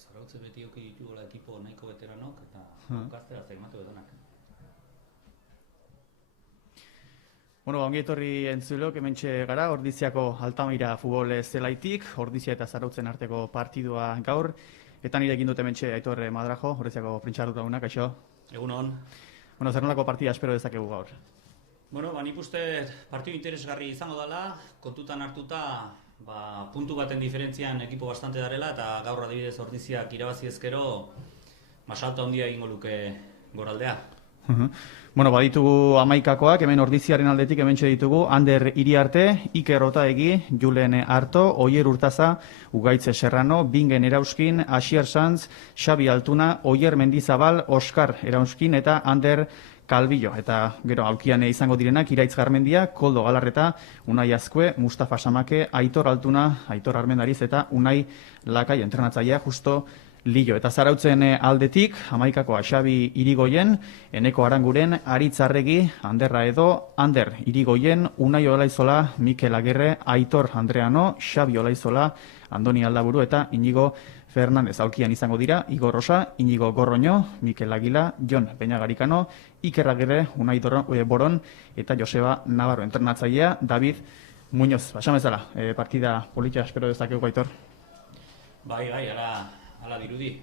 Zarautze beti oki dituela ekipo nahiko veteranok eta gaztera zaimatu edonak. Bueno, ongi etorri entzulok, hementxe gara, Ordiziako Altamira futbol zelaitik, Ordizia eta Zarautzen arteko partidua gaur, eta nirekin dut hementxe Aitor Madrajo, Ordiziako printxarrutagunak, kaixo? Egunon. Bueno, zer nolako partida espero dezakegu gaur? Bueno, nik uste partidu interesgarri izango dela, kontutan hartuta puntu baten diferentzian ekipo bastante darela, eta gaur adibidez Ordiziak irabazi ezkero salto handia egingo luke goraldea. Bueno, baditugu 11koak, hemen Ordiziaren aldetik hementxe ditugu, Ander Iriarte, Iker Otaegi, Julen Arto, Oier Urtaza, Ugaitze Serrano, Bingen Erauskin, Asier Sanz, Xabi Altuna, Oier Mendizabal, Oskar Erauskin eta Ander Kalbillo. Eta gero aulkian izango direnak, Iraitz Garmendia, Koldo Galarreta, Unai Azkue, Mustafa Samake, Aitor Altuna, Aitor Armendariz eta Unai Lakai, entrenatzailea justo Lillo. Eta Zarautzen aldetik, 11koa Xabi Irigoyen, Eneko Aranguren, Aritz Arregi, Anderra Edo, Ander Irigoyen, Unai Olaizola, Mikel Agirre, Aitor Andreano, Xabi Olaizola, Andoni Aldaburu eta Inigo Fernandez. Aulkian izango dira, Igor Rosa, Inigo Gorroño, Mikel Aguila, Jon Peñagarikano, Iker Agirre, Unai Boron eta Joseba Navarro. Entrenatzailea David Muñoz. Basan bezala, partida politia espero dezakegu, Aitor? Bai, ala dirudi,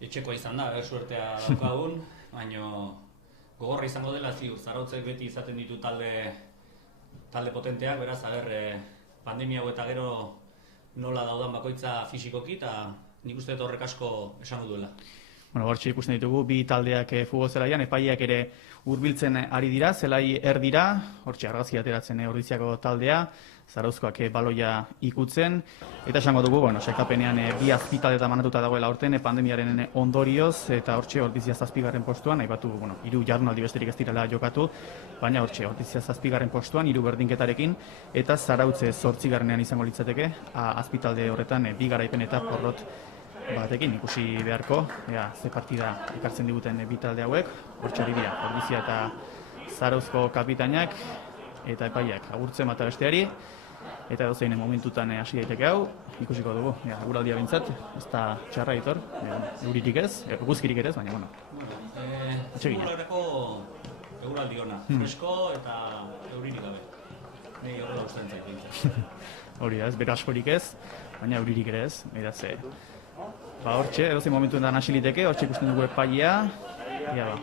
etxekoa izan da, suertea daukagun, baina gogorra izango dela ziur, Zarautzek beti izaten ditu talde potenteak, beraz, pandemia hau eta gero nola daudan bakoitza fisikoki, eta nik uste dut horrek asko esango duela. Bueno, hortxe ikusten ditugu, bi taldeak futbol zelaian, epaileak ere hurbiltzen ari dira, zelai erdira, hortxe argazki ateratzen Ordiziako taldea, Zarauzkoak baloia ikutzen, eta esango dugu, bueno, sekapenean bi azpitaldetan banatuta dagoela aurten pandemiaren ondorioz, eta hortxe Ordizia 7. postuan, aipatu, bueno, 3 jardunaldi besterik ez direla jokatu, baina hortxe Ordizia 7. postuan, 3 berdinketarekin, eta Zarautze 8. izango litzateke, azpitalde horretan bi garaipen eta porrot batekin ikusi beharko, ze partida ekartzen diguten bi talde hauek, hortxe ari dira, Ordizia eta Zarauzko kapitainak, eta epaiak agurtzen bata besteari, eta edozein momentutan hasi daiteke hau, ikusiko dugu, eguraldia bintzat, ez da txarra Aitor, euririk ez, eguzkirik ere ez, baina, bueno. Futbolarako eguraldi ona, fresko eta euririk gabe. Nei horrela ustean zait. Hori da, ez, bero askorik ez, baina euririk ere ez, beraz, hortxe, edozein momentuetan hasi liteke, hortxe ikusten dugu epaia,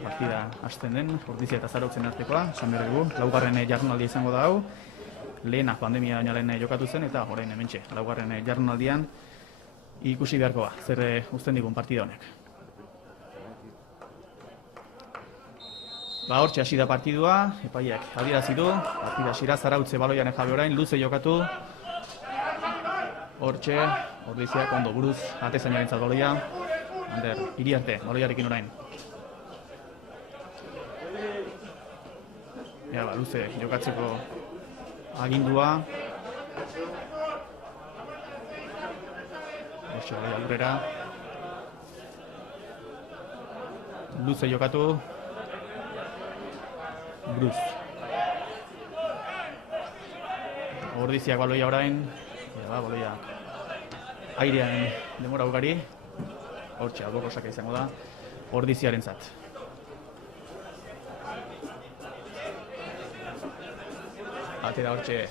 partida hasten den, Ordizia eta Zarautzen artekoa, esan behar dugu, 4. jardunaldia izango da hau, lehena pandemia baina lehen jokatu zen, eta orain hementxe, 4. jardunaldian ikusi beharkoa, zer uzten digun partida honek. Hortxe hasi da partidua, epaiak adierazi du, partida hasiera Zarautze baloian jabe orain, luze jokatu, hortxe, Ordiziak ondo buruz, atezainarentzat baloia, Ander Iriarte, baloiarekin orain. Luze jokatzeko agindua. Hortxe, alurera. Luze jokatu. Bruz. Ordiziak baloia orain. Baloia airean demora ugari. Hortxe, alboko saka izango da. Ordiziaren zat. Atera hortxe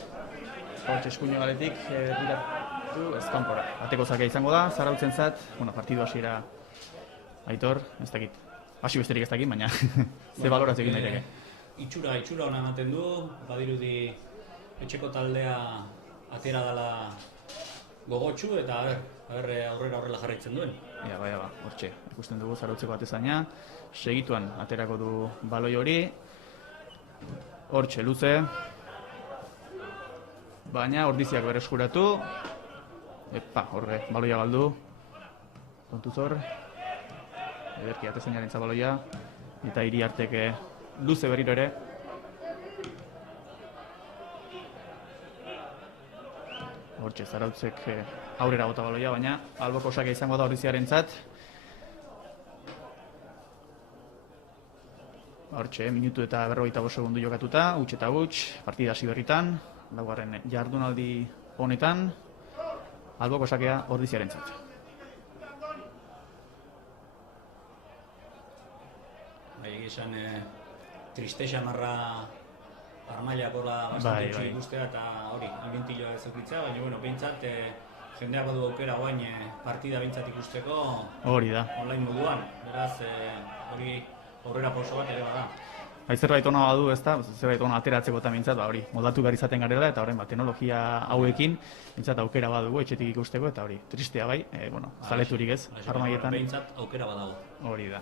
eskuino galetik diratu ezkanpora. Ateko zakea izango da, Zarautzen zat, partidu hasiera Aitor, ez dakit, hasi besterik ez dakit, baina ze baloraz egin daiteke. Itxura hona ematen du, badirudi etxeko taldea atera dela gogotsu eta aurrera horrela jarraitzen duen. Hortxe, ikusten dugu Zarautzeko atezaina, segituan aterako du baloi hori, hortxe luze, baina Ordiziak bereskuratu, horre, baloia galdu, kontuzor, ederki atezainaren baloia, eta Iriartek luze berriro ere. Hortxe, Zarautzek aurrera bota baloia, baina alboko sake izango da Ordiziaren zat. Hortxe, minutu eta 45 segundu jokatuta, huts eta huts, partida hasi berritan. 4. jardunaldi honetan, alboko sakea Ordiziarentzat. esan triste xamarra armailakola bastante txu ikustea eta hori, ambientilloa ez eukitzea, baina bueno, behintzat jendeak du aukera guain partida behintzat ikusteko hori da. Online moduan, beraz hori aurrera pauso bat ere bada. Zerbait ona badu, ezta? Zerbait ona ateratzeko eta mintzat, hori, moldatu behar izaten garela eta horren teknologia hauekin mintzat aukera badugu etxetik ikusteko eta hori, tristea bai, bueno, zaleturik ez, armaietan. Behintzat aukera badago. Hori da.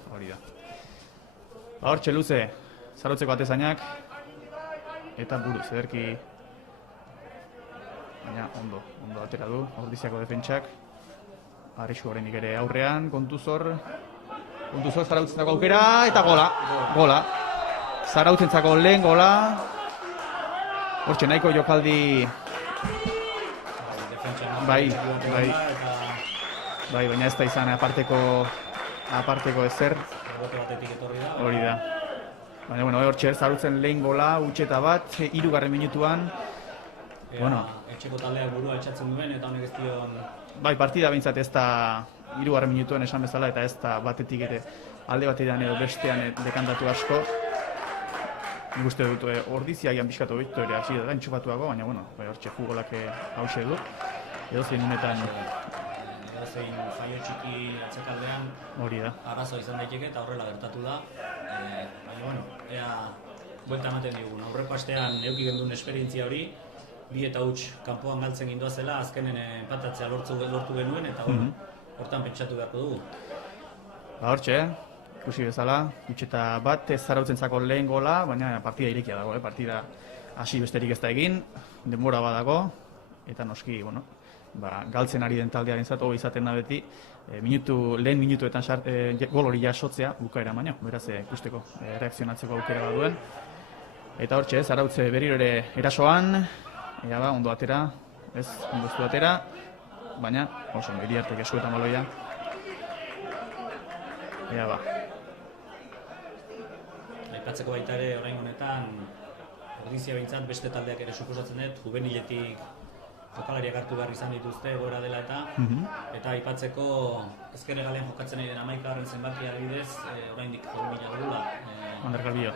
Hortxe luze, zarautzeko atezainak eta buruz, ederki, baina ondo atera du, Ordiziako defentsak, Arixu horrenik ere aurrean, kontuzor zarautzentzako aukera eta gola. Zarautzentzako lehen gola, hortxe nahiko jokaldi, bai, baina ez da izan aparteko ezer, hori da. Baina, bueno, hortxe zarautzen lehen gola, utxeta bat, 3. minutuan. Etxeko taldeak burua etxatzen duen eta honek ez dion... Bai, partida behintzat ez da 3. minutuan esan bezala eta ez da batetik ere alde batean edo bestean dekantatu asko. Nik uste dut Ordiziagian pixkatu bitu ere hasi da entxupatuago, baina, bueno, hortxe jugolak hause du. Edozein unetan... Edozein faio txiki atzekaldean arazo izan daiteke eta horrela gertatu da. Baina, bueno, ea buelta ematen digun. Aurreko astean eduki genduen esperientzia hori, 2 eta huts kanpoan galtzen gindua zela, azkenen empatatzea lortu genuen eta hortan pentsatu beharko dugu. Hortxe, ikusi bezala, utxeta bat Zarautzentzako lehen gola, baina partida irekia dago, partida hasi besterik ez da egin, denbora badago, eta noski, bueno, galtzen ari den taldearen zato izaten da beti, lehen minutuetan gol hori jasotzea bukaera baino, beraz ikusteko reakzionatzeko aukera baduen. Eta hortxe, Zarautze berriro ere erasoan, ea ba, ondo atera, ez, ondo ez du atera, baina, oso, Iriartek eskuetan baloia. Ea ba. Aipatzeko baita ere, orain honetan, Ordizia behintzat beste taldeak ere suposatzen dut, juveniletik jokalariak hartu behar izan dituzte egoera dela eta aipatzeko ezker hegalean jokatzen ari den 11. zenbakia adibidez, oraindik jolumila dugula. Ander Galbillo.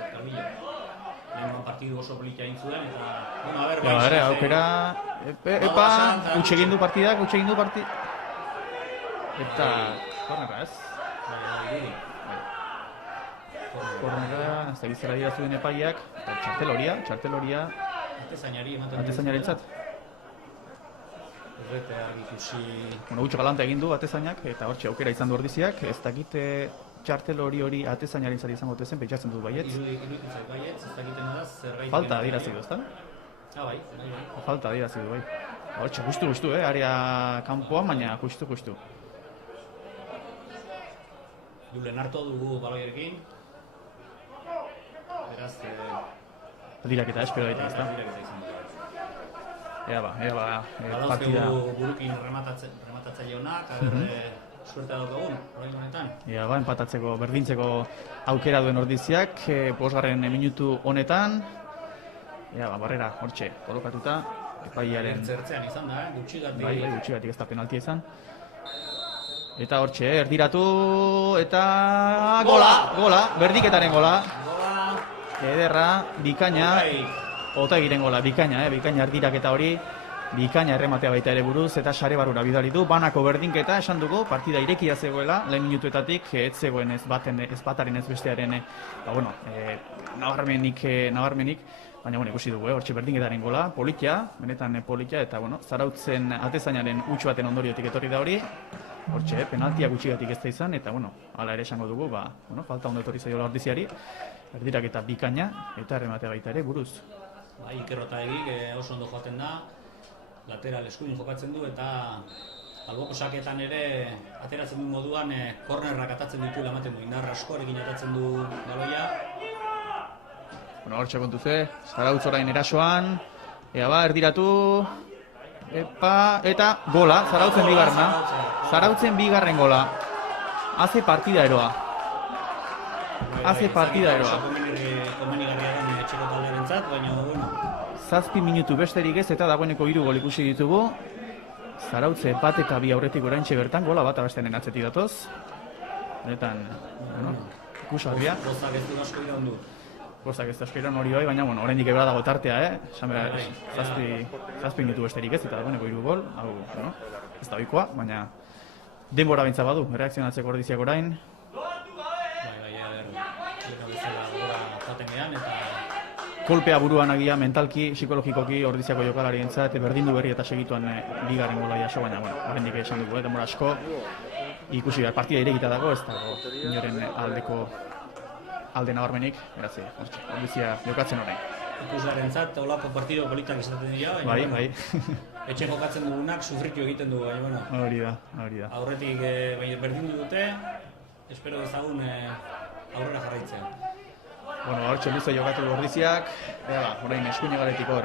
Lehenko partidu oso polita egin zuen eta, bueno, a ber, bai, aukera, epa, utxe egin du partidak, eta, kornera ez? Kornera, ez da bizera dira zuen epaiak, eta txarteloria, atezainarentzat. Urreteak ikusi... Bueno, gutxo galanta egin du atezainak, eta hortxe aukera izan du Ordiziak, ez dakite txartelori hori atezainarentzat izango tezen, pentsatzen dut baietz. Iruditzen baietz, ez dakiten da, zerbait... Falta adirazi du, ezta? Bai. Falta adirazi du, bai. Hortxe, justu, area kanpoan, baina justu. Julen hartu dugu baloierekin. Beraz... Diraketa, espero daite, ezta? Ea ba, partida... Badauzkegu burukin rematatzaile honak, suertea daukagun, orain honetan. Ea ba, empatatzeko, berdintzeko aukera duen Ordiziak, 5. minutu honetan. Ea ba, barrera, hortxe, kolokatuta, epaiaren... Zertzean izan da, gutxigatik. Bai, gutxigatik ez da penaltia izan. Eta hortxe, erdiratu, eta... Gola! Berdiketaren gola. Ederra, bikaina. Otaegiren gola, bikaina erdiraketa hori, bikaina errematea baita ere buruz, eta sare barura bidali du, banako berdinketa esan dugu, partida irekia zegoela, lehen minutuetatik, ez zegoen ez bataren ez bestearen, nabarmenik, baina ikusi dugu, hortxe berdinketaren gola, benetan politia, eta Zarautzen atezainaren utxu baten ondoriotik etorri da hori, hortxe, penaltia gutxigatik ez da izan, eta hala ere esango dugu, falta ondo etorri zaiola Ordiziari, erdiraketa bikaina, eta errematea baita ere buruz. Iker Otaegik oso ondo joaten da, lateral eskuin jokatzen du eta alboko saketan ere ateratzen du moduan kornerrak atatzen ditu ematen du, indar askorekin atatzen du baloia. Hortxe kontuze, Zarautz orain erasoan, ea ba, erdiratu, eta gola, Zarautzen bigarren gola, haze partida eroa. Komenigarria den etxeko taldearentzat, baina, 7 minutu besterik ez eta dagoeneko 3 gol ikusi ditugu. Zarautze bat eta bi aurretik oraintxe bertan, gola bat abestenen atzetik datoz. Benetan, ikusgarria. Gozak ez du asko iraun du. Gozak ez da asko iraun hori bai, baina, bueno, oraindik ebera dago tartea, esan behar, zazpi minutu besterik ez, eta dagoeneko 3 gol, hau, bueno, ez da ohikoa, baina denbora bintza badu, reakzionatzeko Ordiziak orain. Kolpea buruan agia, mentalki, psikologikoki Ordiziako jokalarientzat berdindu berri eta segituan ligaren gola jaso, baina, bueno, oraindik esan dugu, denbora asko, ikusi behar, partida irekita dago, ez dago inoren alde nabarmenik, beraz, Ordizia jokatzen orain. Ikusgarentzat, olako partido politak izaten dira, baina, bai. Etxe jokatzen dugunak sufritu egiten du, baina, bueno. Hori da. Aurretik berdindu dute, espero dezagun aurrera jarraitzea. Bueno, hortxe luze jokatu du Ordiziak, orain eskuinegaletik hor.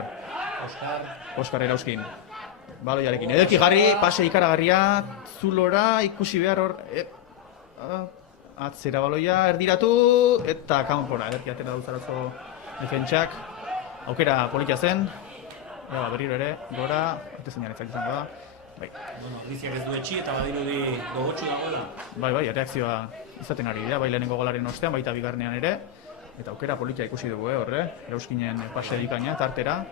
Oskar Erauskin. Baloiarekin. Edeki jarri, pase ikaragarria, zulora, ikusi behar hor. Atzera baloia, erdiratu, eta kanpora. Ederki atera dut Zarautko defentsak. Aukera politia zen. Berriro ere, gora, atezainaretzak izango da. Bai. Bueno, Ordiziak ez du etxi eta badirudi gogotsu dagoela. Bai, reakzioa izaten ari dira, bai lehenengo golaren ostean, baita bigarnean ere. Eta aukera politia ikusi dugu, horre, Erauskinen pase dikaina, tartera.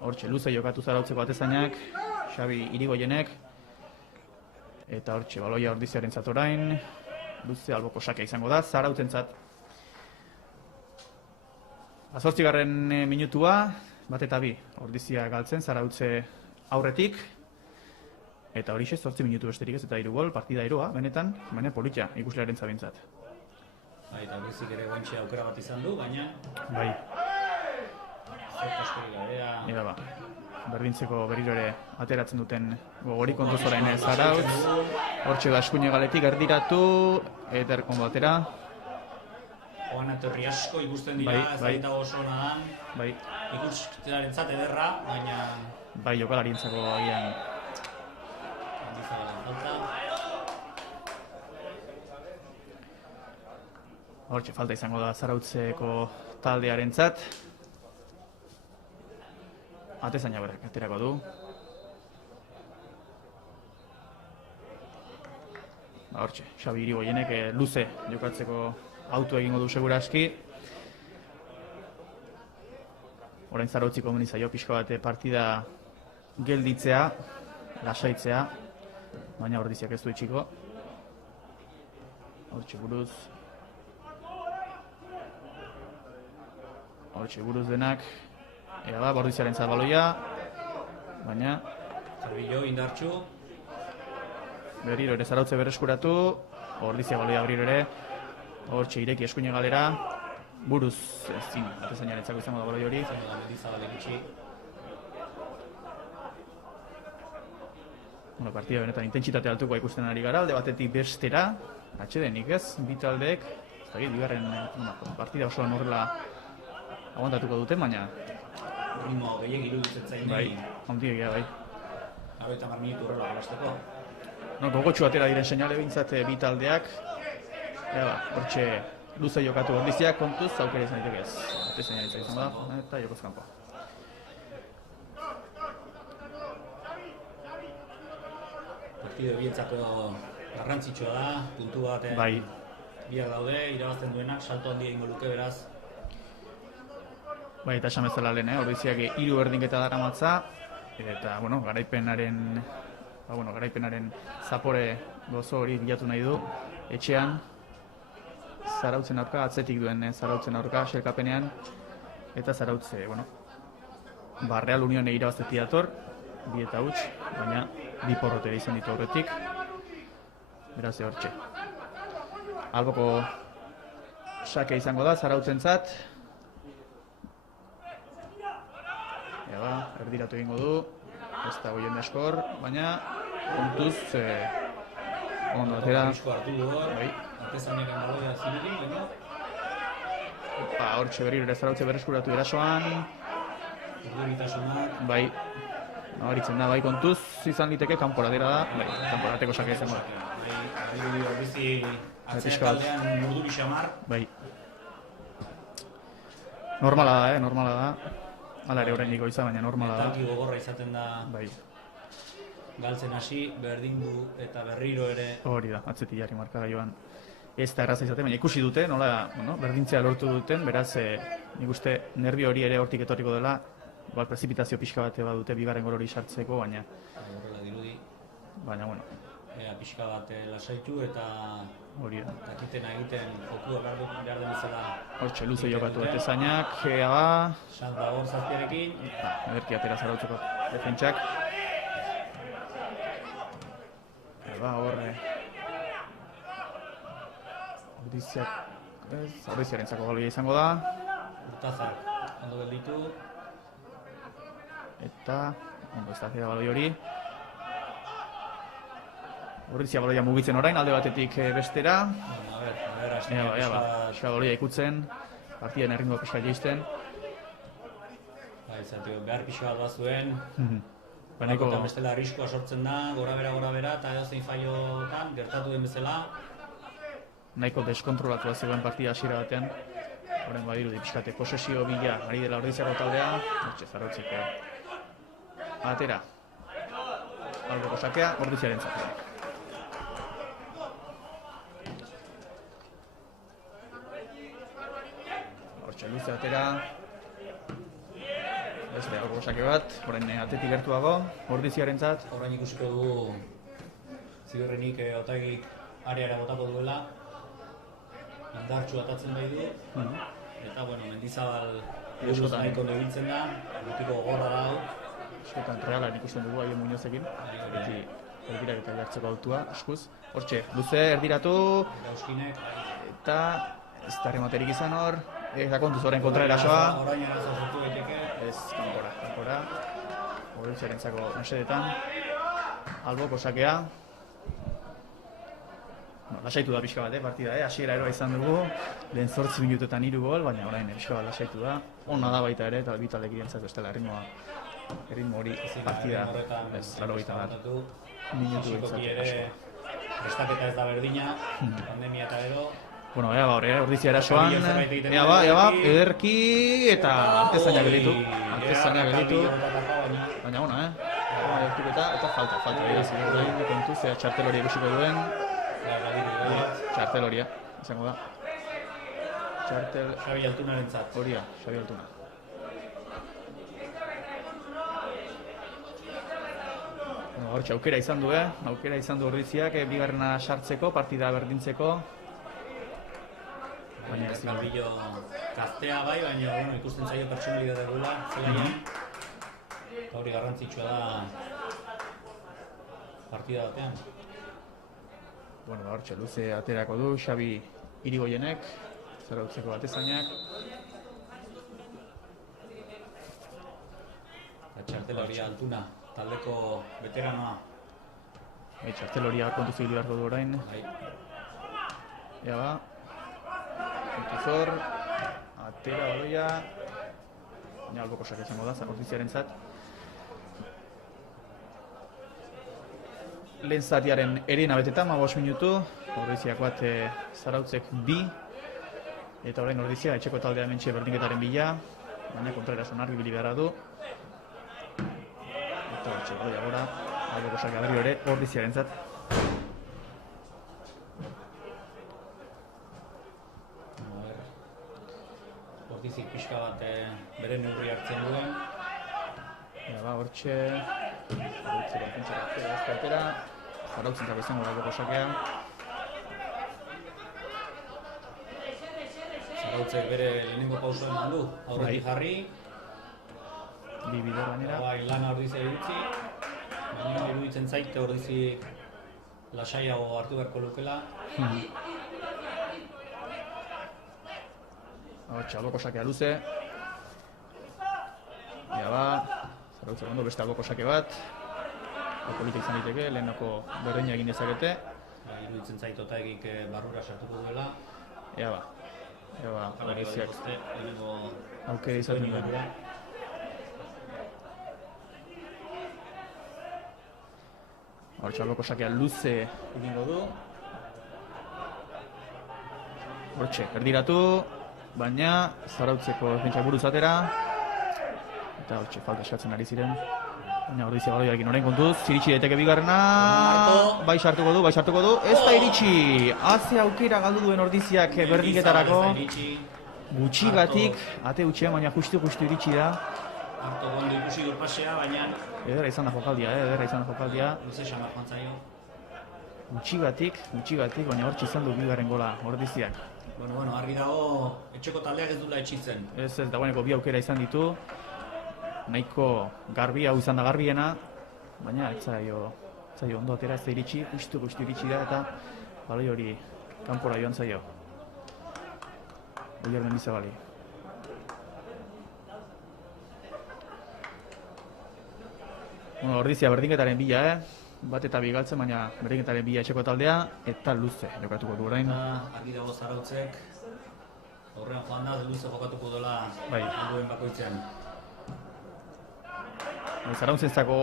Hortxe, luze jokatu Zarautzeko atezainak, Xabi Irigoyenek. Eta hortxe, baloia Ordiziaren zatorain, luze alboko sakea izango da, Zarautzentzat. 8. minutua, 1-2, Ordizia galtzen, Zarautze aurretik. Eta horixe, 8 minutu besterik ez, eta 3 gol, partida eroa, benetan, baina politia ikuslearen zabintzat. Bai, eta Ordizik ere guantxe aukera bat izan du, baina... Bai. Zertaskorik gabea... Berdintzeko berriro ere ateratzen duten gogorik kontuz orain Zarautz. Hortxe da eskuinegaletik erdiratu, eta erkondo atera. Joan etorri asko ikusten dira, ez da oso nadan. Bai. Ikustearentzat ederra, baina... Bai, jokalarientzako agian. Hortxe, falta izango da Zarautzeko taldearentzat. Atezaina berak aterako du. Hortxe, Xabi Irigoyenek luze jokatzeko auto egingo du seguraski. Orain Zarautzi komeni zaio pixko bat partida gelditzea, lasaitzea, baina Ordiziak ez du itxiko. Hortxe buruz. Hortxe buruz denak. Ordiziaren baloia, baina... Zarbillo, indartxu. Berriro ere Zarautze berreskuratu, Ordizia baloia berriro ere. Hortxe ireki eskuine galera, buruz ezin, atezainarentzako izango da baloi hori. Bueno, partida benetan intentsitate altukoa ikusten ari gara, alde batetik bestera, atxedenik ez, bi taldeek, bigarren partida osoan horrela aguantatuko dute, baina... Ritmo gehiagik iruditzen zain Bai, ondiegia bai. 90 minutu horrela galasteko. Gogotxu atera diren seinale bintzat bi taldeak. Hortxe luze jokatu Ordiziak kontuz, aukera izan ditek ez. Atezainaritza izango da, eta jokoz kanpo. Partido bientzako garrantzitsua da, puntu bat biak daude, irabazten duenak, salto handia ingo luke beraz. Bai, eta esan bezala lehen, Ordiziak 3 berdinketa daramatza, eta, garaipenaren zapore gozo hori bilatu nahi du, etxean, Zarautzen aurka, atzetik duen Zarautzen aurka, xelkapenean, eta Zarautze, Real Unione irabaztetik dator, 2 eta huts, baina 2 porrote izan ditu aurretik, beraz hortxe. Alboko sake izango da, Zarautzentzat, erdiratu egingo du, ez da goien eskor, baina kontuz ondo atera. Artezainak baloia zinekin, baina... Hortxe berriro ere Zarautze berreskuratu erasoan. Urduritasunak. Bai, nabaritzen da, bai kontuz izan liteke, kanporatera da, kanporateko sake izango da. Ordizi atzera taldean urduri xamar. Bai. Normala da, Hala ere oraindik goiza, baina normala da. Metalki gogorra izaten da. Bai. Galtzen hasi, berdindu eta berriro ere. Hori da, atzetik jarri markagailuan. ez da erraza izaten, baina ikusi dute, nola, bueno, berdintzea lortu duten, beraz, nik uste nervi hori ere hortik etorriko dela, igual prezipitazio pixka bate badute bigarren gol hori sartzeko, baina, Horrela dirudi, bueno, pixka bat lasaitu eta hori da. dakitena egiten jokua behar den izela. Hortxe, luze jokatu Atezainak, ba, Sandra hor zazpiarekin. ederki atera zarautzeko defentsak. Ba, horre. Urdiziarentzako galia izango da. Urtazak, ondo gelditu. Eta, ondo ez da baloi hori. Urrizia baloia mugitzen orain, alde batetik bestera. Bueno, a ver, Pixka baloia ikutzen, partiden erritmoa pixka jaisten. Behar pixka bat bat zuen. Baineko, Eta bestela arriskoa sortzen da, gora bera, eta edozein faiotan, gertatu den bezala. nahiko deskontrolatua zegoen partida hasiera batean. Horren badirudi pixkate posesio bila, ari dela Ordiziako taldea, hortxe Zarautzeko atera. Alboko sakea, Ordiziaren zakea. Hortxe luze atera. Beste alboko sake bat, horren atetik gertuago, Ordiziarentzat. Horrein ikusiko dugu ziurrenik Otaegik areara botako duela. Indartsu atatzen bai du. Eta, bueno, Mendizabal buruz nahiko nebiltzen da. Gutiko gorra da hau. Eskotan realan ikusten dugu Aion Muñozekin. Beti erdirak eta jartzeko autua, eskuz. Hortxe, luze erdiratu. Gauskinek. Eta ez da rematerik izan hor. Eta kontuz horren kontra erasoa. Orain arazo sortu daiteke. Ez, kankora. Ordiziarentzako mesedetan. Alboko sakea. Lasaitu da pixka bat, partida, hasiera eroa izan dugu. Lehen 8 minutuetan 3 gol, baina orain pixka bat lasaitu da. Ona da baita ere, eta bitalek irentzat bestela erritmo hori partida. Ez, 80 minutu Fisikoki ere prestaketa ez da berdina, pandemia eta gero. Bueno, ea ba, Ordizia erasoan, ea ba, ederki eta Artezainak gelitu. Baina ona, eta falta. Eta kontuz, txartel hori egusiko duen. Txartel horia, izango da. Xabi Altunarentzat. Horia, Xabi Altuna. Hortxe, aukera izan du Ordiziak, bigarrena sartzeko, partida berdintzeko. Baina ez Calvillo gaztea bai, baina bueno, ikusten zaio pertsonalidade dugula, zelaian. Eta hori garrantzitsua da partida batean. Bueno, hortxe, luze aterako du, Xabi Irigoienek, Zarautzeko Atezainak. Eta txartelaria Altuna, taldeko veteranoa. Txarteloria kontuz ibili beharko du orain. Bai. Ea ba. Kontuzor, atera baloia. Baina alboko sak izango da, Ordiziarentzat. Lehen zatiaren erien abetetan, 15 minutu. Ordiziak bat, Zarautzek 2. Eta orain Ordizia, etxeko taldea hementxe berdinketaren bila. Baina kontraerasun argi bili beharra du. Eta hortxe, baloia gora. Alboko sak berriro ere Ordiziarentzat. Ordizik pixka bat bere neurri hartzen duen. Ea ba, hortxe, Zarautzeko defentsara atera, Zarautzeko izango da alboko sakea. Zarautzek bere lehenengo pausoa eman du, aurretik jarri. Bi bider gainera. Bai, lana Ordizia utzi. Baina iruditzen zaite Ordizik lasaiago hartu beharko lukela. Hortxe, alboko sakea luze. Ea ba, Zarautzeko ondo beste alboko sake bat. Polita izan diteke, lehenako berdina egin dezakete. Iruditzen zait Otaegik barrura sartuko duela. Ea ba, Ordiziak lehenengo aukera izaten duen. Hortxe, alboko sakea luze egingo du. Hortxe, erdiratu, baina Zarautzeko defentsak buruz atera. Eta hortxe, falta eskatzen ari ziren. Baina ordizia baloiarekin orain kontuz, iritsi daiteke bigarrena, Arto. bai sartuko du, ez da iritsi, haze aukera galdu duen ordiziak berdinketarako, gutxigatik, ate utxean, baina justu iritsi da. Arto gondo ikusi du pasea, baina Ederra izan da jokaldia, luze xamar joan zaio. gutxigatik, baina hortxe izan du bigarren gola ordiziak. Bueno, argi dago, etxeko taldeak ez duela etxitzen. Ez dagoeneko bi aukera izan ditu, nahiko garbi, hau izan da garbiena, baina ez zaio ondo atera, ez da iritsi, justu iritsi da, eta baloi hori kanpora joan zaio. Oier Mendizabali. Bueno, ordizia berdinketaren bila, bat eta bi galtzen, baina berdinketaren bila etxeko taldea, eta luze jokatuko du orain. Argi dago Zarautzek, horrean joan da, luze jokatuko dela Bai. handuen bakoitzean. Zarautzentzako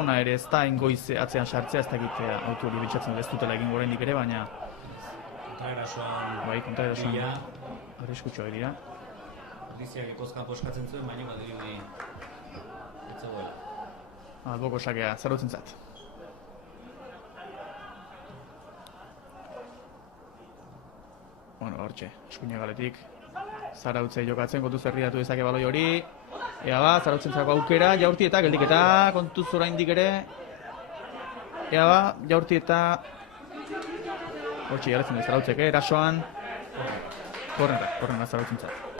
ona ere ez da ingoiz atzean sartzea, ez dakit autu hori bitxatzen ez dutela egin oraindik ere, baina Kontraerasoan kontraerasoan bila, arriskutsuak dira. Ordiziak ekozkan poskatzen zuen, baina badirudi ez zegoela. Alboko sakea Zarautzentzat. Bueno, hortxe, eskuina galetik. Zarautze jokatzen, kontuz herriatu dezake baloi hori. Ea ba, Zarautzentzako aukera, jaurti eta geldiketa, kontuz oraindik ere. Ea ba, jaurti eta... Hortxe, jarretzen du Zarautzek, erasoan. Korrena Zarautzentzat.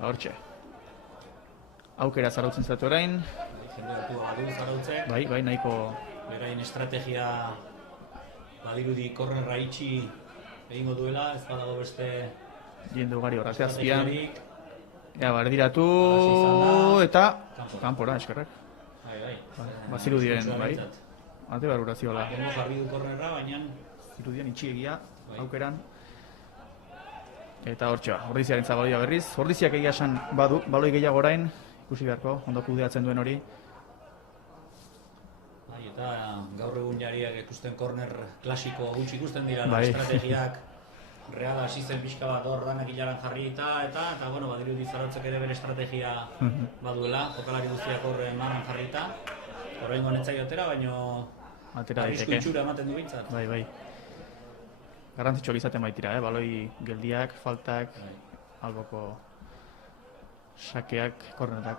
Hortxe. Aukera Zarautzentzat orain. Jende hartu badu Zarautzek, Bai, nahiko... beraien estrategia badirudi kornerra itxi egingo duela, ez badago beste jende ugari horra azpian. estrategiarik. Ea, berdiratu Hasi izan da. eta... Kanpora. Kanpora, eskerrek. Bai. Bazirudien, Zutxua bai. behintzat. Ate barura ziola. Lehengo jarri du kornerra, baina Zirudien itxiegia, Bai. aukeran. Eta hortxe, ordiziaren zabaloia berriz. Ordiziak egia esan badu, baloi gehiago orain, ikusi beharko, ondo kudeatzen duen hori. bai, eta gaur egun jariak ikusten korner klasiko gutxi ikusten dira, Bai. estrategiak reala hasi zen pixka bat hor danak hilaran jarri eta bueno, badirudi Zarautzek ere bere estrategia baduela, jokalari guztiak horren marran jarrita. Oraingoan ez zaio atera, baino Atera arrisku daiteke. itxura ematen du behintzat. Bai. Garrantzitsuak izaten baitira, baloi geldiak, faltak, Bai. alboko sakeak, kornetak.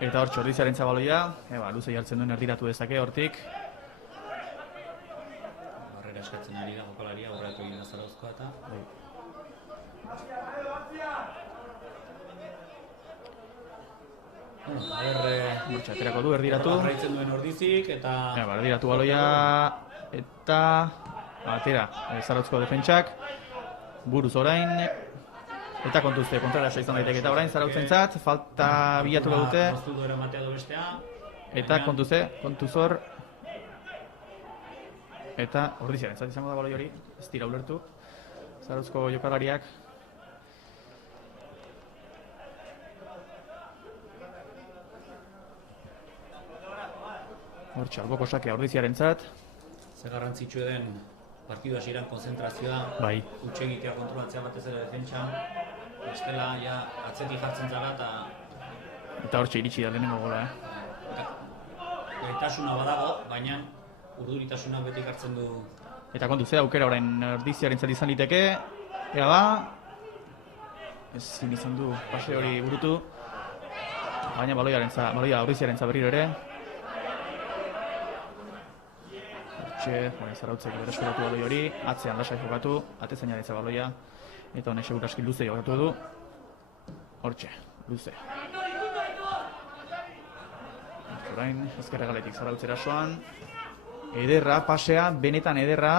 Eta hortxe, ordiziaren zabaloia, luze jartzen duen erdiratu dezake hortik. Barrera eskatzen ari da jokalaria, aurreratu egin da Zarauzkoa eta Bai. a ber, Hortxe, aterako du, erdiratu. jarraitzen duen Ordizik eta Erdiratu baloia, eta atera, Zarautzko defentsak, buruz orain, eta kontuzte, kontrarasa izan daiteke, eta orain Zarautzentzat, falta bilatuko dute, moztu du eramatea du bestea. eta kontuz hor, eta ordiziarentzat izango da baloi hori, ez dira ulertu, Zarautzko jokalariak. Hortxe, alboko sakea ordiziarentzat, Ze garrantzitsu den partidu hasieran konzentrazioa, bai, hutsegitea kontrolatzea batez ere defentsan, bestela ja atzetik jartzen zara eta hortxe iritsi da lehenengo gola, gaitasuna badago, baina urduritasuna beti hartzen du. Eta kontu ze aukera orain ordiziarentzat izan liteke, ea ba, ezin izan du pase hori burutu, baina baloia ordiziarentza berriro ere. Hortxe, Zarautzek bereskuratu baloi hori, atzean lasai jokatu, atezainaretza baloia, eta honek seguraski luze jokatu du. Hortxe, luze. Orain, ezkerra galetik Zarautz erasoan. Ederra, pasea, benetan ederra.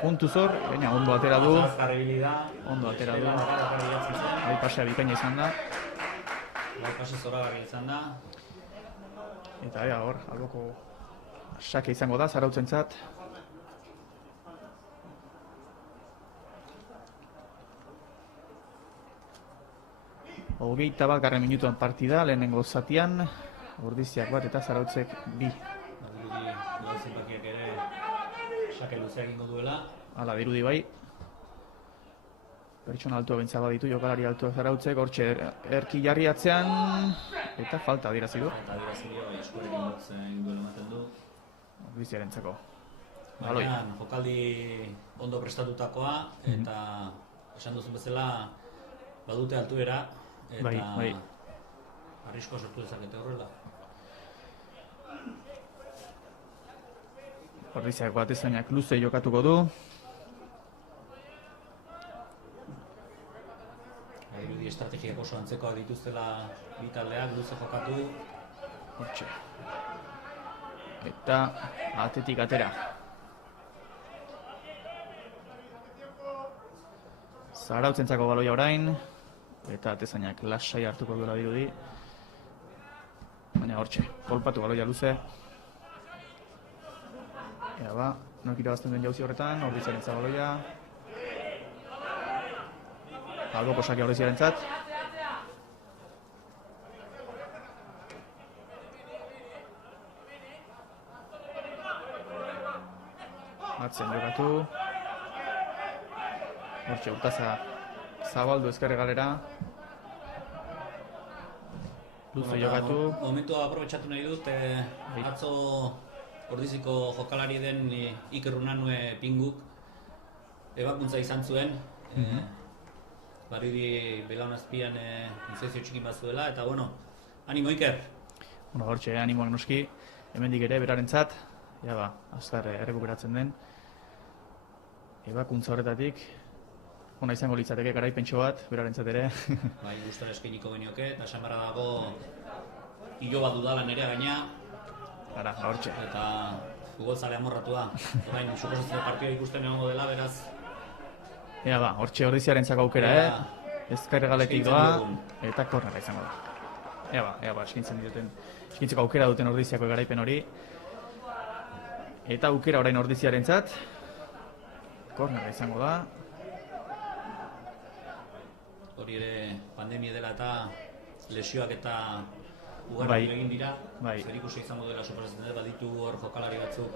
Puntu zor, baina ondo atera du. Ondo atera du. Bai, pasea bikaina izan da. Bai, pase zoragarria izan da. Eta ea hor, alboko sake izango da, Zarautzentzat. Hogeita bat garren minutuan partida, lehenengo zatian. Ordiziak bat eta Zarautzek bi. Badirudi zenbakiak ere sake luzea egingo duela. Hala dirudi bai. Pertsona altua bentsa baditu, jokalari altua Zarautzek, hortxe erki jarri atzean, eta falta adirazi du. Eta adirazi dio, eskuarekin botzen duela ematen du. Ordiziarentzako. Baina, jokaldi ondo prestatutakoa, eta esan duzun bezala badute altuera, eta arriskoa sortu dezakete horrela. Ordiziako atezainak luze jokatuko du. Dirudi estrategiak oso antzekoak dituztela bi taldeak, luze jokatu. Hortxe. Eta atetik atera. Zarautzentzako baloia orain. Eta atezainak lasai hartuko duela dirudi. Baina hortxe, kolpatu baloia luze. Ea ba, nork irabazten duen jauzi horretan, Ordiziarentza baloia. Alboko sakia Ordiziarentzat. Atzen jokatu. Hortxe, Urtaza zabaldu ezkerre galera. Luze jokatu. Momentua aprobetxatu nahi dut, atzo Ordiziko jokalari den Iker Unanue Pinguk ebakuntza izan zuen. Baridi belaun azpian infekzio txikin bat zuela, eta bueno, animo Iker! Hortxe, animoak noski, hemendik ere berarentzat, ja ba, azkar errekuperatzen den. Ebakuntza horretatik, ona izango litzateke garaipentxo bat, berarentzat ere. Bai, gustora eskainiko genioke, eta esan barra dago hilo bat dudalan ere gaina. Ara, hortxe. Eta futbolzale amorratua. Orain, suposatzen partioa ikusten egongo dela, beraz. Ea ba, hortxe Ordiziarentzako aukera, ezkerregaletik doa, eta kornera izango da. Ea ba, eskintzeko aukera duten Ordiziako garaipen hori. Eta aukera orain Ordiziarentzat, kornera izango da. Hori ere pandemia dela eta lesioak eta ugarri egin dira. Zer ikusi izango dela suposatzen dut, baditu hor jokalari batzuk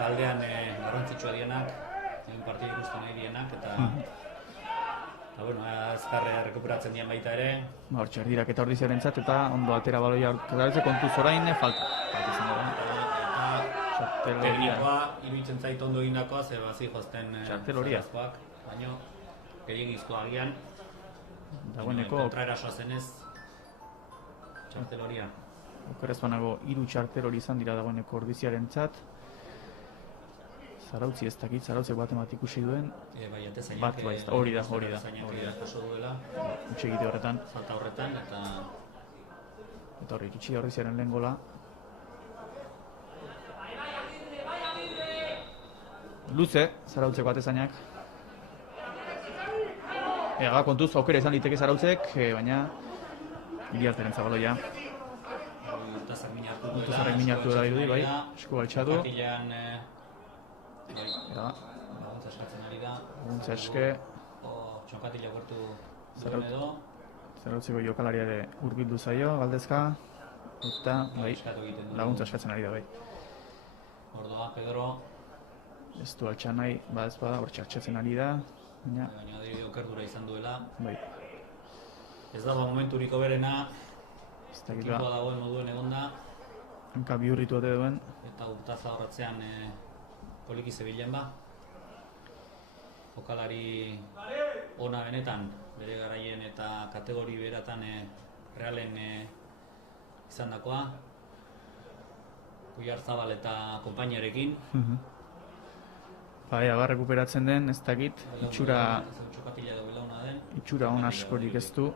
taldean garrantzitsua dienak, partida ikusten nahi dienak, eta bueno, azkarre rekuperatzen dien baita ere. Hortxe, erdirak eta Ordiziarentzat, eta ondo atera baloia aurketaretze kontuz orain, falta izango da. Eta teknikoa, iruditzen zait ondo egindakoa, ze bazi jozten zarazkoak, baina gehiagizkoa agian, kontraerasoa zenez, txarteloria. Okeraz banago, 3 txartelori izan dira dagoeneko Ordiziarentzat. Zarautzi ez dakit, Zarautzek bat ikusi duen. Bai, atezainak. Hori da. Oso duela. Utxe egite horretan. Falta horretan, eta horri, iritsi da Ordiziaren lehen gola. Luze, Zarautzeko atezainak. Ega, kontuz, aukera izan liteke Zarautzek, baina Iriarteren zabaloia. Urtazarek min hartu dela dirudi, bai, esku altxatu. Laguntza eskatzen ari da. Laguntza eske. Txonkatila gortu duen edo. Zarautzeko jokalaria ere hurbildu zaio, galdezka. Eta, bai, laguntza eskatzen ari da, bai. Ordoa, Pedro. Ez du altxan nahi, ez bada, hor txartxatzen ari da. Baina adibide okerdura izan duela. Bai. Ez dago momenturiko berena. Ekipoa dagoen moduen egonda. Hanka bihurritu ote duen. Eta Urtaza horretzean poliki zebilen ba. Jokalari ona benetan, bere garaien eta kategori beratan realen izan dakoa. Puiar Zabal eta konpainiarekin. Bai, abar rekuperatzen den, ez dakit, itxura on askorik ez du.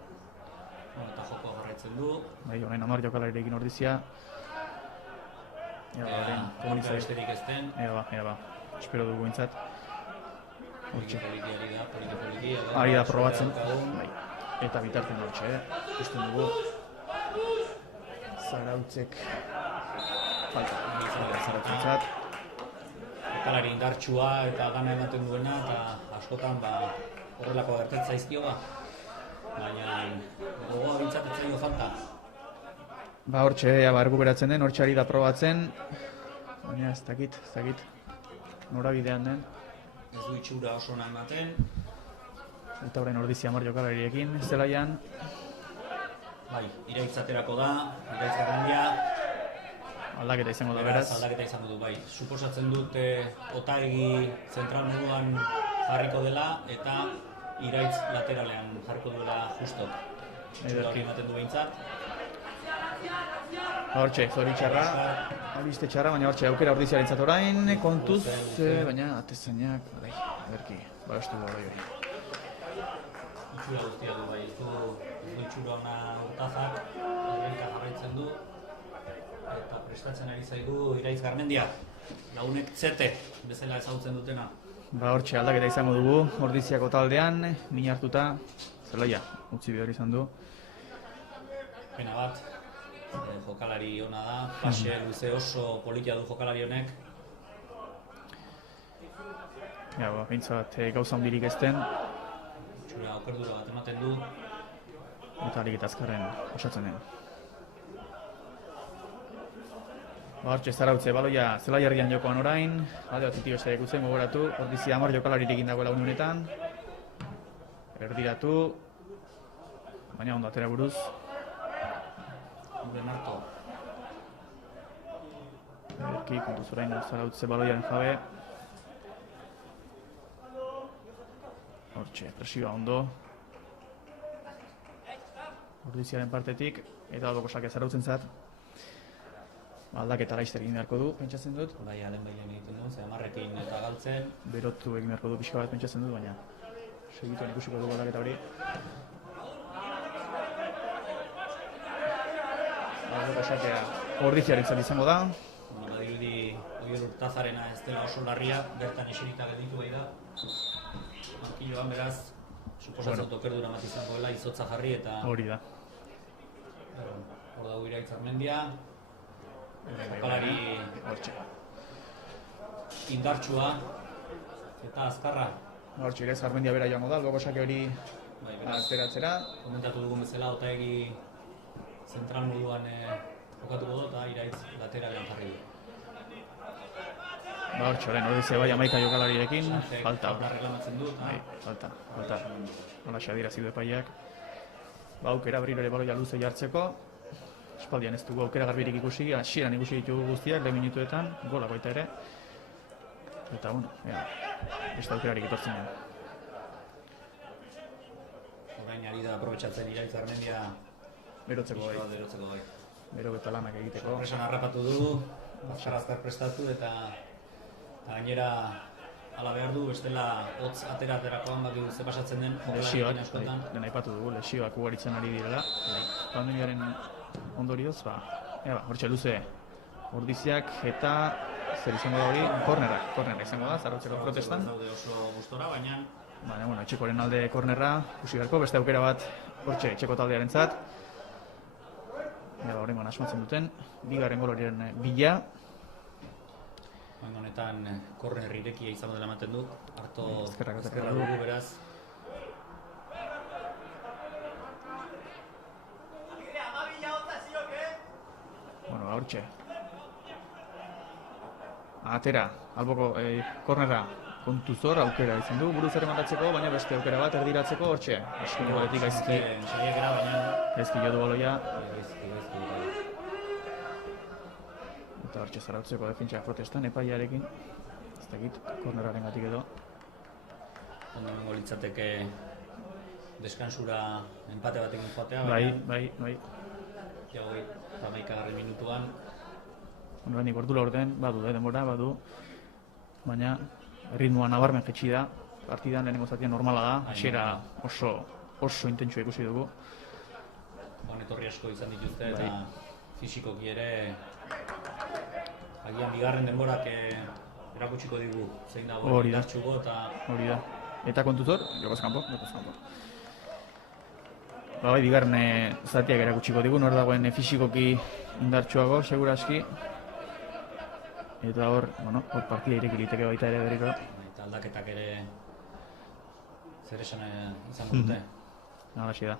Eta joko jarraitzen du. Bai, orain Amar jokalarirekin Ordizia. Kolka besterik ez den. Ea ba, espero dugu intzat. Poliki ari da probatzen. Eta bitarten hortxe, ikusten dugu. Zarautzek falta Zarautzentzat. Jokalari indartsua eta gana ematen duena, eta askotan horrelako gertatzen zaizkio ba. Baina gogoa bintzatetzen dugu falta. Hortxe, errekuperatzen den, hortxe ari da probatzen. Baina ez dakit, norabidean den. ez du itxura oso ona ematen. Eta orain Ordizia Amar jokalariekin, zelaian. Bai, Iraitz aterako da, Iraitz Garmendia. Aldaketa izango da beraz. Aldaketa izango du, bai. Suposatzen dut Otaegi zentral moduan jarriko dela eta Iraitz lateralean jarriko duela justok. Itxura hori ematen du behintzat. Hortxe, zoritxarra, albiste txarra, baina hortxe aukera Ordiziarentzat orain, kontuz, baina atezainak, bai, agerki, babestu du hori. Itxura guztia du, bai, ez du itxura ona Urtazak, errenka jarraitzen du, eta prestatzen ari zaigu Iraitz Garmendia, Launek Zete, bezala ezagutzen dutena. Ba hortxe aldaketa izango dugu, Ordiziako taldean, min hartuta, zelaia, utzi behar izan du. Pena bat, jokalari ona da, pase luze oso politia du jokalari honek. Ja, ba, bintzat gauza handirik ezten. Itxura okerdura bat ematen du. Eta harik eta azkarren osatzen den. Ba, hortxe zarautze, baloia zelaiarrian jokoan orain, alde bat itio esarek utzen gogoratu, Ordizia Amar jokalaririk indagoela une honetan. Erdiratu, baina ondo atera buruz. Guren harto. Erki, kontuz orain zarautze baloiaren jabe. Hortxe, presioa ondo. Ordiziaren partetik, eta aldoko sake zarautzen zat. Aldaketa laizter egin beharko du, pentsatzen dut. Bai, alen bailen egiten du, ze Amarrekin eta galtzen. Berotu egin beharko du pixka bat pentsatzen dut, baina segituan ikusiko dugu aldaketa hori. Aldoko sakea Ordiziarentzat izango da. Badirudi Oier Urtazarena ez dela oso larria, bertan eserita gelditu bai da. Bankiloan beraz, suposatzen dut okerdura bat izango dela, izotza jarri eta... Hori da. Hor dago Iraitz Garmendia. Jokalari indartsua eta azkarra. Hortxe, Iraitz Garmendia bera joango da, alboko sake hori ateratzera. Komentatu dugun bezala, Otaegi zentral moduan jokatuko du eta Iraitz lateralean jarri du. Ba hortxe, orain Ordizia bai 11 jokalarirekin, falta. Reklamatzen du eta... Bai, falta. Holaxe adierazi du epaileak. Ba aukera berriro ere baloia luze jartzeko. Espaldian ez dugu aukera garbirik ikusi, hasieran ikusi ditugu guztiak, 10 minutuetan, gola baita ere. Eta, bueno, beste aukerarik etortzen da. Orain ari da aprobetxatzen Iraitz Garmendia Berotzeko bai. Beroketa lanak egiteko. Sorpresan harrapatu du, azkar prestatu eta gainera hala behar du, bestela hotz aterakoan baki ze pasatzen den jokalariekin askotan. Den aipatu dugu, lesioak ugaritzen ari direla. Pandemiaren ondorioz, hortxe luze Ordiziak eta zer izango da hori, kornerra izango da, zarrotzeko protestan. Zaude oso gustora, baina... Baina, bueno, etxekoren alde kornerra, ikusi beharko, beste aukera bat hortxe etxeko taldearentzat. Horrengoan asmatzen duten, bigarren golorien bila. Honetan korner irekia izango dela ematen du, harto ezkerrak dugu beraz. Bueno, hortxe. Atera, alboko kornerra kontuzor aukera izan du, buruz errematatzeko, baina beste aukera bat erdiratzeko hortxe. Eskin batetik gaizki jo du baloia. Eta hortxe zarautzeko defentsak protestan epaiarekin. Ez dakit, korneraren gatik edo. Ondoengo litzateke deskansura empate batekin joatea, Bai. Jagoi, eta 11. minutuan. Oraindik ordu laurden, denbora, baina ritmoa nabarmen jetxi da. Partidan lehenengo zatia normala da, hasiera oso intentsua ikusi dugu. Etorri asko izan dituzte eta fisikoki ere agian bigarren denborak erakutsiko digu zein dago indartsuko eta... Hori da. Eta kontuzor, jokoz kanpo. Bai, bigarren zatiak erakutsiko digu, nor dagoen fisikoki indartsuago, seguraski. Eta hor partida ireki liteke baita ere berriro. Eta aldaketak ere zer esan izango dute. Halaxe da.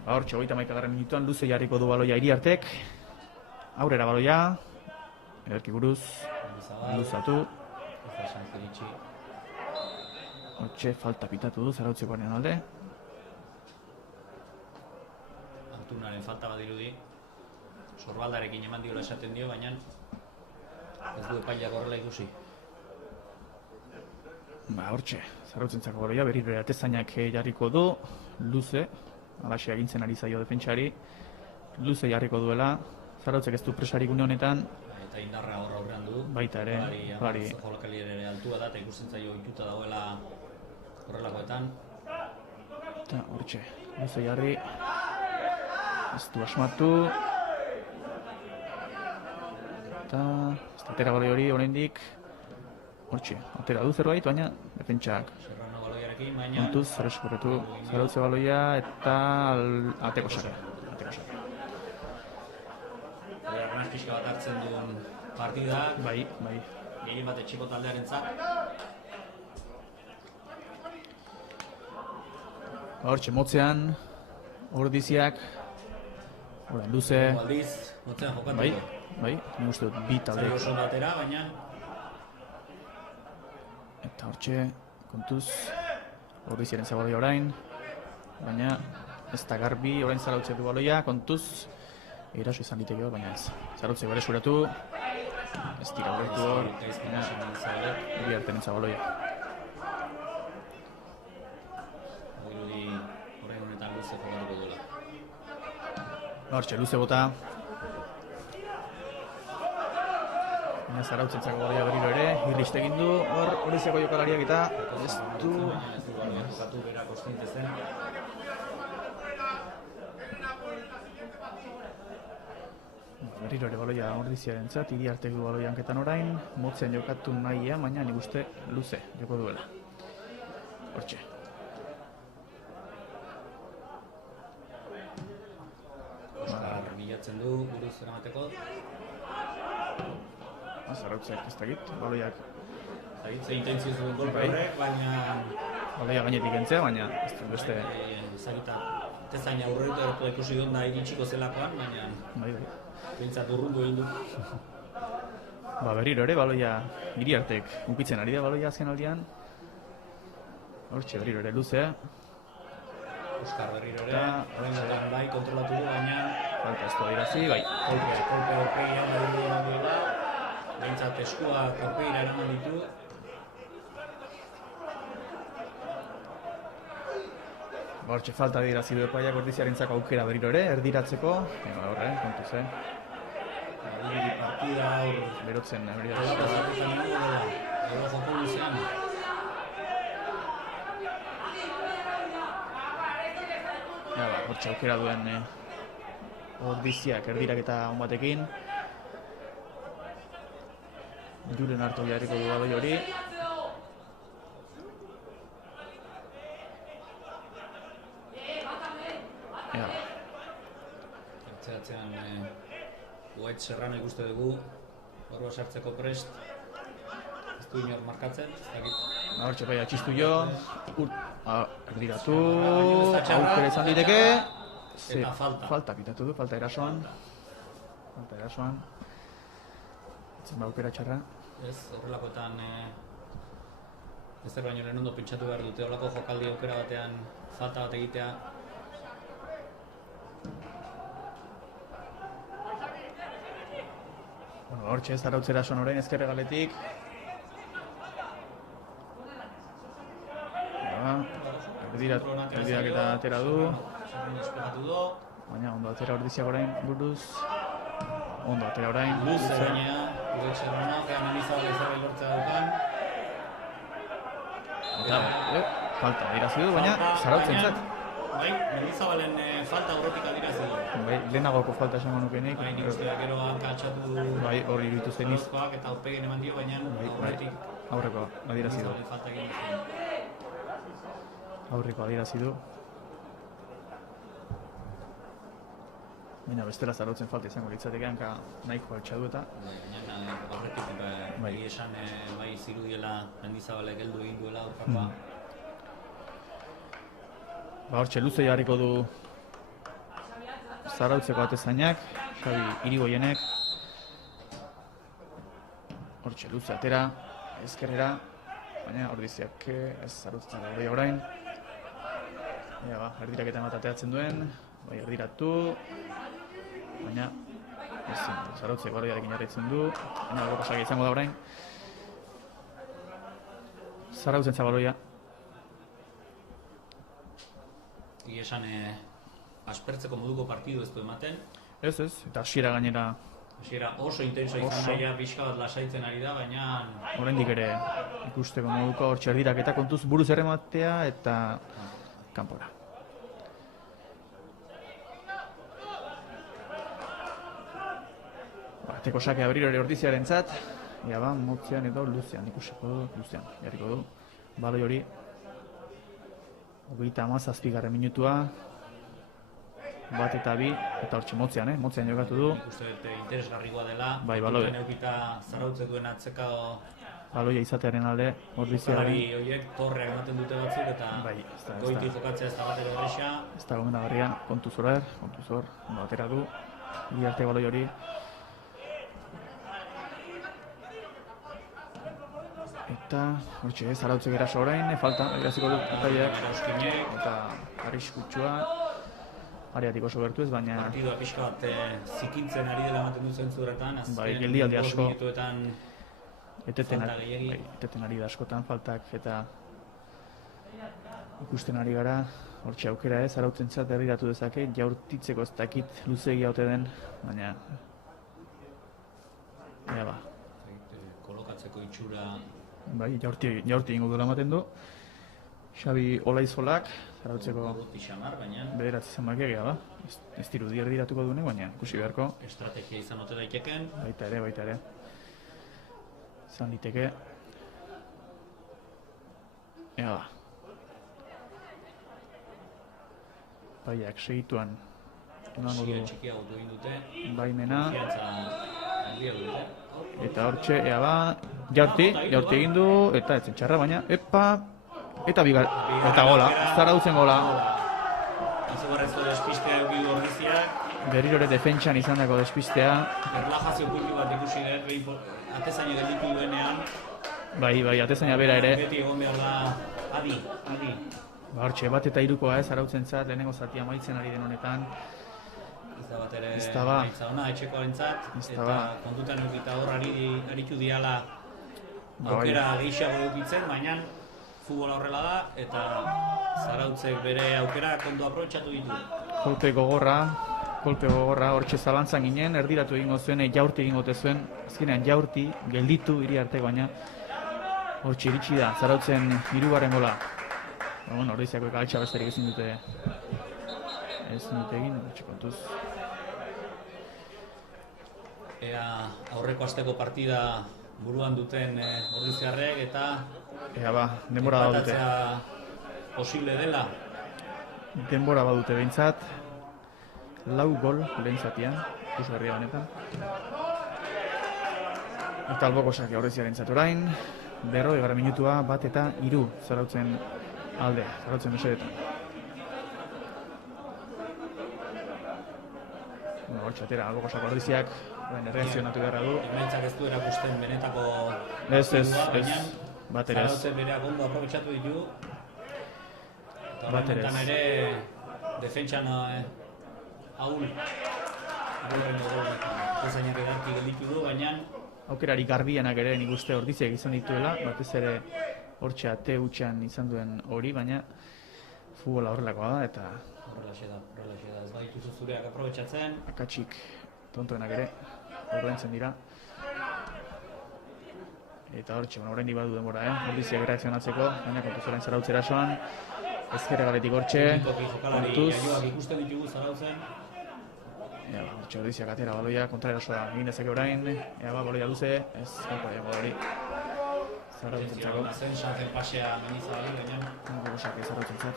Hortxe, 31. minutuan luze jarriko du baloia Iriartek. Aurrera baloia. Ederki buruz. Luzatu. Pasan ziritsi. Hortxe, falta pitatu du Zarautzekoaren alde. Antunaren falta badirudi. Sorbaldarekin eman diola esaten dio, baina ez du epaileak horrela ikusi. Hortxe, Zarautzentzako baloia, berriro ere atezainak jarriko du, luze, alaxe agintzen ari zaio defentsari, luze jarriko duela, Zarautzek ez du presarik une honetan. Eta indarra aurrean du. Baita ere, bari. Jolakali ere altua da, eta ikusten zaio ohituta dagoela horrelakoetan. Eta hortxe, luze jarri, ez du asmatu. Eta ez da atera baloi hori oraindik. Hortxe, atera du zerbait, baina defentsak Serrano baloiarekin, baina kontuz, zareskorretu Zarautze baloia eta ateko sare. Arnaz pixka bat hartzen duen partida. Bai. Gehien bat etxeko taldearentzat. Hortxe, motzean, ordiziak, luze. Aldiz, motzean jokatuko. Bai, nik uste dut bi talde. Zai oso batera, baina Eta hortxe, kontuz, ordiziaren zabaloia orain, baina ez da garbi, orain Zarautze du baloia, kontuz, eraso izan liteke bat, baina ez. Zarautze bare suratu, ez dira horretu hor, baina hori artenen zabaloia. Irudi horrein honetan luze jokatuko duela. Hortxe, luze bota. Baina Zarautzentzako baloia berriro ere, irrist egin du, Ordiziako jokalariak eta ez du... Jokatu bera konstante zen. Berriro ere baloia Ordiziarentzat, Iriartek du baloia hanketan orain, motzean jokatu nahia, baina nik uste luze joko duela. Hortxe. Oskar bilatzen du, buruz eramateko. Zarautzek ez dakit, baloiak Zagitze intentzio zuen golpe horrek, baina baloia gainetik entzea, baina ez du beste... Zagita, tezaina aurrerutu eratu ikusi duen da iritsiko zelakoan, baina Bai. bintzat urrundu egin du. Berriro ere, baloia Iriartek unkitzen ari da baloia azken aldian. Hortxe, berriro ere luzea. Oskar berriro ere, horrengaten bai kontrolatu du, baina Falta ez du adirazi, bai. kolpe aurpegian badiru eman duela. Bintzat eskua aurpegira eraman ditu. Hortxe, falta adirazi du epaiak Ordiziarentzako aukera berriro ere, erdiratzeko. Horre, kontuz, Diriri partida hor berotzen, Olako zaketan ingo dela, edo joko luzean. Hortxe aukera duen Ordiziak erdiraketa on batekin. Julen hartu jarriko du baloi hori. Atzeratzean Uet Serrano ikuste dugu, barua sartzeko prest. Ez du inor markatzen, ez dakit. Hortxe bai atxistu jo. Erdiratu. Aukera izan diteke. Eta falta. Falta pitatu du, falta erasoan. Zenba aukera txarra. Ez, horrelakoetan ezer baino lehen ondo pentsatu behar dute, horrelako jokaldi aukera batean falta bat egitea. Hortxe ez Zarautze erasoan orain ezker hegaletik. Erdiraketa atera du. Despegatu du. Baina ondo atera Ordiziak orain buruz. Ondo atera orain. Luze gainea, Uet Serrano, gehan Mendizabal ezabel lortzea dukan. Falta adirazi du, baina Zarautzentzat. Bai, Mendizabalen falta aurretik adirazi du. Bai, lehenagoko falta esango nukenik. Bai, nik uste da gero hankaltxatu Bai, hori iruditu zen iz. Orozkoak eta aurpegin eman dio, baina aurretik Aurreko adirazi du. Mendizabalen falta egin zuen. Aurreko adirazi du. Baina bestela Zarautzen falta izango litzateke hanka nahiko altxadu eta. Baina horretik bai esan bai zirudiela Mendizabalek heldu egin duela aurkakoa. Hortxe luze jarriko du Zarautzeko atezainak, Xabi Irigoienek. Hortxe luze atera, ezkerrera, baina ordiziak ez zarutzen hori orain. Erdiraketa bat ateatzen duen, bai erdiratu, baina ezin, zarautzek baloiarekin jarraitzen du, baina algo pasak izango da orain. Zarautzen zabaloia. Egia esan, aspertzeko moduko partidu ez du ematen. Ez, eta hasiera gainera Hasiera oso intenso izan naia, pixka bat lasaitzen ari da, baina... oraindik ere ikusteko moduko hortxe erdiraketa kontuz buruz errematea eta kanpora. Teko sake abrir hori ordiziaren zat, motzean edo luzean, ikusiko du, luzean, jarriko du. Baloi hori, 37. minutua, 1 eta 2, eta hortxe motzean jokatu du. Ikuste dut interesgarrikoa dela, baloi. Eukita zarautze duen atzeka baloia izatearen alde, ordiziaren. Jokalari horiek torreak ematen dute batzuk eta goiti jokatzea ez da batera horrexea. Ez da gomendagarria, kontuz hor, batera du, Iriarte baloi hori. Eta, hortxe, zarautzek eraso orain, falta, iraziko du epaileak. Eta arriskutsua, areatik oso gertu ez, baina... Partidua pixka bat zikintzen ari dela ematen du zentzuretan, azken geldialdi asko. minutuetan falta gehiagi. Eteten ari da askotan, faltak eta ikusten ari gara, hortxe aukera ez, zarautzentzat herriratu dezake, jaurtitzeko ez dakit luzegia ote den, baina... Kolokatzeko itxura... Bai, jaurti ingo duela ematen du. Xabi Olaizolak, zarautzeko bederatzi zenbak egia, ez dirudi erdiratuko duenek, baina ikusi beharko. Estrategia izan ote daiteken. Baita ere. Zan liteke. Ea ba. Baiak segituan emango du txikia autu egin dute. baimena. Handia dute. Eta hortxe, ea ba, jaurti egin du, eta etzen txarra, baina, eta eta gola, zarautzen gola. Azugarrezko despistea eukidu ordiziak. Berriro ere defentsan izan dago despistea. Erlajazio puntu bat ikusi dut, atezaino gelditu duenean. Bai, atezaina bera ere. Beti egon behar da, adi. Hortxe, 1 eta 3 zarautzen zat, lehenengo zatia maitzen ari den honetan. Ez da bat ere maitza ona etxekoarentzat, eta kontutan eukita hor aritu diala aukera gehiago eukitzen, baina futbola horrela da, eta zarautzek bere aukera kondo aprobetxatu ditu. Kolpe gogorra, hortxe zalantzan ginen, erdiratu egingo zuen, jaurti egingo zuen, azkenean jaurti, gelditu Iriarte, baina hortxe iritsi da, zarautzen 3. gola. Ordiziako altxa besterik ezin dute egin, hortxe kontuz. Ea aurreko asteko partida buruan duten ordiziarrek eta denbora badute. Posible dela. Denbora badute behintzat. 4 gol lehen zatian, ikusgarria honetan. Eta alboko sake ordiziaren orain. 40. minutua, 1 eta 3 zarautzen alde, zarautzen mesedetan. Hortxatera, alboko sake ordiziak, erreakzionatu beharra du. Emaitzak ez du erakusten benetako Ez, bat ere ez. Zarautzen bereak ondo aprobetxatu ditu. Eta horretan ere defentsan ahul. Ezainak edarki gelditu du, baina... Aukerari garbienak ere nik uste ordiziak izan dituela, batez ere hortxe ate hutxean izan duen hori, baina futbola horrelakoa da, eta... Horrelaxe da, ez badituzu zureak aprobetxatzen. Akatsik tontoenak ere, ordaintzen dira. Eta hortxe, oraindik badu denbora, ordiziak reakzionatzeko, baina kontuz orain zarautze erasoan. Ezkerre galetik hortxe, kontuz. Joak ikusten ditugu zarautzen. Hortxe ordiziak atera baloia, kontra erasoa egin dezake orain. Baloia luze, ez kontra dago hori. Zarautzen Zen santzen pasea menizabali, baina... Gogosak ez zarautzen.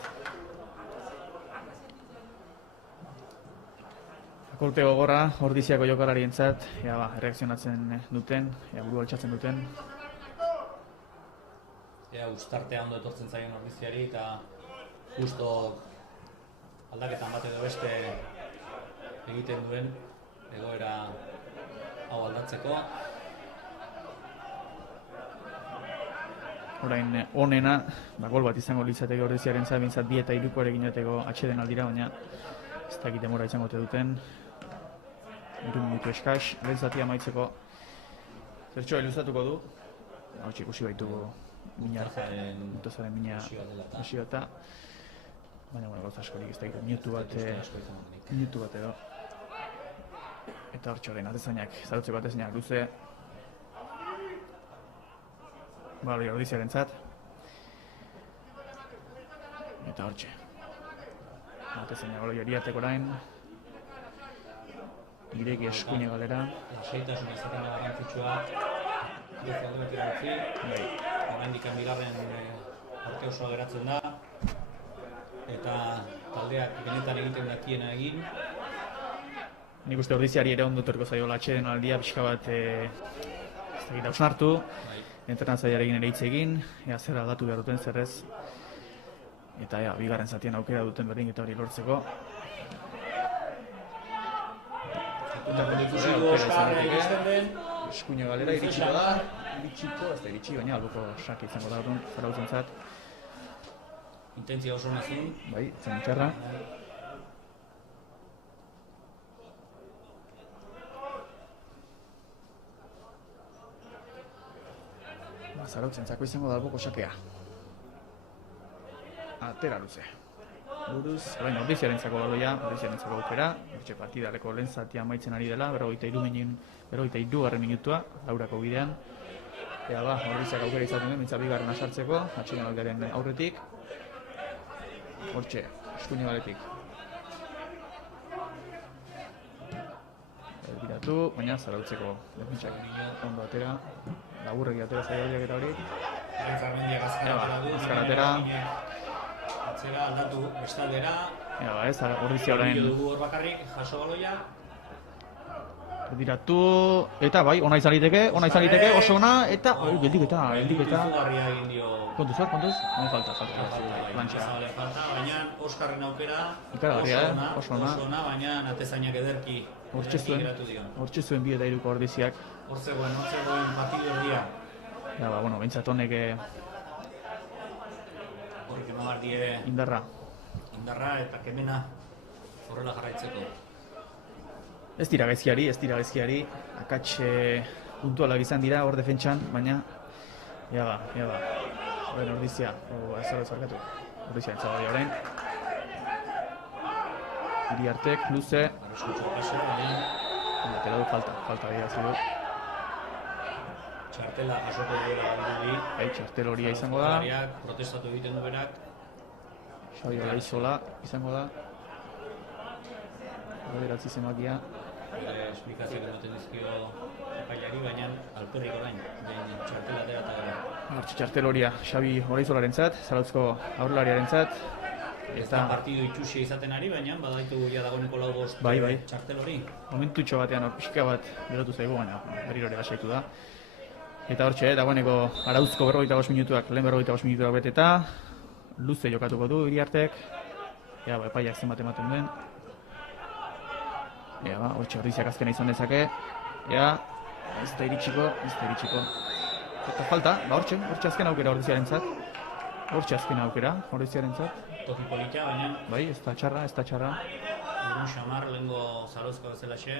Kolpe gogorra, ordiziako jokalarientzat, erreakzionatzen duten, buru altxatzen duten. Uztartea ondo etortzen zaion ordiziari eta justo aldaketan bat edo beste egiten duen egoera hau aldatzeko. orain onena, gol bat izango litzateke ordiziaren zabintzat 2 eta 3 jateko atxeden aldira, baina ez dakit demora izango te duten. 3 minutu eskas, lehen zati amaitzeko zertxoa iluzatuko du. Hortxe ikusi baitugu Mutazaren mina hasi eta baina gauza askorik ez dakit, minutu bat edo. Eta hortxe orain atezainak, zarutzeko atezainak luze. Baloi ordiziaren zat. Eta hortxe. Atezainak baloi horiatek orain. Ireki eskuine galera. Lasaitasuna izaten da garrantzitsua. Beste alde batera utzi. Oraindik bigarren parte osoa geratzen da. Eta taldeak benetan egiten dakiena egin. Nik uste ordiziari ere ondo torko zaiola atxeden aldia pixka bat ez dakit hausnartu. Entrenatzailearekin ere hitz egin, ea zer aldatu behar duten zerrez. Eta bigarren zatian aukera duten berdinketa hori lortzeko. Eskuine galera iritsiko da, ez da iritsi, baina albuko sake izango da zarautzen zat. Intentzia oso nazun. Bai, zen txarra. Zarautzen zako izango da albuko sakea. Atera luze. Buruz, orain ordiziaren zako baloia, ordiziaren zako aukera. Hortxe partidaleko lehen zatia amaitzen ari dela, 43 minutua, laurako bidean. Ea ordiziak aukera izaten den, mintza bigarren asartzeko, atxeden aldearen aurretik. Hortxe, eskuine galetik. Elbiratu, baina zarautzeko defentsak ondo atera. Laburreki atera zailariak eta hori. Azkaratera. Atzera aldatu bestaldera. Ez, ordizia orain. Dugu hor bakarrik, jaso baloia. Erdiratu, eta bai, ona izan liteke, oso ona, eta geldiketa. Izugarria egin dio. Kontuz? Hone falta. Baina Oskarren aukera oso ona, baina atezainak ederki. Hortxe zuen 2 eta 3ko ordiziak. Hor zegoen partidu erdia. Behintzat honek Horrek emabar die indarra eta kemena horrela jarraitzeko. Ez dira gaizkiari, akats puntualak izan dira hor defentsan, baina Orain ordizia, zarkatu. Ordizia entzabadia orain. Iriartek, luze. Atera du falta dira zidu. Txartela jasoko duela dirudi. Txartel horia izango da. Protestatu egiten du berak. Xabi Olaizola izango da. Bederatzi zemakia. Esplikazioak ematen dizkio epailari, baina alperrik orain. Txartela atera eta gara. Hortxe txartel horia Xabi Olaizolaren zat, zarautzko aurrelariaren zat. Ez da partidu itxusia izaten ari, baina badaitu ja dagoeneko 4-5 bai. txartel hori. Momentutxo batean pixka bat berotu zaigu, baina berriro ere lasaitu da. Eta hortxe, dagoeneko Arauzko 45 minutuak, lehen 45 minutuak beteta. Luze jokatuko du Iriartek. Epaiak zenbat ematen den. Hortxe ordiziak azkena izan dezake. Ez da iritsiko. Eta falta, hortxe azken aukera ordiziaren zat. Hortxe azken aukera ordiziaren zat. Toki politia, baina... Bai, ez da txarra. Urun xamar, lehenko Zarozko bezalaxe.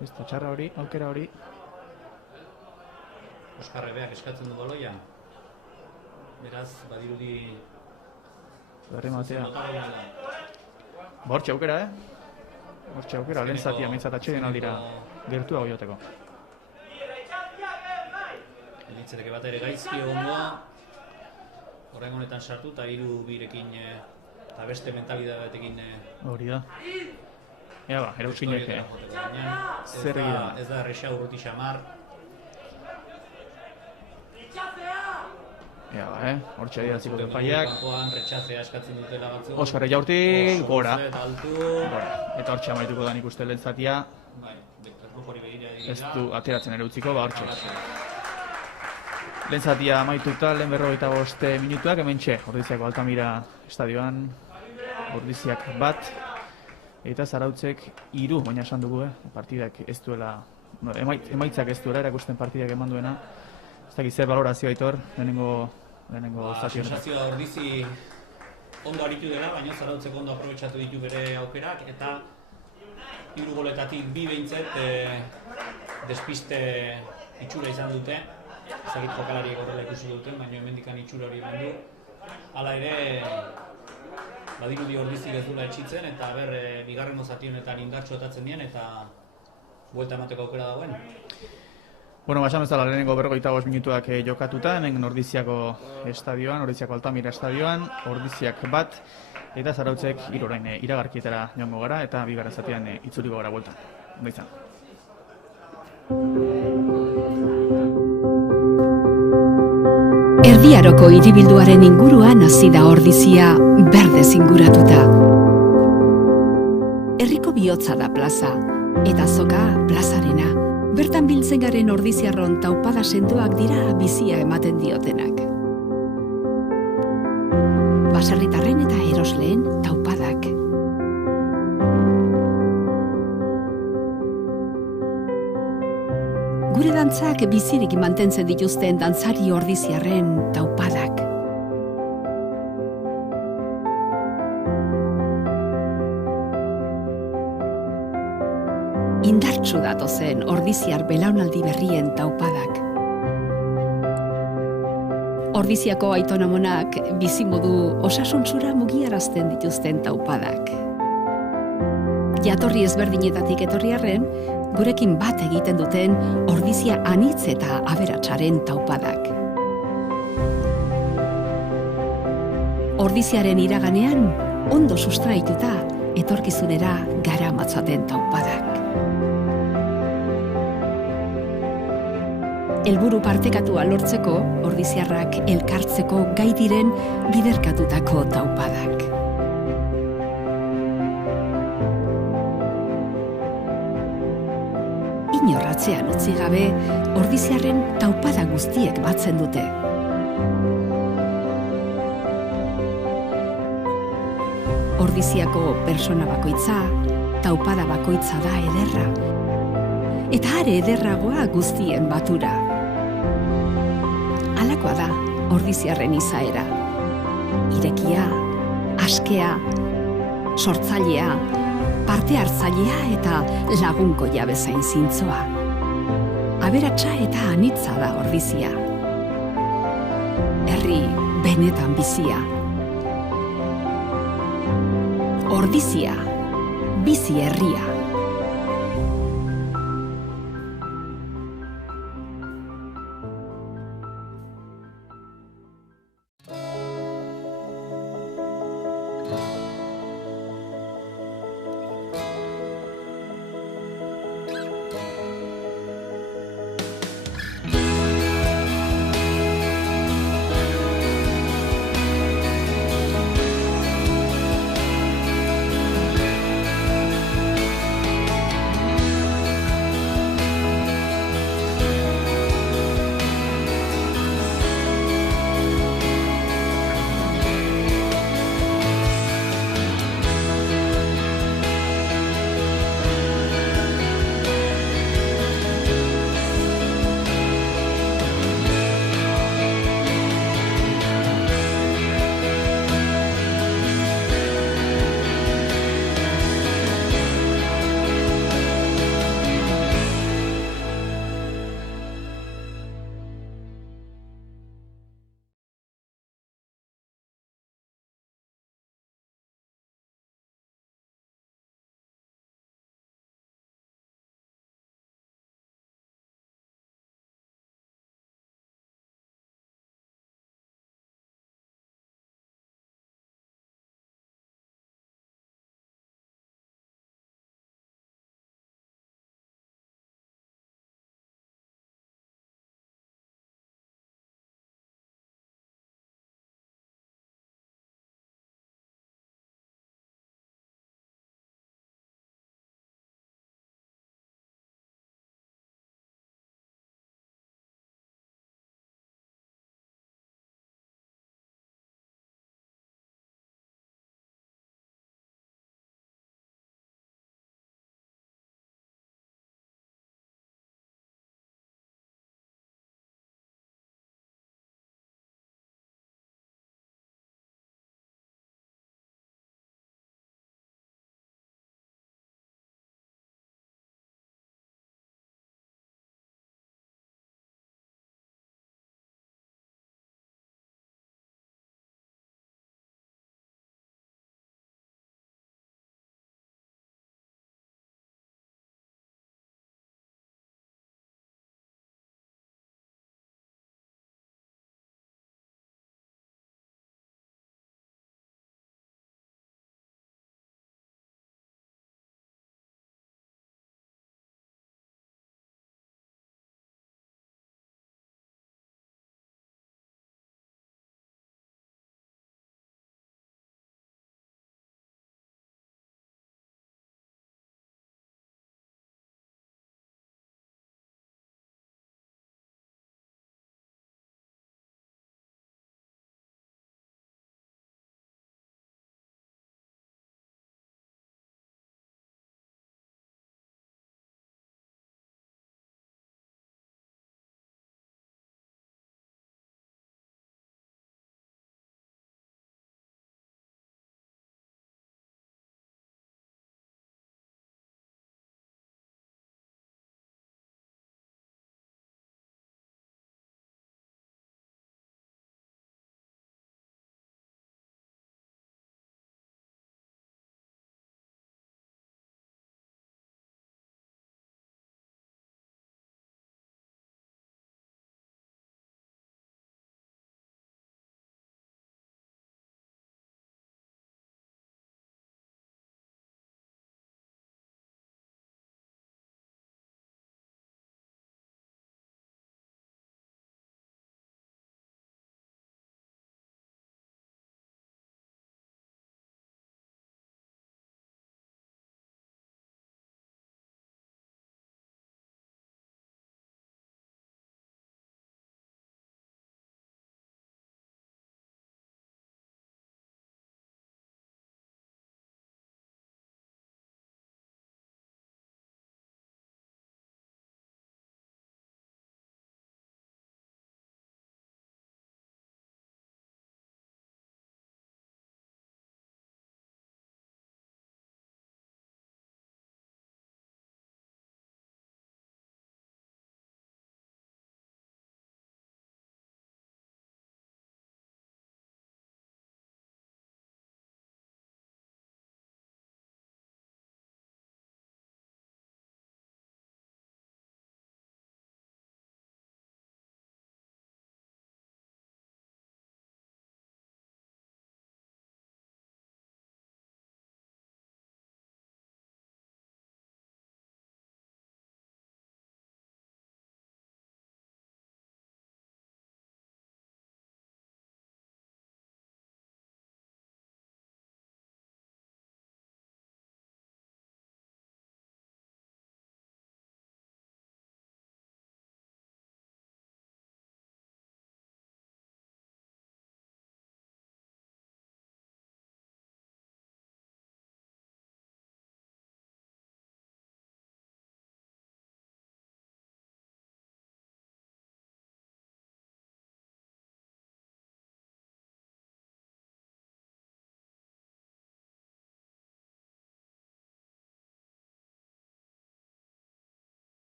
Ez da txarra hori, aukera hori. Oskarre beak eskatzen du baloia. Beraz, badirudi... Berrematea. Hortxe aukera, Hortxe aukera, lehen zatia mintzat atxeden aldira gertua goioteko. Elitzereke bat ere gaizki egongo. Horrein honetan sartu eta 3-2rekin eta beste mentalidadeatekin... Hori da. Erauskinek zer egira. Ez da erresa urruti xamar. Hortxe adiraziko du epaiak. Retxazea eskatzen dutela batzuk. Oskarre jaurtik, gora. Eta hortxe amaituko da nik uste lehen zatia. Ez du ateratzen ere utziko, hortxe. Lehen zatia amaituta, lehen 45 minutuak, hementxe, Ordiziako Altamira estadioan, Ordiziak 1, eta Zarautzek 3, baina esan dugu, partidak ez duela, emaitzak ez duela erakusten partidak eman duena. Ez dakit zer balorazio Aitor, lehenengo lehenengo zati honetan. Sensazioa Ordizi ondo aritu dela, baina Zarautzek ondo aprobetxatu ditu bere aukerak, eta 3 goletatik 2 behintzet despiste itxura izan dute. Ezagit jokalariek horrela ikusi duten, baina hemendikan itxura hori eman du. Hala ere, badirudi Ordizik ez duela etxitzen, eta bigarrengo zati honetan indartxo otatzen dien, eta buelta emateko aukera dagoen. Bueno, esan bezala lehenengo 45 minutuak jokatuta, hemen Ordiziako estadioan, Ordiziako Altamira estadioan, Ordiziak 1, eta Zarautzek 3 orain iragarkietara joango gara, eta bigarren zatian itzuliko gara bueltan. Ondo izan. Erdiaroko hiribilduaren inguruan hasi da Ordizia berdez inguratuta. Herriko bihotza da plaza, eta azoka plazarena. Bertan biltzen garen ordiziarron taupada sendoak dira bizia ematen diotenak. Baserritarren eta erosleen taupadak. Gure dantzak bizirik mantentzen dituzten dantzari ordiziarren taupadak. Indartsu datozen ordiziar belaunaldi berrien taupadak. Ordiziako aitonamonak bizimodu osasuntsura mugiarazten dituzten taupadak. Jatorri ezberdinetatik etorri arren, gurekin bat egiten duten Ordizia anitz eta aberatsaren taupadak. Ordiziaren iraganean, ondo sustraituta, etorkizunera garamatzaten taupadak. Helburu partekatua lortzeko, ordiziarrak elkartzeko gai diren biderkatutako taupadak. Inorratzean utzi gabe, ordiziarren taupada guztiek batzen dute. Ordiziako persona bakoitza, taupada bakoitza da ederra. Eta are ederragoa guztien batura. Halakoa da ordiziarren izaera. Irekia, askea, sortzailea, parte hartzailea eta lagunkoia bezain zintzoa. Aberatsa eta anitza da Ordizia. Herri benetan bizia. Ordizia, bizi herria.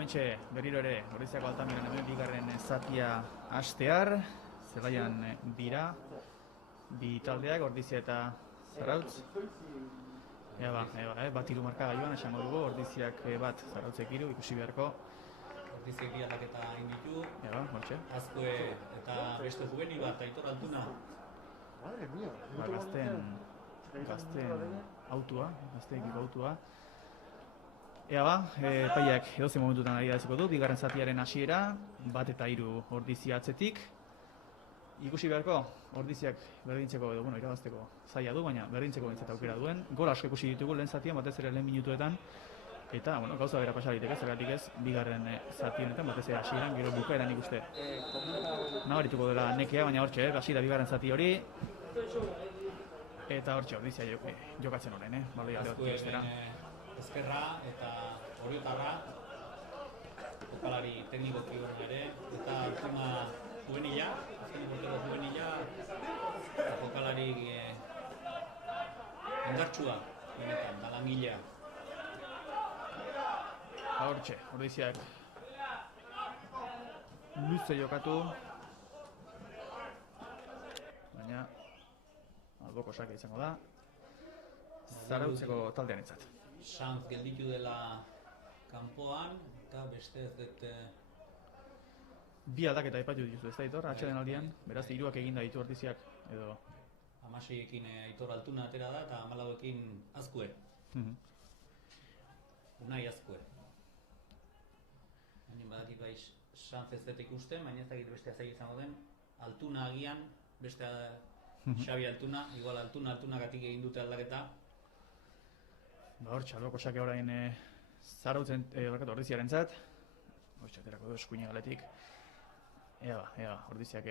hementxe berriro ere Ordiziako Altamiran hemen bigarren zatia hastear, zelaian dira bi taldeak, Ordizia eta Zarautz. Bat hiru markagailuan esango dugu, Ordiziak bat, Zarautzek hiru, ikusi beharko. Ordiziak bi aldaketa egin ditu. Hortxe. Azkue eta beste juvenil bat, Aitor Altuna. Gazten autua, gazteekiko autua. Epaiak edozein momentutan ari da du, bigarren zatiaren hasiera, bat eta hiru Ordizia atzetik. Ikusi beharko, Ordiziak berdintzeko edo, irabazteko zaila du, baina berdintzeko bintzat aukera duen. Gol asko ikusi ditugu lehen zatian, batez ere lehen minutuetan. Eta, gauza bera pasaliteke, zergatik ez, bigarren zati honetan, batez ere hasieran, gero bukaeran ikuste. Nabarituko dela nekea, baina hortxe, hasi da bigarren zati hori. Eta hortxe, Ordizia jokatzen horren, baloia alde bat ikustera. Ezkerra eta Oriotarra, jokalari teknikoki horren ere, eta Altuna juvenila, azken portero juvenila, jokalari indartsua, benetan, da langilea. Hortxe, Ordiziak luze jokatu, baina alboko sake izango da, Zarautzeko taldean entzat. Sanz gelditu dela kanpoan, eta beste ez dut... Bi aldaketa aipatu dituzu, ez da, Aitor, atxeden aldian, beraz, hiruak eginda ditu Ordiziak, edo... 16ekin Aitor Altuna atera da, eta 14ekin Azkue. Unai Azkue. Baina badakit bai Sanz ez dut ikusten, baina ez dakit beste zaila izango den. Altuna agian, beste Xabi Altuna, igual Altunagatik egin dute aldaketa. Hortxe, alboko sake orain Zarautzen, Ordiziaren zat. Hortxe, aterako du eskuina galetik. Ordiziak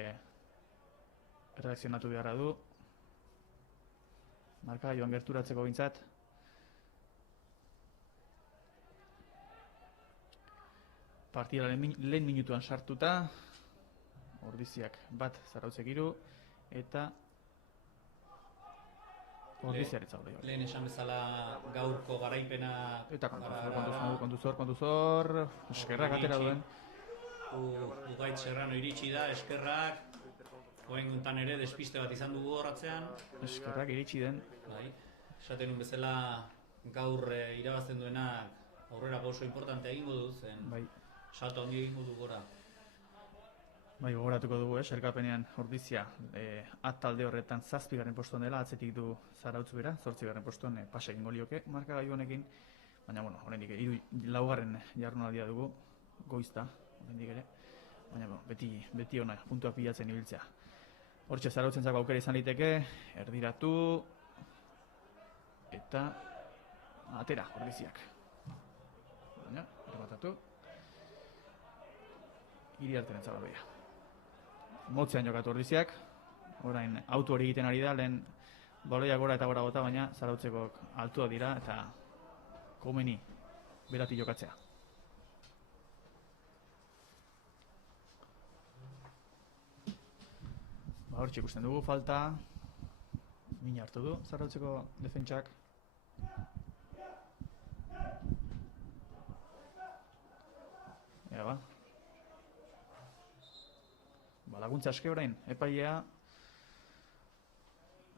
reakzionatu beharra du. Markagailuan gerturatzeko bintzat. Partida lehen minutuan sartuta. Ordiziak bat, Zarautzek hiru. Eta Ordiziaretza hori. Lehen esan bezala gaurko garaipena... Eta konduzor, eskerrak atera duen. Ugait Serrano iritsi da, eskerrak. Oenguntan ere despiste bat izan dugu horratzean. Eskerrak iritsi den. Esaten un bezala gaur irabazten duenak aurrera pauso importante egingo du zen. Salto handi egingo du gora. Gogoratuko dugu, sailkapenean Ordizia talde horretan 7. postuan dela, atzetik du Zarautz bera, 8. postuan pase egingo lioke markagailu honekin. Baina, oraindik 4. jardunaldia dugu, goizta, oraindik ere. Baina, beti ona, puntuak pilatzen ibiltzea. Hortxe Zarautzentzako aukera izan liteke, erdiratu, eta atera Ordiziak. Baina, errematatu. Iriarteren zabaloia. Motzean jokatu Ordiziak, orain autu hori egiten ari da, lehen baloia gora eta gora bota, baina Zarautzekok altua dira eta komeni berati jokatzea. Hortxe ikusten dugu, falta mina hartu du Zarautzeko defentsak. Laguntza aske orain, epailea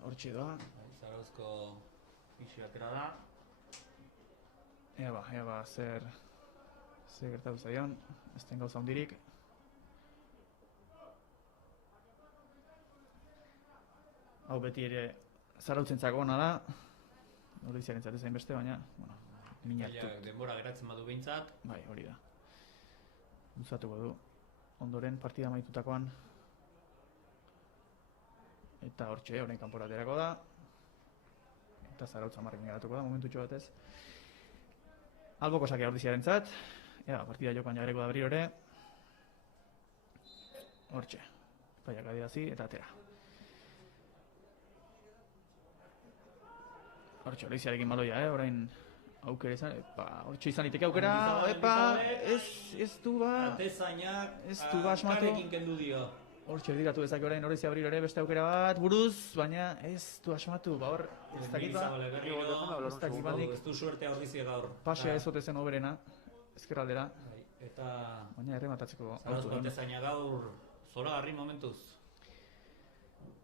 hortxe doa. Zarauzko pixi atera da. Zer gertatu zaion, ez den gauza hundirik. Hau beti ere Zarautzentzako ona da. Ordiziaren zatez hain beste, baina, mina hartu. Denbora geratzen badu behintzat. Hori da. Luzatuko du. Ondoren partida amaitutakoan. Eta hortxe, orain kanpora aterako da. Eta Zarautz 10 geratuko da, momentutxo batez. Alboko sakea Ordiziaren zat. Partida jokan jarreko da berriro ere. Hortxe, epaiak adierazi eta atera. Hortxe, Ordiziarekin baloia, orain aukera izan, hortxe izan liteke aukera, ez du ba... Atezainak, asmatu. Karrekin kendu dio. Hortxe erdiratu dezake orain Ordizia berriro ere beste aukera bat, buruz, baina ez du asmatu, hor, ez dakit ba... Ez du suertea Ordizia gaur. Pasea ez ote zen oberena, ezkerraldera, Eta Baina errematatzeko Zarauzko atezaina gaur zoragarri momentuz.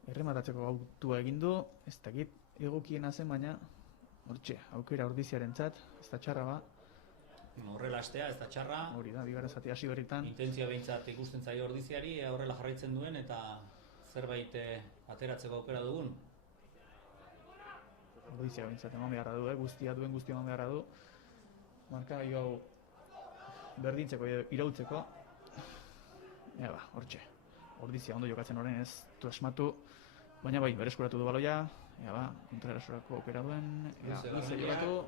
Errematatzeko autua egin du, ez dakit egokiena zen, baina hortxe, aukera ordiziarentzat, ez da txarra ba. Horrela astea, ez da txarra. Hori da, bigarren zati hasi berritan. Intentzioa behintzat ikusten zaio ordiziari, horrela jarraitzen duen eta zerbait ateratzeko aukera dugun. Ordizia behintzat eman beharra du, guztia eman beharra du. Markagailu hau berdintzeko, irautzeko. Hortxe. Ordizia ondo jokatzen horren ez du asmatu. Baina bai, bereskuratu du baloia. Kontrarasurako aukera duen. Luze jokatu.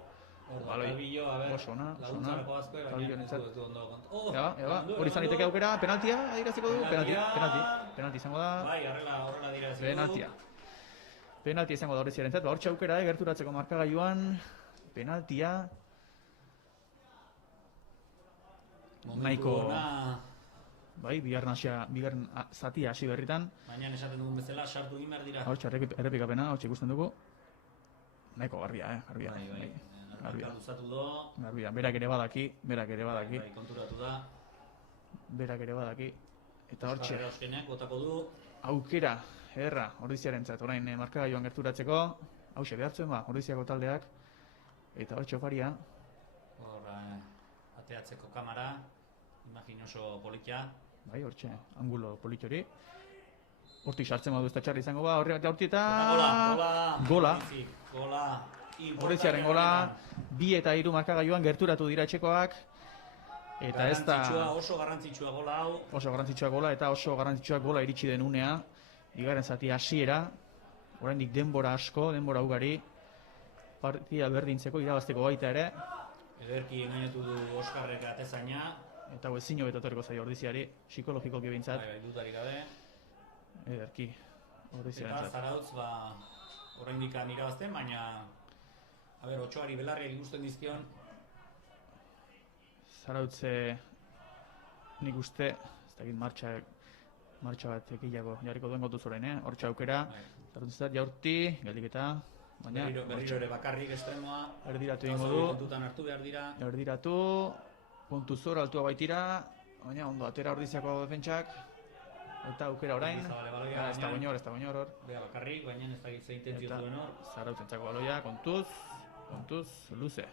Baloi, oso ona, laguntzarako azko, baina ez du ondo kontu. Hori izan liteke aukera, penaltia adiraziko du, penalti izango da. Bai, horrela adiraziko du. Penaltia izango da Ordiziarentzat, hortxe aukera, gerturatzeko markagailuan, penaltia. Nahiko, bai, bigarren zatia hasi berritan. Baina esaten dugun bezala, sartu egin behar dira. Hortxe, errepikapena, hortxe ikusten dugu. Nahiko garbia, garbia. Garbia, berak ere badaki. Bai, konturatu da. Berak ere badaki. Eta hortxe. Oskeneak botako du. Aukera, ederra, Ordiziarentzat, orain markagailuan gerturatzeko. Hauxe behartzen ba, Ordiziako taldeak. Eta hortxe oparia. Hor, ateatzeko kamara. Imaginoso politia. Bai, hortxe, angulo politori. Hortik sartzen badu ez da txarra izango ba, horti eta... Gola. Ordiziaren gola, 2 eta 3 markagailuan gerturatu dira etxekoak. Eta ez da... Oso garrantzitsua gola hau. Oso garrantzitsua gola eta oso garrantzitsua gola iritsi den unea. Bigarren zati hasiera. Oraindik denbora asko, denbora ugari. Partida berdintzeko irabazteko baita ere. Ederki engainatu du Oskarrek atezaina. Eta hau ezin hobeto etorriko zaio Ordiziari, psikologikoki behintzat. Bai, dudarik gabe. Ederki, Ordiziarentzat. Eta Zarautz, oraindik irabazten, baina... Otsoari belarriak ikusten dizkion. Zarautze nik uste, ez dakit martxa bat gehiago jarriko duen gotuz orain, hortxe aukera. Zarautzezat jaurti, geldiketa. Berriro ere bakarrik estremoa. Erdiratu egingo du. Kontutan hartu behar dira. Erdiratu, kontuzor altua baitira. Baina ondo atera Ordiziako defentsak. Eta aukera orain. Ez da goinor hor. Bea bakarrik, baina ez da gitze intentzio duen hor. Zarautzentzako baloia, kontuz, luze,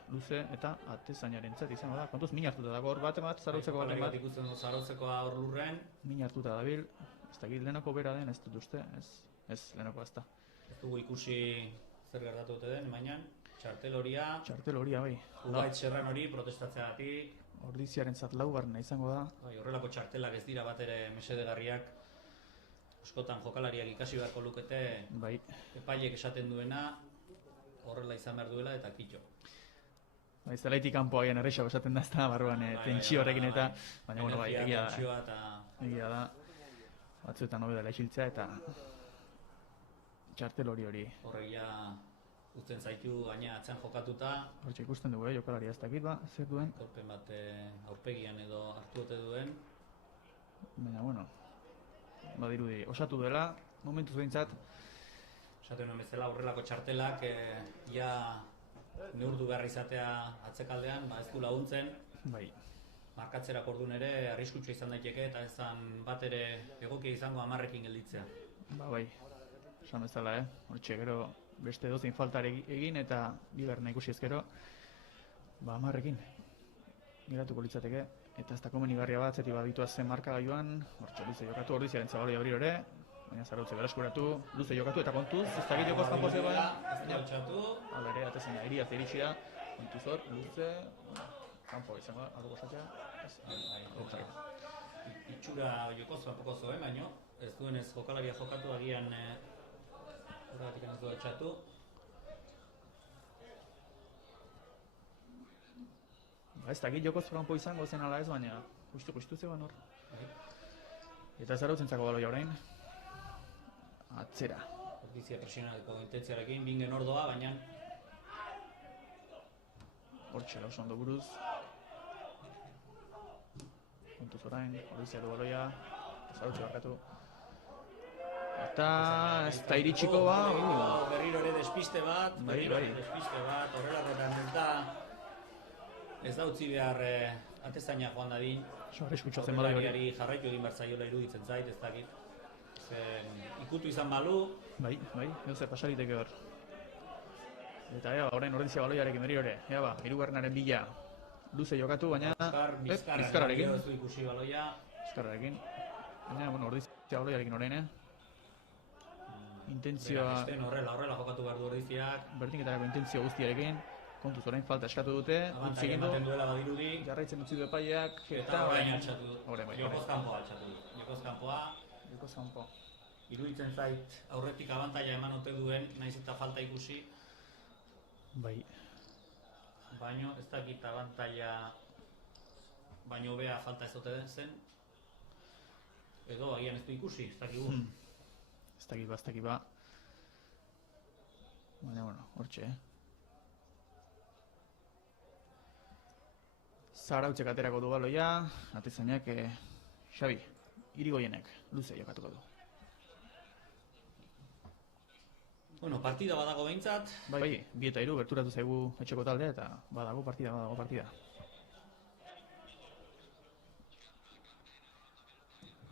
eta atezainarentzat izango da. Kontuz, min hartuta dago hor bat, Zarautzeko baloia bat. Ikusten du Zarautzekoa hor lurren. Min hartuta dabil, ez dakit lehenoko bera den, ez dut uste, ez lehenoko ez da. Ez dugu ikusi zer gertatu dute den, baina txartel horia, bai. Ugait Serran hori protestatzeagatik. Ordiziarentzat laugarrena izango da. Horrelako txartelak ez dira batere mesedegarriak. Askotan jokalariak ikasi beharko lukete, bai. Epailek esaten duena, horrela izan behar duela eta kitxo. Bai, zelaitik kanpoa gian errexago esaten da, ez da, barruan tentsio horrekin eta... Baina, bai, egia da. Batzuetan hobe dela isiltzea eta... Txartel hori. Horrek ja uzten zaitu gaina atzean jokatuta. Hortxe ikusten dugu, jokalari ez dakit ba, zer duen. Kolpen bat aurpegian edo hartu ote duen. Baina, badirudi, osatu dela, momentuz behintzat. Osatu nuen bezala horrelako txartelak ja neurtu behar izatea atzekaldean, ez du laguntzen. Bai. Markatzerak orduan ere arriskutsu izan daiteke eta ezan bat ere egokia izango 10ekin gelditzea. Bai, esan bezala, hortxe gero beste dozein faltar egin eta bigarrena ikusi ezkero 10ekin geratuko litzateke. Eta ez da komenigarria bat, zeti badituaz zen markagailuan, hortxe luze jokatu, Ordiziarentzat baloia berriro ere, baina Zarautze beraskuratu, luze jokatu eta kontuz, ez da jokoz kanpo zegoen. Ez da hotxatu. Hala ere, atezen iriaz iritsia, kontuz hor, luze, kanpo izango da, algo gozatzea. Itxura jokoz kanpoko zoen, baina ez duenez jokalaria jokatu agian horregatik ez du hotxatu. Ez dakit jokoz kanpo izango zen ala ez, baina justu zegoen hor. Eta Zarautzentzako baloia orain. Atzera. Ordizia presionaleko intentziarekin, bingen ordoa, baina... Hortxe, oso ondo buruz. Kontuz orain, Ordizia du baloia. Zarautze barkatu. Eta ez da iritsiko ba... Berriro ere despiste bat, horrelakoetan ez da ez da utzi behar atezaina joan dadin, Arriskutsu zen bada hori. aurrelariari jarraitu egin behar zaiola iruditzen zait, ez dakit. Ikutu izan balu, Bai, edo zer pasaliteke hor. Eta orain ordizia baloiarekin berriro ere, hirugarrenaren bila luze jokatu, baina Bizkarrarekin. Ez du ikusi baloia. Bizkarrarekin. Baina, ordizia baloiarekin orain, intentzioa... Horrela jokatu behar du ordiziak. Bertinketarako intentzio guztiarekin, kontuz orain falta eskatu dute, Abantaila ematen duela badirudi. jarraitzen utzi du epaiak, Eta orain altxatu du. Bai. Jokoz kanpoa altxatu du. Jokoz kanpoa. Iruditzen zait aurretik abantaila eman ote duen, naiz eta falta ikusi. Bai. Baino ez dakit abantaila baino hobea falta ez ote den zen. Edo agian ez du ikusi, ez dakigu. Ez dakit ba. Baina, hortxe, Zarautzek aterako du baloia, atezainak, Xabi, Irigoienek, luze jokatuko du. Bueno, partida badago behintzat. Bai, 2-3 berturatu zaigu etxeko taldea eta badago partida.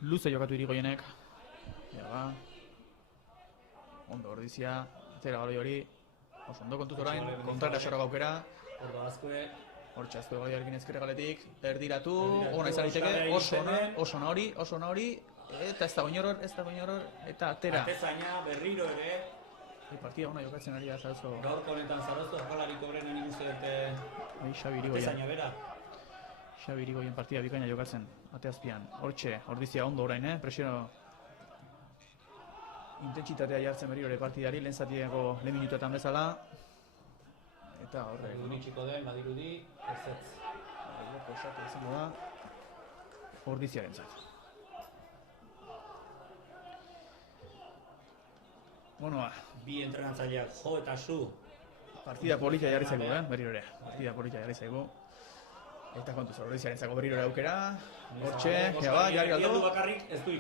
Luze jokatu Irigoienek. Ondo ordizia, atzera baloi hori. Ondo kontuz orain, kontrara xarra gaukera. Ordo azkue. Hortxe azkue baloiarekin ezkerre galetik. Erdiratu, ona izan liteke, oso ona hori. Eta ez da goinoror, eta atera. Atezaina berriro ere. Partida ona jokatzen ari da Zarauzko. Gaurko honetan Zarauzko jokalariko berenan ikuste dute Xabi Irigoien. atezaina bera. Xabi Irigoien partida bikaina jokatzen, ateazpian. Hortxe, ordizia ondo orain, presio intentsitatea jartzen berriro ere partidari, lehen zatiako lehen minutuetan bezala. Eta horrek. Unitxiko den, badirudi, ez. Posatu izango da, ordiziaren zat. Bi entrenatzaileak jo eta su. Partida politia jarri zaigu, berriro ere. Partida politia jarri zaigu. Eta kontuz, ordiziaren zako berriro ere aukera. Hortxe, jarri galdu. Bakarrik, ez du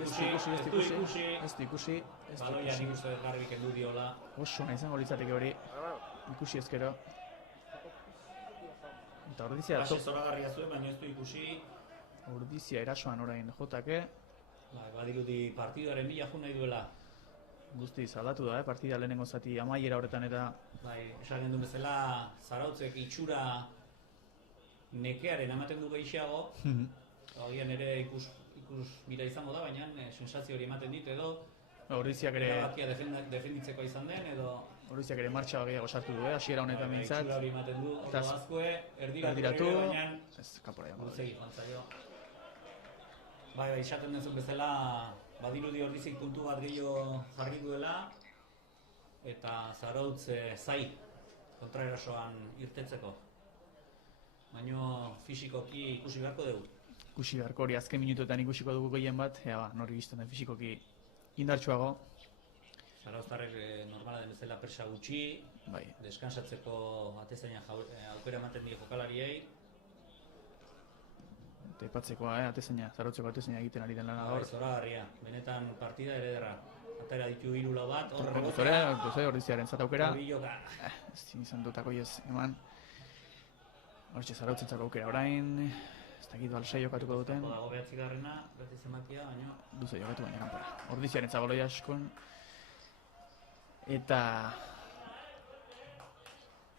ikusi. Baloian ikuste garbik endu diola. Oso nahi izango litzateke hori. Ikusi ezkero. Eta ordizia... Base zoragarria zuen, baina ez du ikusi. Ordizia erasoan orain jotake. Badirudi partidaren bila jun nahi duela. Guztiz aldatu da, partida lehenengo zati amaiera horretan eta... Esan gendu bezala, Zarautzek itxura nekearen ematen du gehiago. Agian ere ikus bira izango da, baina sensazio hori ematen dit edo... Ordiziak ere... Erabakia defenditzeko izan den edo... Ordiziak ere martxa gehiago sartu du, hasiera honetan mintzat. Itxura hori ematen du, ordo azkue, erdiratu, baina... Ez, kapora jago. Guzegi jantzaio. Esaten denzun bezala, badirudi ordizik puntu bat gehiago jarri duela eta Zarautz zai kontraerasoan irtetzeko. Baina fisikoki ikusi beharko dugu. Ikusi beharko hori azken minutuetan ikusiko dugu gehien bat, nori bizten den fisikoki indartsuago. Zarauztarrek normala den bezala persa gutxi, deskansatzeko atezaina aukera ematen die jokalariei. Tepatzekoa, Zarautzeko atezaina egiten ari den lana gaur. Zoragarria, benetan partida ederra. Atera ditu 3 bat, horre rebotea. Ordiziaren zat aukera. Ez izan dutako ez eman. Hortxe Zarautzentzako aukera orain. Ez dakit balsai jokatuko duten. Dago 9garrena, beti zenbakia, baina... Luze jokatu baina kanpora. Ordiziaren zabaloi askon. Eta...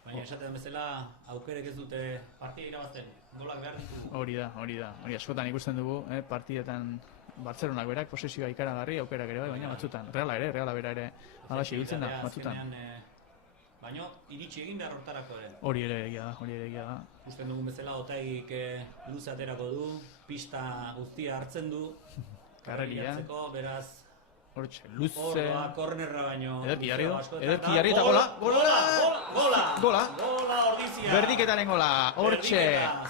Baina esaten bezala, aukerek ez dute partida irabazten, golak behar ditugu. Hori da. Hori askotan ikusten dugu, partidetan Bartzelonak berak posesioa ikaragarri, aukerak ere bai, baina batzutan. Reala bera ere alaxe ibiltzen da, batzutan. Baina iritsi egin behar hortarako ere. Hori ere egia da. Usten dugun bezala, Otaegik luze aterako du, pista guztia hartzen du. Karreria. Beraz... Hortxe, luze... Ordoa, kornerra baino... Ederki jarri eta gola! Gola! Ordizia! Berdiketaren gola, hortxe!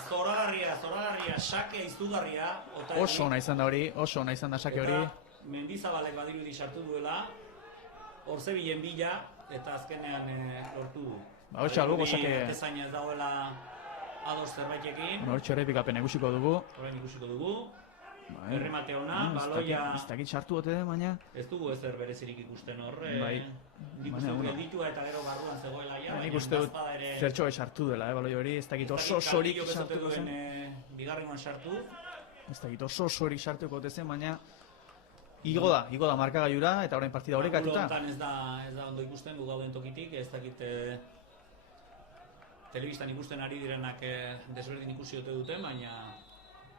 Zoragarria, sake izugarria. Oso ona izan da hori, sake hori. Eta Mendizabalek badirudi sartu duela, Orzebilen bila, eta azkenean lortu du. Hortxe, albuko sake... Atezaina ez dagoela ados zerbaitekin. Hortxe errepikapen ikusiko dugu. Horren ikusiko dugu. Erremate ona, baloia... Ez dakit sartu ote den, baina... Ez dugu ezer berezirik ikusten hor, Bai. nik uste dut gelditua eta gero barruan zegoela ja, Nik uste dut zertxo sartu dela, baloi hori, ez dakit oso sorik sartuko zen. Bigarrengoan sartu. Ez dakit oso sorik sartuko ote zen, baina... Igo da markagailura eta orain partida orekatuta. Hontan ez da ondo ikusten gu gauden tokitik, ez dakit telebistan ikusten ari direnak desberdin ikusi ote duten, baina...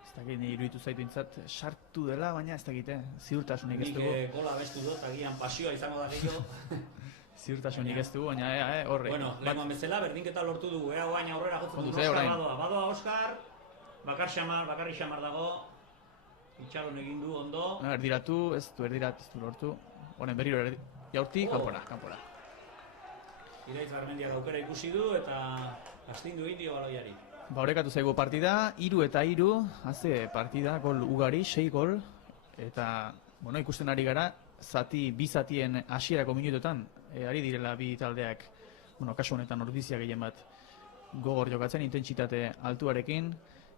Ez dakit, ni iruditu zaitu intzat sartu dela, baina ez dakit, ziurtasunik ez dugu. Nik gola bestu dut, agian pasioa izango da gehiago. Ziurtasunik ez dugu, baina horre. Bueno, lehenkoan bezala, berdinketa lortu dugu, guain aurrera jotzen dugu, Badoa Oskar, bakarri xamar dago, itxaron egin du ondo. Erdiratu, ez du lortu. Honen berriro jaurti, kanpora. Iraitz Garmendiak aukera ikusi du eta astindu egin dio baloiari. Orekatu zaigu partida, 3-3, haze partida, gol ugari, 6 gol. Eta, ikusten ari gara, bi zatien hasierako minutotan, ari direla bi taldeak, kasu honetan ordizia gehien bat, gogor jokatzen, intentsitate altuarekin,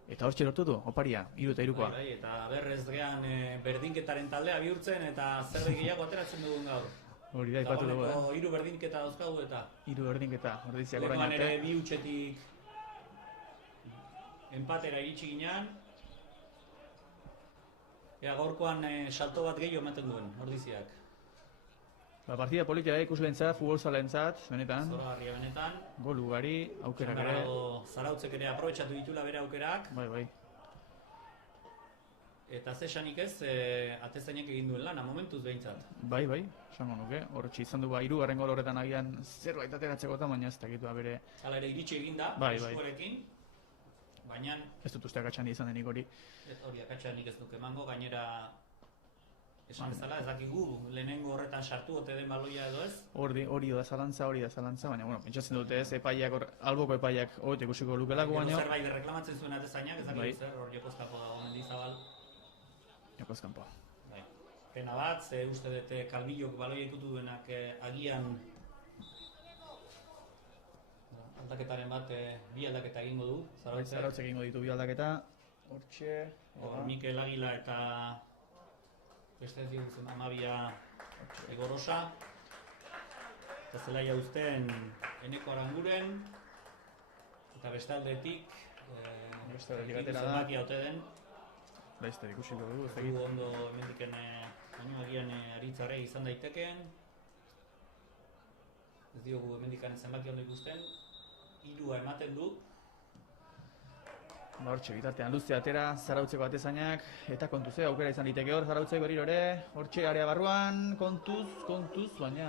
eta hortxe lortu du, oparia, 3-3koa. Bai, eta berrez gehan berdinketaren taldea bihurtzen eta zerbait gehiago ateratzen dugun gaur. Hori da, ipatu dugu, Dagoeneko 3 berdinketa dauzkagu eta... 3 berdinketa, ordiziak orain arte. Lehenkoan ere bi hutsetik empatera iritsi ginean. Gaurkoan salto bat gehiago ematen duen, ordiziak. Partida politia ikuslentzat, futbolzalentzat, benetan. Zoragarria benetan. Gol ugari, aukerak ere. Zarautzek ere aprobetxatu ditula bere aukerak. Bai. Eta zesanik ez, atezainak egin duen lana, momentuz behintzat. Bai, esango nuke. Horretxe izan du 3. gol horretan agian zerbait ateratzeko eta baina ez dakitua bere... Hala ere iritsi egin da, eskuarekin. Baina... Ez dut uste akatxan izan denik hori. Hori akatxan nik ez duk emango, gainera... Esan bezala, ez dakigu, lehenengo horretan sartu ote den baloia edo ez? Hori da zalantza, baina, pentsatzen dute ez, alboko epaiak hogetek ikusiko lukelako, baina... Zerbait reklamatzen zuen atezainak, ez dakigu zer, hor Jokozkampo dago Mendizabal. Jokozkampo. Pena bat, ze uste dute Kalbillok baloia ikutu duenak agian... Aldaketaren bat, bi aldaketa egingo du, Zarautzek. Zarautzek egingo ditu bi aldaketa. Hortxe... Mikel Agila eta... Beste ez diguzen, Amabia Igorosa. Eta zelaia uzten Eneko Aranguren. Eta beste aldetik... Zenbaki haute den. Laizter ikusiko dugu. Gu ondo emendiken baino agian aritzare izan daitekeen. Ez diogu emendikan zenbaki ondo ikusten. 3 ematen du. Hortxe, bitartean luze atera, Zarautzeko atezainak, eta kontuz, aukera izan liteke hor, Zarautzeko berriro ere, hortxe area barruan, kontuz, baina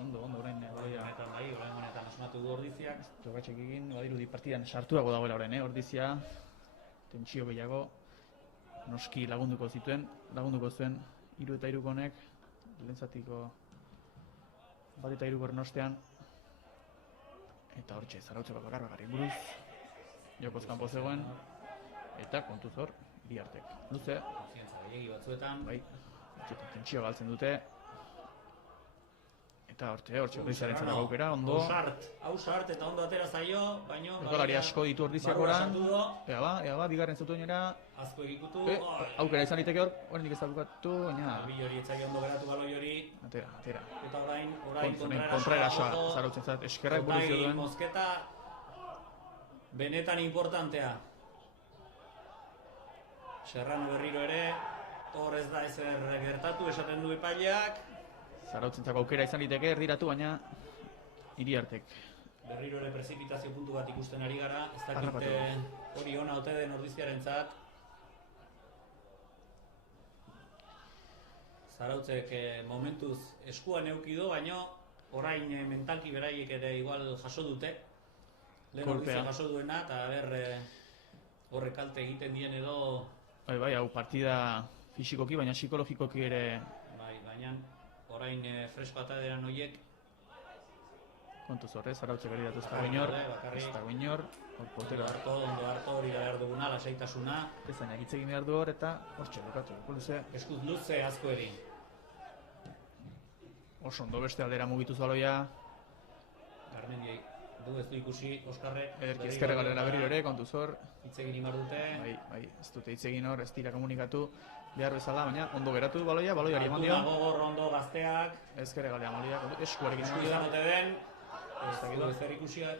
ondo, orain. Orain honetan asmatu du ordiziak. Jokatxek egin, badirudi partidan sartuago dagoela orain, ordizia, tentsio gehiago, noski lagunduko zuen, 3 eta 3 honek, lehentzatiko bat eta 3 ostean, eta hortxe, Zarautzeko bakarri buruz, Jokozkampo zegoen, eta kontuz hor, bi artek. Luze. Konfiantza gehiagi batzuetan. Bai, tentsio galtzen dute. Eta hortxe ordiziaren zenako aukera, ondo. Hausart eta ondo atera zaio, baino... Berkolari asko ditu ordiziak oran. Ea ba, bigarren zutuenera. Azko egikutu. Aukera izan liteke hor, oraindik ez da bukatu, baina... Bi hori etzai ondo geratu baloi hori. Atera. Eta orain kontraerasoa Zarautzen zat, eskerrak buruzio duen. Mozketa benetan importantea. Serrano berriro ere, hor ez da ezer gertatu, esaten du epaileak. Zarautzentzako aukera izan liteke erdiratu, baina Iriartek. Berriro ere prezipitazio puntu bat ikusten ari gara, ez dakite hori ona ote den ordiziarentzat. Zarautzek momentuz eskuan eukido, baina orain mentalki beraiek ere igual jaso dute. Lehen ordizia jaso duena, eta horrek kalte egiten dien edo... Bai, hau partida fisikoki, baina psikologikoki ere... Bai, baina orain fresko ataderan horiek... Kontuz horrez, Zarautzek eridatu ez dago inor, Ondo harto hori da behar duguna, lasaitasuna. Ezainak hitz egin behar du hor, eta hortxe, lokatu. Eskuz luze asko eri. Oso ondo beste aldera mugituz baloia. Garmendiei ez du ikusi Oskarrek. Ederki ezkerre galera berriro ere, kontuz hor. Hitz egin inbar dute. Bai, ez dute hitz egin hor, ez dira komunikatu behar bezala, baina ondo geratu baloiari eman dio. Gogor ondo gazteak. Ezkerre galera molia, eskuarekin Esku izan ote den. Ez zer ikusiak.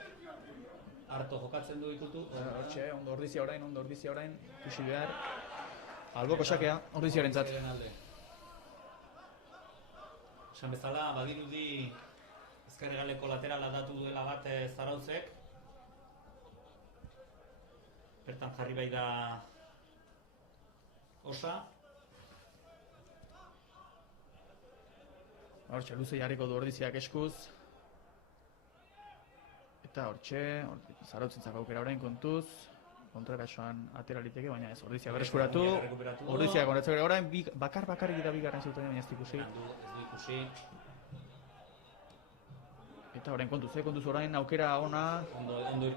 Harto jokatzen du ikutu. Hortxe, ondo ordizia orain, ikusi behar. Alboko sakea, ordiziaren zat. Esan bezala, badirudi ezkerregaleko laterala datu duela bat Zarautzek. Bertan jarri bai da Osa. Hortxe, luze jarriko du ordiziak eskuz. Eta hortxe, Zarautzentzako aukera orain kontuz. Kontrakasoan atera liteke, baina ez, ordizia berreskuratu. Ordizia konetzak orain, bakar-bakarrik eta bigarren zuten, baina ez ikusi. Ez du ikusi. Eta orain kontuz orain aukera ona.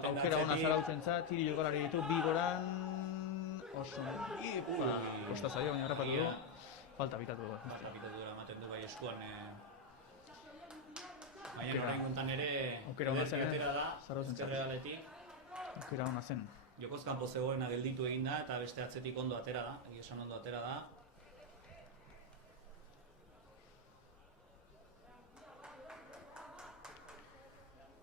Aukera ona Zarautzentzat, tiri jokalari ditu, bi goran. Oso. Kosta zaio, baina harrapatu du. Falta bitatu du. Falta bitatu du, ematen du bai eskuan. Baina orain guntan ere, ederki atera da, ezkerregaletik. Aukera ona zen. Jokoz kanpo zegoena gelditu egin da, eta beste atzetik ondo atera da, egia esan ondo atera da.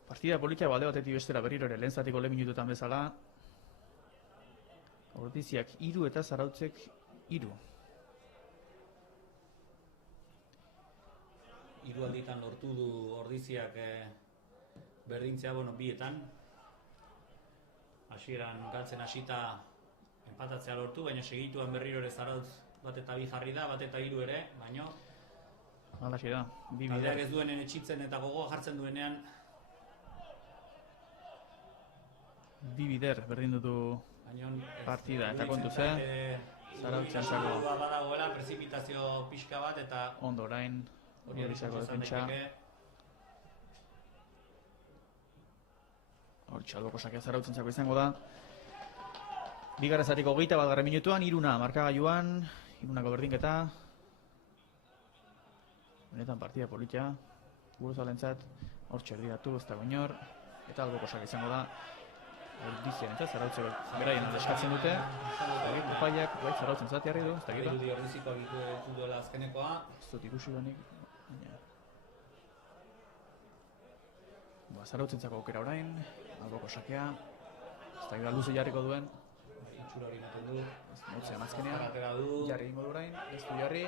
Partida politia balde batetik bestera berriro ere, lehen zatiko lehen minututan bezala. Ordiziak 3 eta Zarautzek 3. 3 alditan lortu du Ordiziak berdintzea, bietan. Hasieran galtzen hasita enpatatzea lortu, baina segituan berriro ere Zarautz bat eta 2 jarri da, bat eta 3 ere, baina Alaxe da, bi bider. taldeak ez duenen etxitzen eta gogoa jartzen duenean. Bi bider berdin dutu partida, eta kontuz, Zarautzen zako. Badagoela, prezipitazio pixka bat eta Ondo orain, hori izako defentsa. Hortxe, alboko sakea Zarautzentzako izango da. Bigarren zatiko 21. minutuan, 3 markagailuan, 3ko berdinketa. Benetan partida politia, buruzalentzat, hortxe erdiratu, ez dago inor, eta alboko sakea izango da. Ordiziarentzat, Zarautzeko beraien eskatzen dute. Epaiak, bai, Zarautzentzat jarri du, ez dakit da. Badirudi Ordiziko abitu duela azkenekoa. Ez dut ikusi banik, Zarautzentzako aukera orain, alboko sakea, ez da gira luze jarriko duen. Itxura hori ematen du. Motzean azkenean, Atera du. jarri ingo du orain, ez du jarri,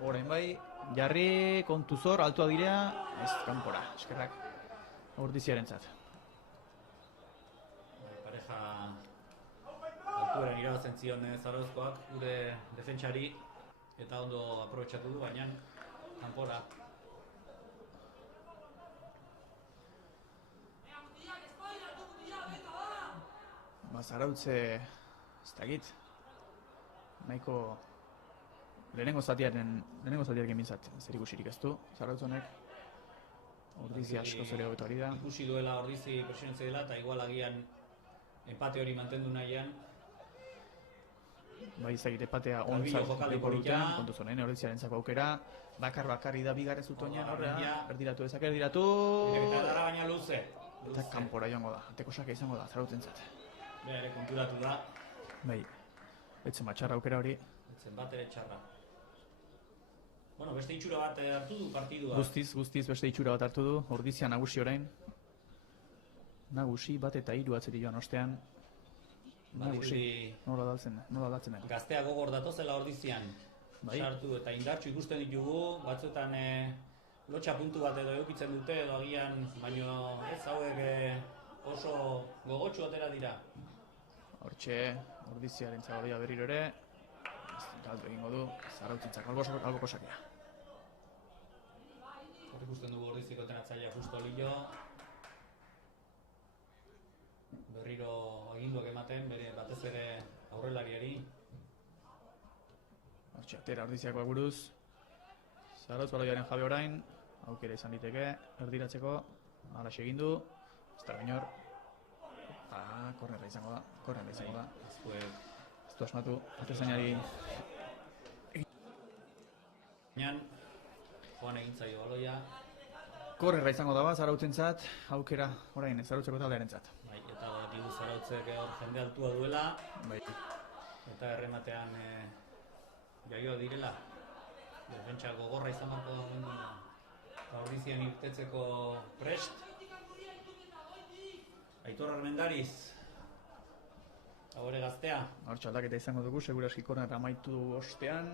orain bai, jarri kontuzor, altua direa, ez kanpora, eskerrak Ordiziarentzat. Pareja altuaren irabazten zion Zarauzkoak, gure defentsari, eta ondo aprobetxatu du, baina kanpora. Zarautze, ez dakit, nahiko lehenengo zatiarekin bintzat zer ikusirik ez du, Zarautz honek. Ordizi asko zere hobeto ari da. Ikusi duela Ordizi presionentzia dela, eta igual agian empate hori mantendu nahian. Bai, ezagite patea ontzat leko duten, kontuz honen, Ordiziarentzako aukera, bakar-bakarri da bigarren zutoinan horrea, erdiratu ezak erdiratu. Eta dara baina luze. Eta kanpora joango da, ateko sake izango da, Zarautzentzat. Bera ere konturatu da. Bai, etzen batxarra aukera hori. Etzen bat ere txarra. Bueno, beste itxura bat hartu du partidua. Guztiz beste itxura bat hartu du, Ordizia nagusi orain. Nagusi, bat eta 3 atzeri joan ostean. Nagusi, nola daltzen den. Gaztea gogor datozela Ordizian. Sartu eta indartxu ikusten ditugu, batzuetan lotxa puntu bat edo eukitzen dute edo agian, baino ez hauek oso gogotxu atera dira. Hortxe, Ordiziaren zagoia berriro ere, galdu egingo du, Zarautzentzak alboko sakea. Hor ikusten dugu Ordiziko tenatzailea justo Lillo. Berriro aginduak ematen, bere batez ere aurrelariari. Hortxe, atera Ordiziakoa buruz. Zarautz baloiaren jabe orain, aukera izan diteke, erdiratzeko, alaxe egin du, ez da gainor. Kornerra izango da. Ez du asmatu, atezainari. Joan egin zaio baloia. Kornerra izango da Zarautzentzat, aukera orain Zarautzeko taldearentzat. Bai, eta badakigu Zarautzek hor jende altua duela, Bai. eta errematean jaioa direla. Defentsa gogorra izan barko da Ordizian irtetzeko prest. Aitor Armendariz, Agore gaztea. Hortxe aldaketa izango dugu, seguraski kornerra amaitu ostean.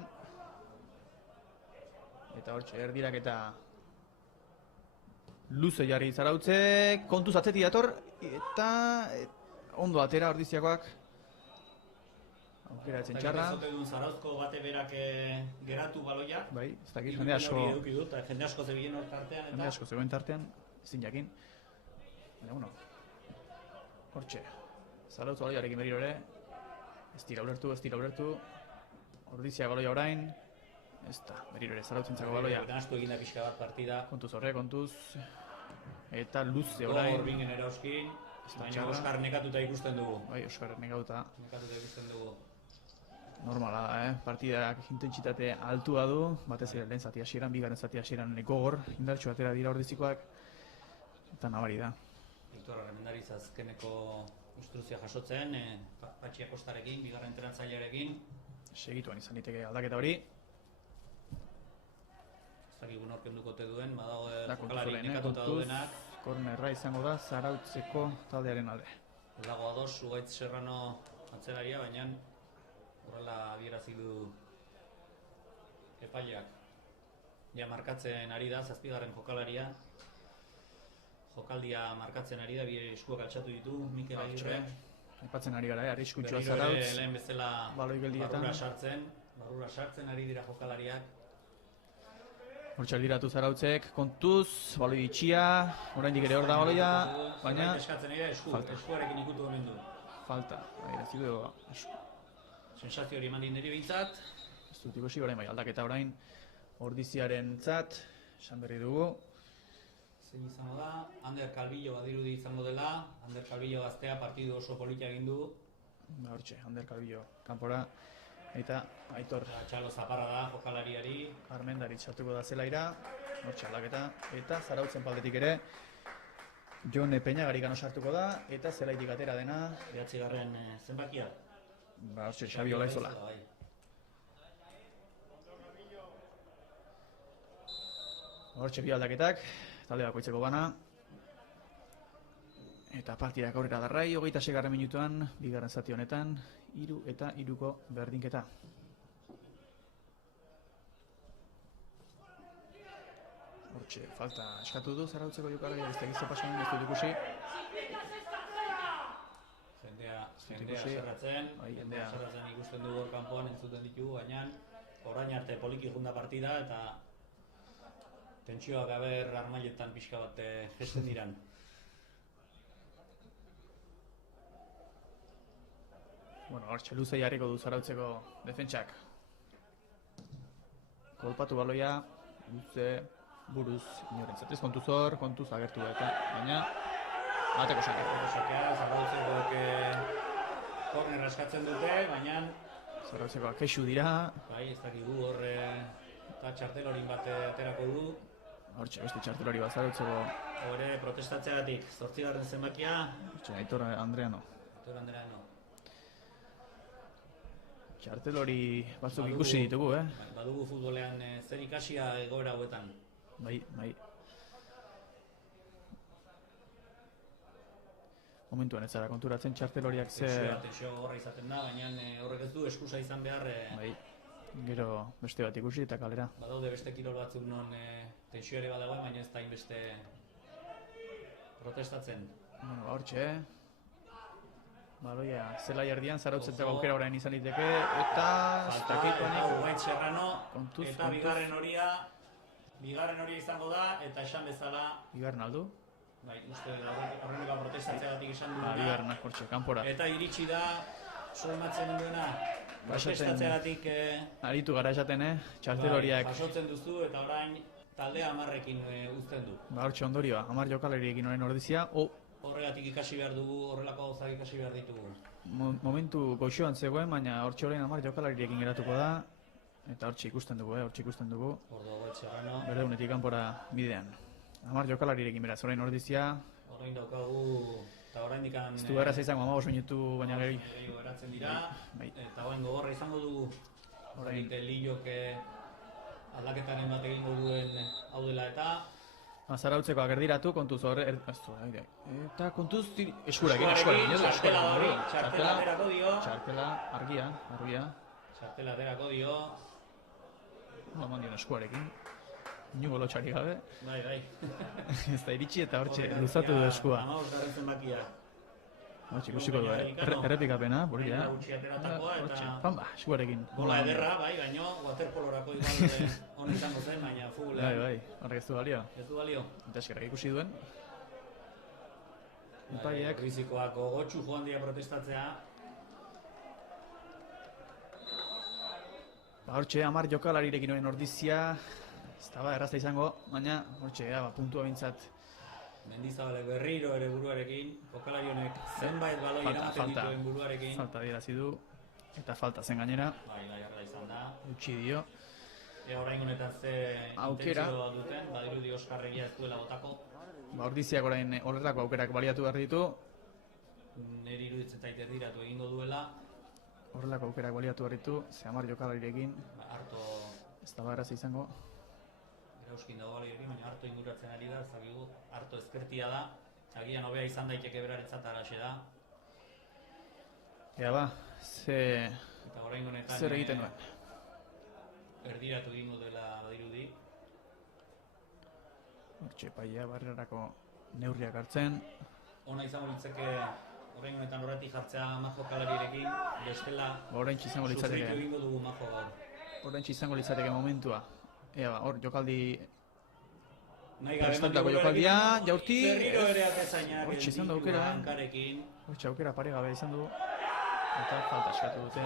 Eta hortxe erdirak eta luze jarri Zarautzek, kontuz atzetik dator, eta ondo atera Ordiziakoak. Aukera etzen txarra. Eta duen Zarauzko bate berak geratu baloiak. Bai, ez dakit, jende asko... Jende asko zebilen hor tartean eta... Jende asko zegoen tartean, ezin jakin. Baina, bueno, hortxe, Zarautz baloiarekin berriro ere, ez dira ulertu, Ordizia baloia orain, ez da, berriro ere, Zarautzentzako baloia. Nastu eginda pixka bat partida. Kontuz, eta luze orain. Gogor bingen erauzkin, baina Oskar nekatuta ikusten dugu. Bai, Oskar nekatuta. Nekatuta ikusten dugu. Normala da, partidak intentsitate altua du, batez ere lehen zati hasieran, bigarren zati hasieran gogor, indartsu atera dira Ordizikoak, eta nabari da. Aitor Armendariz azkeneko instruzioa jasotzen, Patxi Akostarekin, bigarren entrenatzailearekin. Segituan izan liteke aldaketa hori. Ez dakigun horkenduko te duen, badago Da, jokalari nekatuta daudenak. Kornerra izango da Zarautzeko taldearen alde. Ez dago ados, Ugaitz Serrano atzelaria, baina horrela adierazi du epaileak. Ja markatzen ari da, 7. jokalaria. Jokaldia markatzen ari da, bi eskuak altxatu ditu, Mikel Agirre. Aipatzen ari gara, arriskutsua Berriro ere Zarautz. lehen bezala baloi geldietan. barrura sartzen ari dira jokalariak. Hortxe aldiratu Zarautzek, kontuz, baloi itxia, oraindik ere hor da baloia, baina Eskatzen ari da, eskuarekin ikutu omen du. falta. Adierazi du Sensazio hori eman niri behintzat. ez dut ikusi orain bai aldaketa orain Ordiziarentzat esan berri dugu. Zein izango da, Ander Calvillo badirudi izango dela, Ander Calvillo gaztea partidu oso politia egin du. Hortxe, Ander Calvillo kanpora, eta Aitor Txalo zaparra da jokalariari. Armendaritz sartuko da zelaira, hortxe aldaketa, eta Zarautzen paldetik ere Jon Peñagarikano sartuko da, eta zelaitik atera dena, 9. zenbakia. hortxe Xabi Olaizola. Bai. Hortxe bi aldaketak, talde bakoitzeko bana. Eta partidak aurrera darrai, 26. minutuan, bigarren zati honetan, 3 eta 3ko berdinketa. Hortxe, falta eskatu du Zarautzeko jokalariak, ez dakiz pasan, ez dut ikusi. Jendea ikusi. zerratzen, Bai, jendea jendea. zerratzen ikusten dugu hor kanpoan entzuten ditugu, baina orain arte poliki junda partida eta tentsioak aber armailetan pixka bat jesten diran. Bueno, hortxe luze jarriko du Zarautzeko defentsak. Kolpatu baloia, luze, buruz, inorentzat. Ez kontuz hor, kontuz agertu da eta, baina, bateko sake. Sakea, Zarautzeko kornerra eskatzen dute, baina Zarautzekoak kexu dira, bai, ez dakigu hor eta txartelorin bat aterako du. hortxe beste txartelori bat Zarautzeko, Hore protestatzeagatik 8. zenbakia, hortxe Aitor Andreano. Aitor Andreano. Txartelori batzuk ikusi ditugu, Badugu futbolean zer ikasia egoera hauetan. Bai, bai. Momentuan ez zara konturatzen txarteloriak ze... Tensio gogorra izaten da, baina horrek ez du eskusa izan behar. Bai, gero beste bat ikusi eta kalera. Badaude beste kirol batzuk non tensio ere badagoen, baina ez da inbeste protestatzen. Bueno, hortxe, baloia, zela jardian, Zarautzentako aukera orain izan liteke, eta... Eta Ugaitz Serrano, Kontuz, eta kontuz. bigarren horia izango da, eta esan bezala, Bigarren aldu? bai, uste horreneko protestatzeagatik esan duena. Bigarrenak hortxe, kanpora. Eta iritsi da, soematzen duena, protestatzeagatik Aritu gara esaten, txarteloriak. jasotzen duzu, eta orain taldea 10ekin uzten du. Ba, hortxe ondorioa, 10 jokalariekin orain Ordizia, Horregatik ikasi behar dugu, horrelako gauzak ikasi behar ditugu. momentu goxoan zegoen, baina hortxe orain 10 jokalariekin geratuko da, eta hortxe ikusten dugu, hortxe ikusten dugu. Ordo Ugaitz Serrano. Berdeunetik kanpora bidean. 10 jokalarirekin beraz, orain ordizia. Orain daukagu, eta orain dikan... Ez du erraz izango 15 minutu baina geri. Geratzen dira, Bai. eta orain gogorra izango dugu. Orain Lillok aldaketaren bat egingo duen hau dela eta... Zarautzeko agerdiratu, kontuz horre... Eta kontuz eskurakin. Txartela hori, txartela aterako dio. Txartela, argia. Txartela aterako dio. Eman dion eskuarekin. Inugo lotxari gabe. Bai. Ez da iritsi eta hortxe luzatu du eskua. 15 zenbakia. Hortxe ikusiko du, errepikapena, borria. Gutxi ateratakoa eta... Pamba, eskuarekin. Gola ederra, bai, baino, waterpolorako igual hon izango zen, baina futbolean. Bai, horrek ez du balio. Ez du balio. Eta eskerrak ikusi duen. Epaiak. Rizikoak gogotxu joan dira protestatzea. Hortxe, 10 jokalarirekin horien ordizia. Ez da errazta izango, baina hortxe, puntua bintzat. Mendizabalek berriro ere buruarekin, jokalari honek zenbait baloi eramaten dituen buruarekin. Falta adierazi du, eta falta zen gainera. Bai, arra izan da. Utsi dio. Orain honetan ze intentzioa duten, badirudi Oskarregia ez duela botako. Ordiziak orain horretako aukerak baliatu behar ditu. Neri iruditzen zait erdiratu egingo duela. Horrelako aukerak baliatu behar ditu, ze 10 jokalarirekin. Harto... Ez da erraza izango. Erauskin dago balirekin, baina harto inguratzen ari da, zakigu, harto ezkertia da. Agian hobea izan daiteke beraretzat araxe da. Ea ba, zer egiten duen. Erdiratu egingo dela badirudi. Hortxe, paia barrerako neurriak hartzen. Ona izango litzeke orain honetan horretik jartzea Majo kalarirekin, bestela sufritu egingo dugu Majo gaur. Horrentxe izango litzateke momentua. Ea ba, hor jokaldi... Prestatuko jokaldia, jaurti... Berriro ere atezainak hortxe izan du aukera. Hortxe aukera paregabe izan du. Eta falta eskatu dute.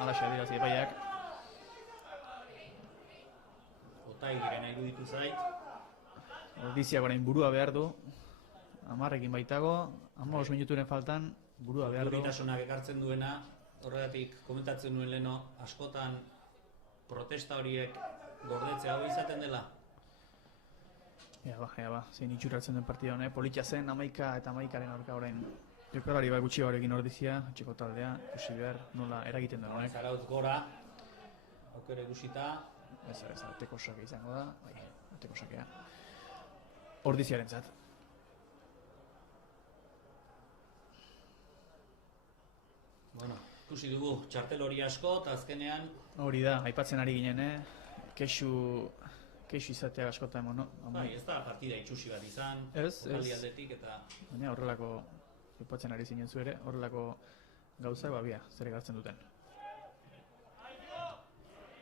Alaxe adierazi epaiak. Otai direna iruditu zait. Ordiziak orain burua behar du. 10ekin baitago, 15 minuturen faltan burua behar du. Duritasunak ekartzen duena, horregatik komentatzen duen leno, askotan protesta horiek gordetzea hori izaten dela. Ea ba, zein itxuratzen den partida honek, politia zen 11 eta 11aren aurka orain. Jokalari bai gutxi horrekin ordizia, txeko taldea, ikusi behar, nola eragiten duen honek. Zarautz gora, aukere gusita. Ez, arteko sake izango da, bai, arteko sakea. Ordiziaren zat. Bueno, ikusi dugu txartel hori asko, eta azkenean... Hori da, aipatzen ari ginen, kexu izatea askotan, no? Bai, ez da partida itxusi bat izan, jokaldi aldetik eta... Baina horrelako, aipatzen ari zinen zu ere, horrelako gauzak, babia, zer egartzen duten.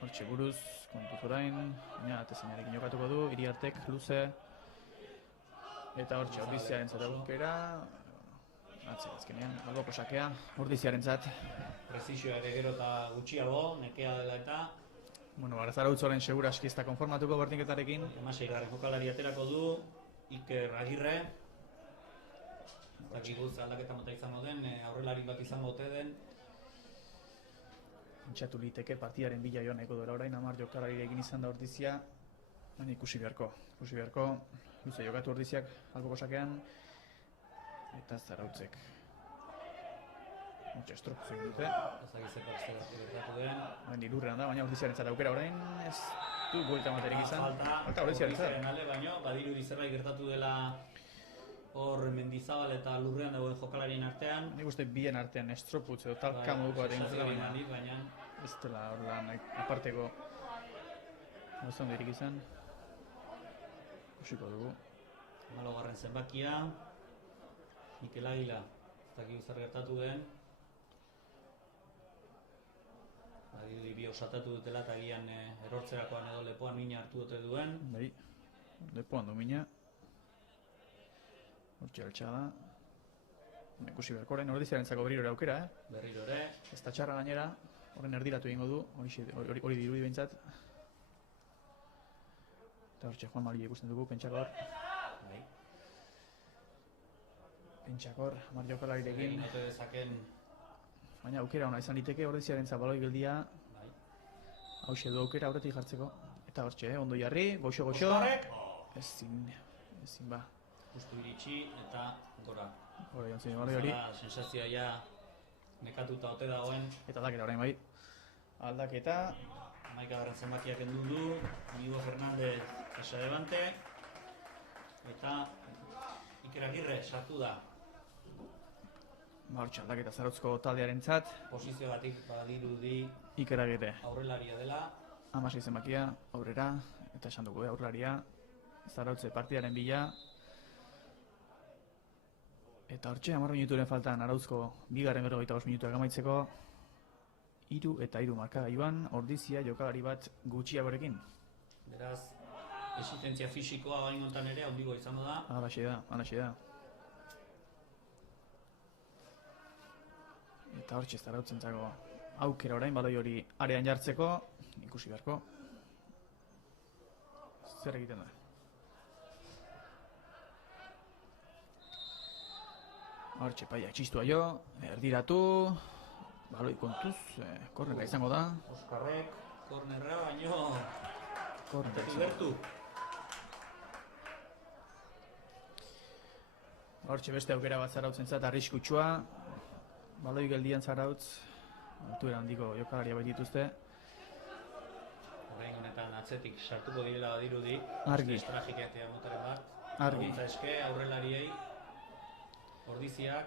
Hortxe buruz, kontuz orain, baina atezainarekin jokatuko du, Iriartek, luze, eta hortxe ordiziaren zat aukera, azkenean, alboko sakea, ordiziaren zat. Prezizioa ere gero eta gutxiago, nekea dela eta... Bueno, Zarautzoren segura aski ez da konformatuko berdinketarekin. 16. jokalari aterako du, Iker Agirre. Zakiguz aldaketa mota izango den, aurrelari bat izango ote den. Entxatu liteke partidaren bila joan eko duela orain, 10 jokalarirekin izan da Ordizia. Baina ikusi beharko. Luze jokatu Ordiziak alboko sakean. Eta Zarautzek. Hortxe estrokuzioak dute. Ezagizeko gertatu den. Hemen lurrean da, baina Ordiziaren zara aukera orain. Ez du buelta materik izan. Falta Ordiziaren ale, baina badirudi zerbait gertatu dela hor Mendizabal eta lurrean dagoen jokalarien artean. Nik uste bien artean estroputz edo talka moduko bat egin zela, baina ez dela horrela aparteko gozan dirik izan. Kusiko dugu. 14. zenbakia. Mikel Agila, ez dakik zer gertatu den. Badirudi bi osatatu dutela eta agian erortzerakoan edo lepoan mina hartu dute duen. Bai, lepoan du mina. Hortxe altxada. Ikusi beharko orain Ordiziaren zako berriro ere aukera, Berriro ere. Ez da txarra gainera, horren erdiratu egingo du, hori dirudi behintzat. Eta hortxe Juan Mari ikusten dugu, pentsakor. Bai. Pentsakor, 10 jokalarirekin. Note dezaken... Baina aukera ona izan liteke Ordiziaren zabaloi geldia. Bai. Hauxe du aukera aurretik jartzeko. Eta hortxe, ondo jarri, goxo. Oskarrek! ezin ba. Justu iritsi eta gora. Hora joan zen hori. Sensazioa ja nekatuta ote dagoen. Eta aldaketa orain bai. Aldaketa. 11. zenbakiak kendu du, Iñigo Fernández Esadebante. Eta Iker Agirre sartu da. Hortxe aldaketa Zarautzko taldearentzat. Posiziogatik badirudi Iker Agirre. aurrelaria dela. 16 zenbakia aurrera, eta esan dugu aurrelaria. Zarautze partidaren bila. Eta hortxe 10 minuturen faltan Arauzko bigarren 45 minutuak amaitzeko. 3 eta 3 markagailuan Ordizia jokalari bat gutxiagorekin. Beraz, exigentzia fisikoa gain hontan ere handigo izango da. Halaxe da. Eta hortxe Zarautzentzako aukera orain baloi hori arean jartzeko, ikusi beharko. Zer egiten da? Hortxe paiak txistua jo, erdiratu, baloi kontuz, kornera izango da. Oskarrek, kornerra baino, Kornera tetu izango da. bertu. Hortxe beste aukera bat Zarautzentzat arriskutsua. Baloi geldian Zarautz, altuera handiko jokalaria baitituzte. Orain honetan atzetik sartuko direla badirudi. Argi. Estragiketea motaren bat. Argi. Laguntza eske aurrelariei. Ordiziak,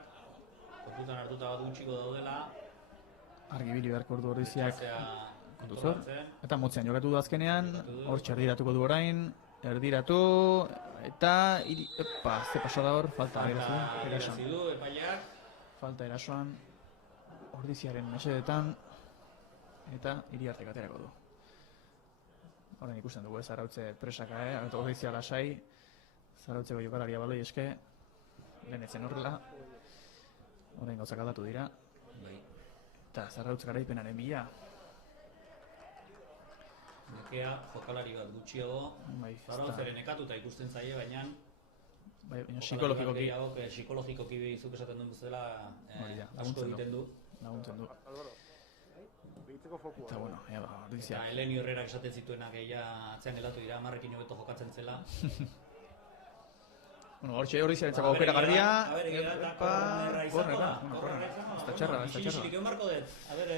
kontutan hartuta bat gutxiko daudela. Argi bili beharko ordu Ordiziak Desplazea kontuzor. kontrolatzen. Eta motzean jokatu du azkenean, hortxe erdiratuko du orain. Erdiratu, eta ze pasada hor, falta Falta erasoan. irazi du epaileak. Falta erasoan, Ordiziaren mesedetan, eta Iriartek aterako du. Orain ikusten dugu Zarautze presaka, eta Ordizia lasai, Zarautzeko jokalaria baloi eske, lehen etzen horrela, orain gauzak aldatu dira, Bai. eta Zarautz garaipenaren bila, Nekea, jokalari bat gutxiago. bai, Zarautzeren nekatuta ikusten zaie, baina baina psikologikoki psikologikoki zuk esaten duen bezala hori da, asko egiten du. laguntzen du. Eta bueno, Ordizia. Eta Eleni Herrerak esaten zituenak ja atzean gelatu dira, 10ekin hobeto jokatzen zela. Bueno, hortxe Ordiziarentzako aukera garbia. A ber, egia da, kornerra izango da. Kornerra izango da. Ez da txarra, ez da txarra. Bixirik egon barko dut. A ber,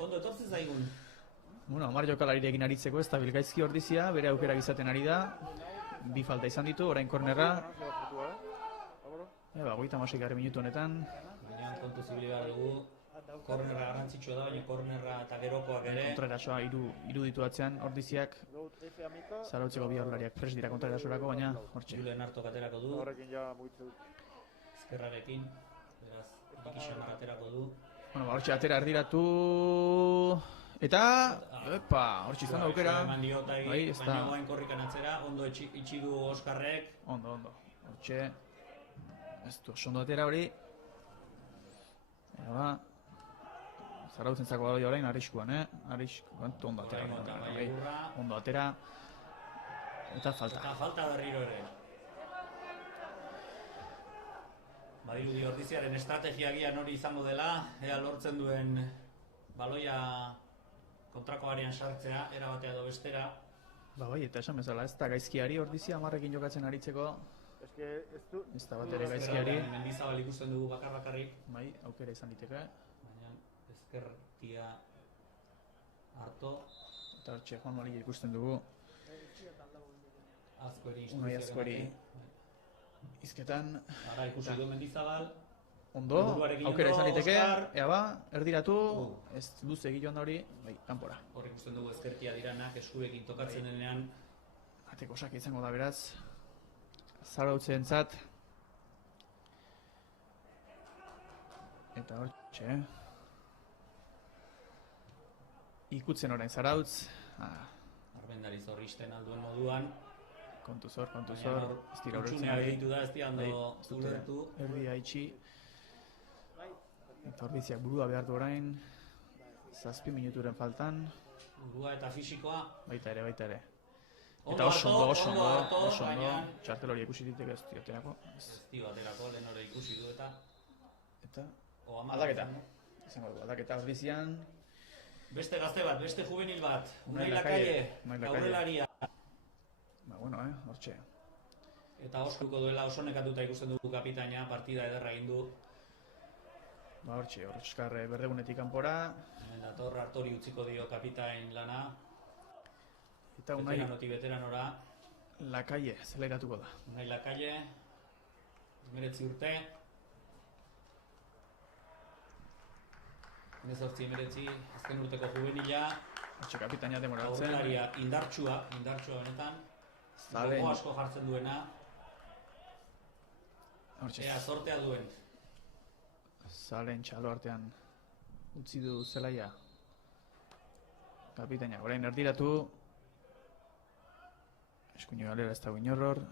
ondo etortzen zaigun. Bueno, 10 jokalarirekin aritzeko ez da bilgaizki Ordizia, bere aukerak izaten ari da. 2 falta izan ditu, orain kornerra. 56 minutu honetan. Baina kontu zibili behar dugu. Kornerra garrantzitsua da, baina kornerra eta gerokoak ere. Kontraerasoa iruditu atzean Ordiziak. Zarautzeko bi aurrelariak prest dira kontraerasorako, baina hortxe. Julen hartok aterako du. Ezkerrarekin. Beraz, ikixan aterako du. Bueno, hortxe atera erdiratu. Eta, hortxe izan da aukera. Eman diota Bai, ez baina da. goain korrikan atzera, ondo itxi du Oskarrek. Ondo. Hortxe. Ez du, oso ondo atera hori. Zarautzentzako baloi orain arriskuan, arriskuan, ondo atera. Orain bota, bai, Bai, egurra. ondo atera. Eta falta. Eta falta berriro ere. Badirudi Ordiziaren estrategiagian hori izango dela, ea lortzen duen baloia kontrako arean sartzea, era batea edo bestera. Bai, eta esan bezala, ez da gaizkiari Ordizia 10ekin jokatzen aritzeko. Ez da bat ere gaizkiari. Mendizabal ikusten dugu bakarrik. Bai, aukera izan liteke. Baina ezkertia harto. Eta hortxe Juan Mari ikusten dugu. Azkoeri Unai Azkoeri izketan. Ara ikusi du Mendizabal. Ondo, Buruarekin aukera izan ondo, liteke. Oskar. Ea ba, erdiratu. Ez luze egin da hori, bai, kanpora. Hor ikusten dugu ezkertia diranak eskuekin tokatzen denean. Ateko sak izango da beraz. Zarautzeentzat. Eta hortxe. Ikutzen orain Zarautz. Arbendari zorristen alduen moduan. Kontuzor, Baina ez dira horretzen hutsunea gehitu da, ez dira ondo ez dute ulertu. erdia itxi. Eta Ordiziak burua behar du orain. 7 minuturen faltan. Burua eta fisikoa. Baita ere. Eta Ondo oso harto, ondo. baina Txartel hori ikusi diteke ez dioterako. ez dio aterako, lehen hori ikusi du eta Eta Obama aldaketa. Izango dugu, aldaketa Ordizian. beste gazte bat, beste juvenil bat, Unai Unai Lacalle. Lacalle, Unai Lacalle. aurrelaria. Bueno, hortxe. Eta oskuko duela oso nekatuta ikusten dugu kapitaina, partida ederra egin du. Ba, hortxe, Oskar berdegunetik kanpora. Hemen dator Artori utziko dio kapitain lana. Eta Unai Veteranoti veteranora. Lakaie zeleratuko da. Unai Lakaie, 19 urte. 19, azken urteko juvenila. Hortxe kapitaina demoratzen. Aurrelaria indartsua honetan. Zalen. Gogo asko jartzen duena. Hortxe. Ea, sortea duen. Zalen txalo artean utzi du zelaia. Kapitaina, orain erdiratu. Eskuino galera ez dago inorror.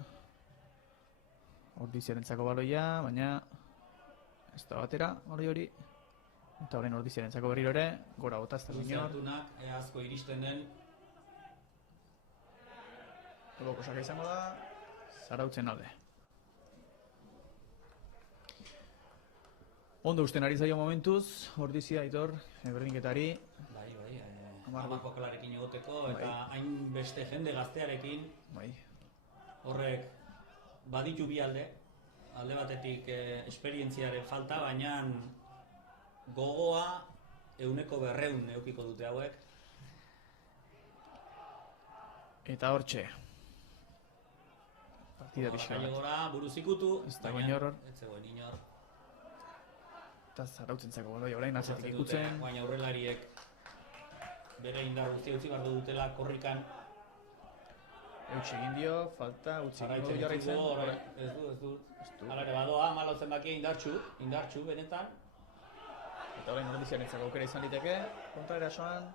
Ordiziarentzako baloia, baina ez da batera baloi hori. Eta orain ordiziarentzako berriro ere, gora bota ez dago inor. Luzeatunak, ea asko iristen den. Logoko saka izango da, Zarautzen alde. Ondo usten ari zaio momentuz, Ordizia, Aitor, berdinketari. Bai, hamar jokalarekin egoteko, eta hain beste jende gaztearekin. Bai. Horrek baditu bi alde. Alde batetik esperientziaren falta, baina gogoa 100% eukiko dute hauek. Eta hortxe. Partida pixka bat. Gora, buruz ikutu, Ez dago inor. ez zegoen inor. Eta Zarautzentzako baloi orain atzetik ikutzen. Baina aurrelariek bere indar guztia utzi bardu dutela korrikan. Eutxe egin dio, falta, utzi egin du jarraitzen. Ez du. Hala ere badoa, malo zenbakia indartxu benetan. Eta orain Ordiziarentzako aukera izan liteke, kontra erasoan.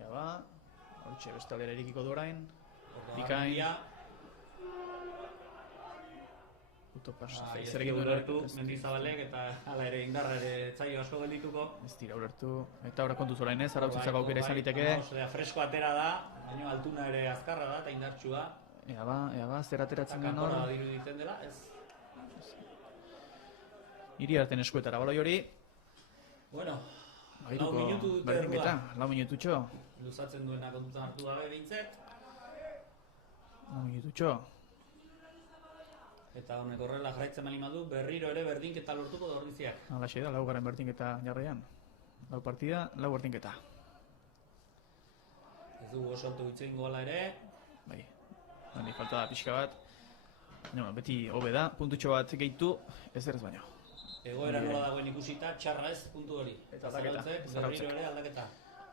Ea ba, hortxe beste aldera erikiko du orain. Pikain. Utopas, zer egin duen ulertu, Mendizabalek eta hala ere indarra ere etzaio asko geldituko. Ez dira ulertu. Eta ora kontuz orain ez, Zarautzentzako aukera izan liteke. Fresko atera da, baina altuna ere azkarra da eta indartsua. Ea ba, zer ateratzen den Kanpora hor. diruditzen dela, ez. Iriarten eskuetara baloi hori. Bueno, Bairuko 4 minutu dute berdinketa, errua. 4 minututxo. Luzatzen duena kontutan hartu gabe behintzet. 4 minututxo. Eta honek horrela jarraitzen bali madu, berriro ere berdinketa lortuko da Ordiziak. Halaxe da, 4. berdinketa jarraian. 4 partida, 4 berdinketa. Ez dugu oso altu itzen gola ere. Bai, handi falta da pixka bat. Baina, beti hobe da, puntutxo bat gehitu, ez baino. Egoera nola dagoen ikusita, txarra ez puntu hori. Eta aldaketa, Zarautzek, Zarautzek. berriro ere aldaketa.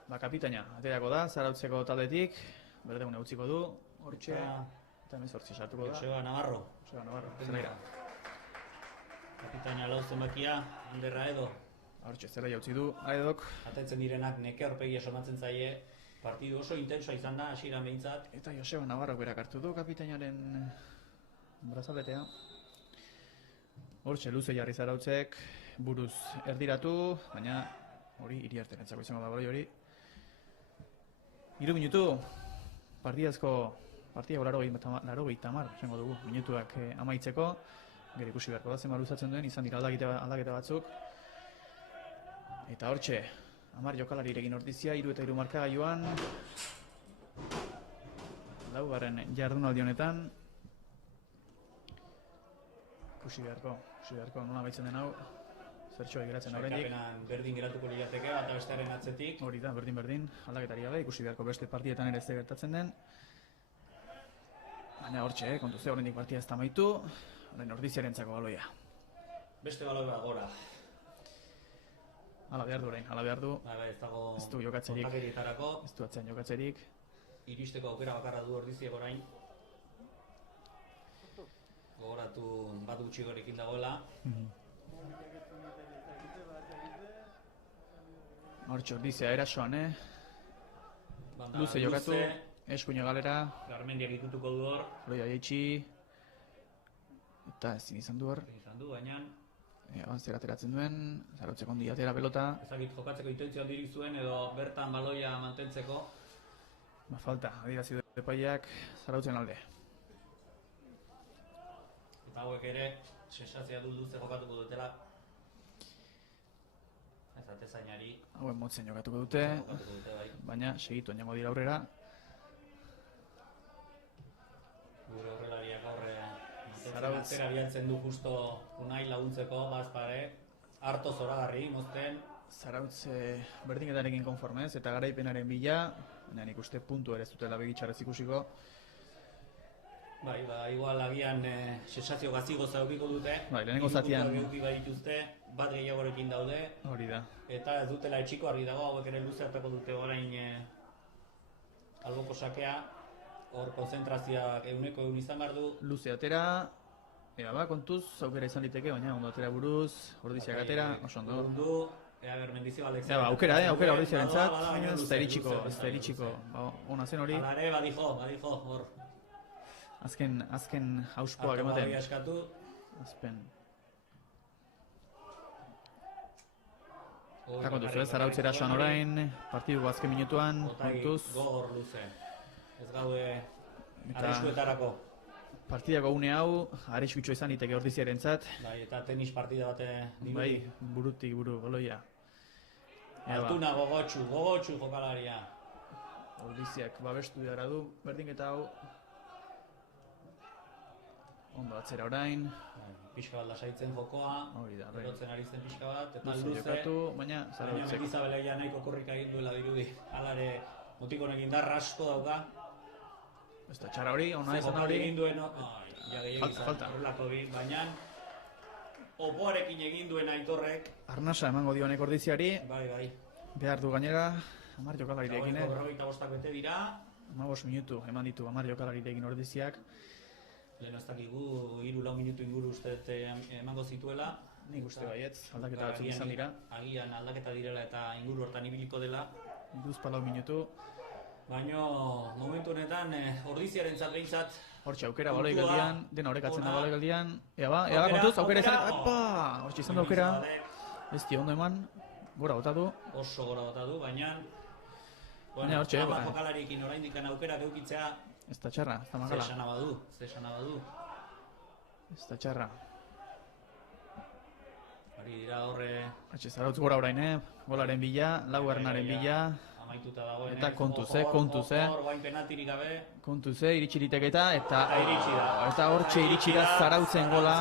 Ba, kapitaina, aterako da, Zarautzeko taldetik, berdegune utziko du, hortxe, eta hemen zortzi sartuko da. Joseba Navarro. Joseba Navarro, zelaira. Kapitaina lau zenbakia, Anderra Edo. Hortxe, zelaia utzi du, aedok. Atentzen direnak neke aurpegia somatzen zaie. Partidu oso intensoa izan da, hasieran behintzat. Eta Joseba Navarro berak hartu du kapitainaren brazaletea. Hortxe, luze jarri Zarautzek, buruz erdiratu, baina hori Iriarterentzako izango da baloi hori. 3 minutu, partida 80 esango dugu, minutuak amaitzeko. Gero ikusi beharko da zenbat luzatzen duen, izan dira aldaketa batzuk. Eta hortxe, 10 jokalarirekin Ordizia, 3 eta 3 markagailuan. 4. jardunaldi honetan. Ikusi beharko, nola baitzen den hau. Zertxoa geratzen oraindik. Sailkapenan berdin geratuko lirateke, bata bestearen atzetik. Hori da, berdin, aldaketari gabe, ikusi beharko beste partietan ere ez gertatzen den. Baina hortxe, kontu ze oraindik partida ez da amaitu, orain Ordiziarentzako baloia. Beste baloi bat gora. Hala behar du orain, Ez dago Ez du jokatzerik. kontakerietarako. Ez du atzean jokatzerik. Iristeko aukera bakarra du Ordiziak orain. Gogoratu bat gutxi gorekin dagoela. Hortxe, Ordizia erasoan, Banda Luze jokatu, eskuino galera, Garmendiak ikutuko du hor. loia jaitsi. Eta ezin izan du hor. Izan du, baina Zer ateratzen duen, Zarautzeko ondi atera pelota. ezagit jokatzeko intentzio handirik zuen edo bertan baloia mantentzeko. Ba, falta, adirazi du epaileak Zarautzen alde. Eta hauek ere, sensazioa du luze jokatuko dutela. Ez atezainari Hauen motzen jokatuko dute, jokatuko dute bai. baina segitu jango dira aurrera. Gure horrelariak aurre atzera bialtzen du justo Unai laguntzeko, bazpare, harto zoragarri, mozten. Zarautz berdinketarekin konformez eta garaipenaren bila, baina nik uste puntu ere ez dutela begitxarrez ikusiko. Bai, igual agian sensazio gazigo zaukiko dute. Bai, lehenengo zatian geuki badituzte, bat gehiagorekin daude. Hori da. Eta ez dutela etxiko argi dago, hauek ere luze hartako dute orain alboko sakea. Hor konzentrazioak 100% izan behar du. Luze atera, kontuz, aukera izan liteke, baina ondo atera buruz, ordiziak atera, oso ondo. Urrundu, Mendizio Alexia. Aukera ordiziaren zat, baina ez da iritsiko, ona zen hori. Hala ere, badijo, hor. Azken hauspoak ematen. Hartu eskatu. Azpen. Eta kontuz, Zarautzera soan orain, partiduko azken minutuan, kontuz. Gogor luze. Ez gaude arriskuetarako. Partidako une hau, arriskutxo izan liteke ordiziaren zat. Bai, eta tenis partida bate dirudi. Bai, burutik buru, goloia. Altuna gogotxu jokalaria. Ordiziak babestu dira du, berdinketa hau. Ondo atzera orain. Pixka bat lasaitzen jokoa. Hori da, bai. Erotzen ari zen pixka bat. Eta luze jokatu, baina Zarautzek. Baina Mendizabeleia nahiko korrika egin duela dirudi. Halare mutikonekin darra asko dauka. Ez da txara hori, ona izan hori. Egin duen, falta. Horrelako baina opoarekin egin duen Aitorrek. Arnasa emango dionek ordiziari. Bai. Behar du gainera, 10 jokalarirekin. 45 bete dira. 15 minutu eman ditu 10 jokalarirekin ordiziak. Lehen ez dakigu, 3-4 minutu inguru uste emango zituela. Nik uste baietz, aldaketa batzuk izan dira. Agian aldaketa direla eta inguru hortan ibiliko dela. 14 minutu. Baina momentu honetan ordiziaren zat behintzat. Hortxe aukera baloi galdian, dena horrekatzen da baloi galdian. Ea kontuz, aukera izan. Hortxe izan da aukera. Ez ondo eman, gora botatu. Oso gora botatu, baina hortxe, jokalariekin oraindik aukera geukitzea. Ez da txarra, ez da magala. Zesana badu. Ez da txarra. Ari dira horre. Zarautz gora orain, golaren bila, laugarrenaren bila. Amaituta dagoen. Eta kontuz, Hor bain penaltirik gabe. Kontuz, iritsi liteketa eta iritsi da. Eta hortxe iritsi da Zarautzen gola.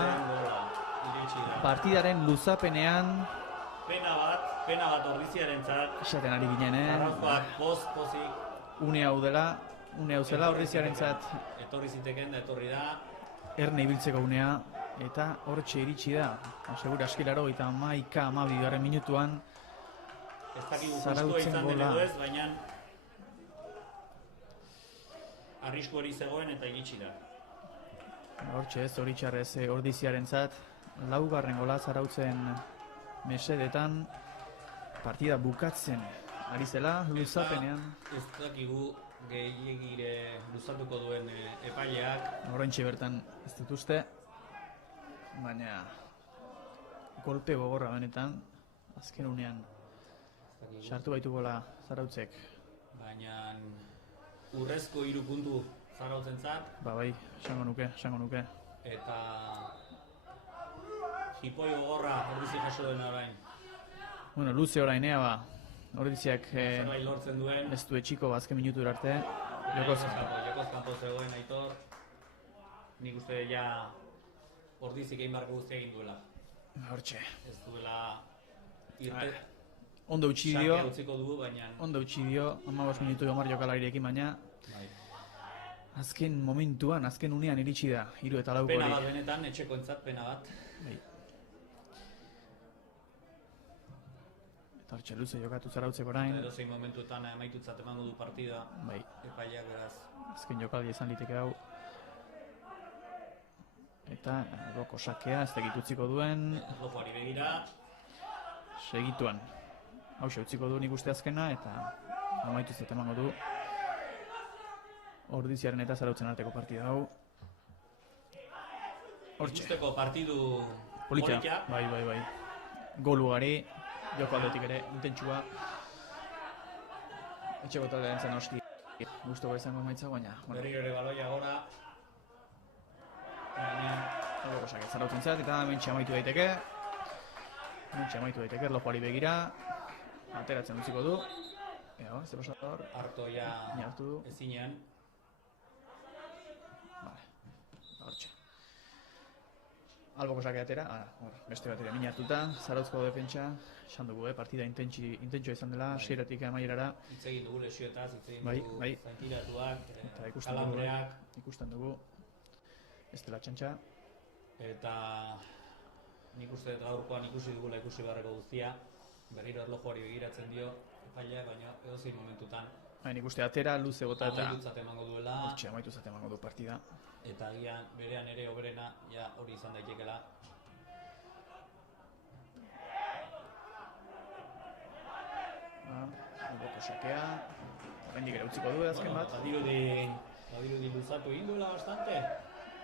Partidaren luzapenean. Pena bat ordiziaren zat. Esaten ari ginen, Zarauzkoak pozik. Une hau zela ordiziaren zat. Etorri ziteken da, etorri da. Erne ibiltzeko unea. Eta hortxe iritsi da. Segura askilaro eta 11-12 minutuan. Ez dakigu justua izan den edo ez, baina arrisku hori zegoen eta iritsi da. Hortxe ez, hori txarrez ordiziaren zat. Laugarren gola Zarautzen mesedetan. Partida bukatzen ari zela, luzapenean. Ez dakigu gehiagire luzatuko duen epaileak. Horrentxe bertan ez dut uste. Baina golpe gogorra benetan, azken unean sartu baitu gola Zarautzek. Baina urrezko 3 puntu Zarautzen zat. Bai, esango nuke. Eta jipoi gogorra ordizi jaso dena orain. Luze orain ordiziak zerbait lortzen duen. Ez du etxiko azken minutu arte. Jokoz kanpo zegoen Aitor. Nik uste ja ordizik egin barko guztia egin duela. Hortxe. Ez duela irte. Ondo utzi dio. Sakea utziko du, baina. Ondo utzi dio, 15 minutu 10 jokalarirekin, baina azken momentuan, azken unean iritsi da, 3 eta 4 Pena bat benetan, etxeko entzat pena bat. Eta hortxe luze jokatu Zarautzeko orain. Edo zein momentuetan amaitutzat emango du partida. Epaileak beraz. Azken jokaldi izan liteke hau. Eta goko sakea, ez tegit utziko duen. Lopoari begira. Segituan. Hau utziko du nik uste azkena eta amaitutzat emango du. Ordiziaren eta Zarautzen arteko partida hau. Hortxe. Ikusteko partidu politia. Bai. Gol ugari, joko aldetik ere, intentsua. Etxeko taldearen zen hosti. Gustuko izango maitza, baina. Berriro ere baloia gora. Horrekosak ez Zarautzen zat, eta mentxe amaitu daiteke. Erlojuari begira. Ateratzen utziko du. Ea, ze pasatu hor? Harto ja ezinean. Hortxe. alboko sake atera, beste batera min hartuta, Zarautzko defentsa, esan dugu, partida intentsua izan dela, hasieratik amaierara. Hitz egin dugu lesioetaz, hitz egin Bai, dugu bai. zaintiratuak, Eta ikusten dugu, kalambreak, ikusten dugu, ez dela txantxa. eta nik uste dut gaurkoan ikusi dugula ikusi beharreko guztia, berriro erlojuari begiratzen dio, epaileak, baina edozein momentutan Nik uste atera, luze bota eta amaitutzat emango duela, hortxe amaituzat emango du partida. eta agian berean ere hoberena ja hori izan daitekela. Alboko sakea, oraindik ere utziko du azken bat. Badirudi luzatu egin duela bastante.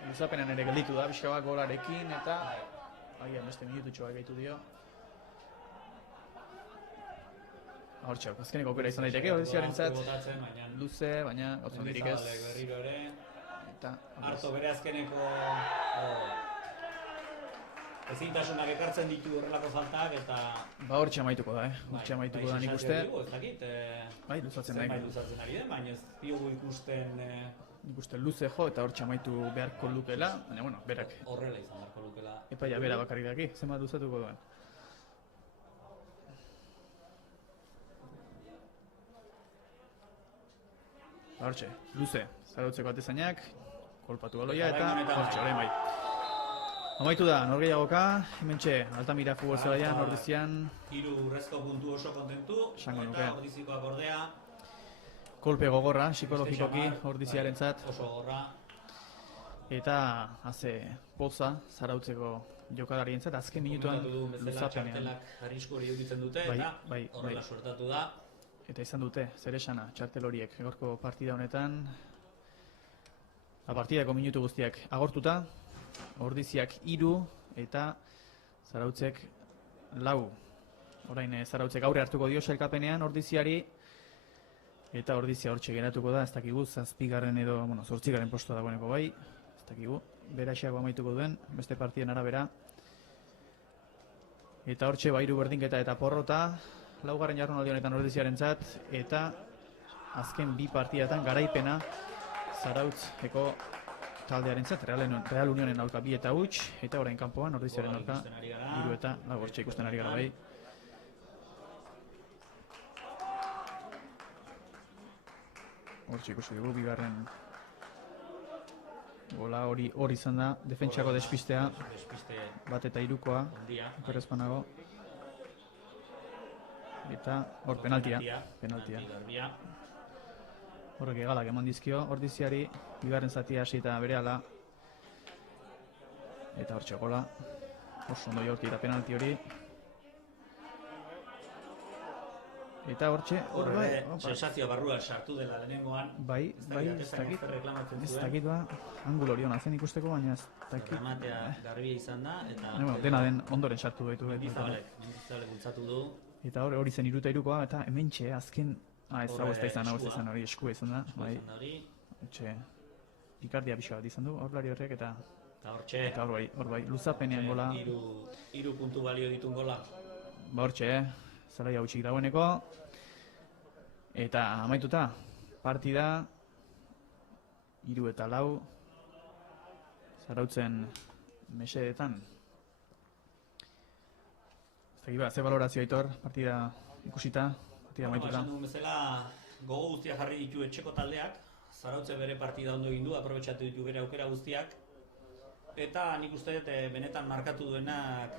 Luzapenean ere gelditu da, pixka bat golarekin, eta agian beste minututxo bat gehitu dio. Hortxe, azkeneko aukera izan daiteke, Ordiziarentzat luze, baina gautzen dirik ez. Berriro ere, Eta harto bere azkeneko ezintasunak ekartzen ditu horrelako faltak, eta hortxe amaituko da, hortxe amaituko da nik uste. Ez dakit, Bai, luzatzen zenbait nahi. luzatzen ari den, baina ez diogu ikusten Nik uste luze jo eta hortxe amaitu beharko lukela, baina bueno, berak horrela izan beharko lukela. epaia bera bakarrik daki, zenbat luzatuko duen. Hortxe, luze, Zarautzeko atezainak, kolpatu baloia eta hortxe, orain bai. Amaitu da, norgehiagoka, hementxe, Altamira futbol zelaian, Ordizian, 3 urrezko puntu oso kontentu, Esango nuke. eta Ordizikoak ordea, kolpe gogorra, psikologikoki, Ordiziarentzat, oso gogorra, eta haze poza, Zarautzeko jokalarientzat, azken minutuan komentatu dugun bezala luzapenean. txartelak arrisku hori edukitzen dute, Bai, eta bai, horrela bai. suertatu da. Eta izan dute, zer esana, txartel horiek, gaurko partida honetan. Partidako minutu guztiak agortuta, Ordiziak 3 eta Zarautzek 4. Orain Zarautzek aurre hartuko dio sailkapenean Ordiziari, eta Ordizia hortxe geratuko da, ez dakigu, 7. edo, 8. postua dagoeneko bai, ez dakigu, beraxeago amaituko duen, beste partiden arabera. Eta hortxe 3 berdinketa eta porrota, 4. jardunaldi honetan Ordiziarentzat, eta azken 2 partidatan garaipena Zarautzeko taldearentzat, Real Unionen aurka 2 eta huts, eta orain kanpoan Ordiziaren aurka Ikusten ari gara. 3 eta 4 hortxe ikusten ari gara bai. Hortxe ikusi dugu, 2. gola hori izan da, defentsako despistea, Despiste 1 eta 3koa, handia. okerrezpanago. Eta hor penaltia. Penalti garbia. Horrek egalak eman dizkio Ordiziari, 2. zatia hasi eta berehala. Eta hortxe gola, oso ondo jaurti eta penalti hori. Eta hortxe, Horre, sensazio barruan sartu dela lehenengoan. bai, ez dakit, angulo hori hona zen ikusteko, baina ez dakit. Rematea garbia izan da, eta Dena den ondoren sartu baitu. Mendizabalek bultzatu du. Eta hori zen 3 eta 3koa, eta hementxe azken, ez da izan hori eskua izan da, bai. Izan da hori. Hortxe, pikardia pixka bat izan du, aurlari horrek, eta hortxe, hor bai, luzapenean gola. 3 puntu balio ditun gola. Hortxe, zelaia hutxik dagoeneko. Eta amaituta, partida 3 eta 4 Zarautzen mesedetan. Ez dakit ze balorazio Aitor, partida ikusita, partida amaituta. Esan dugun bezala, gogo guztiak jarri ditu etxeko taldeak, Zarautze bere partida ondo egin du, aprobetxatu ditu bere aukera guztiak, eta nik uste dut benetan markatu duenak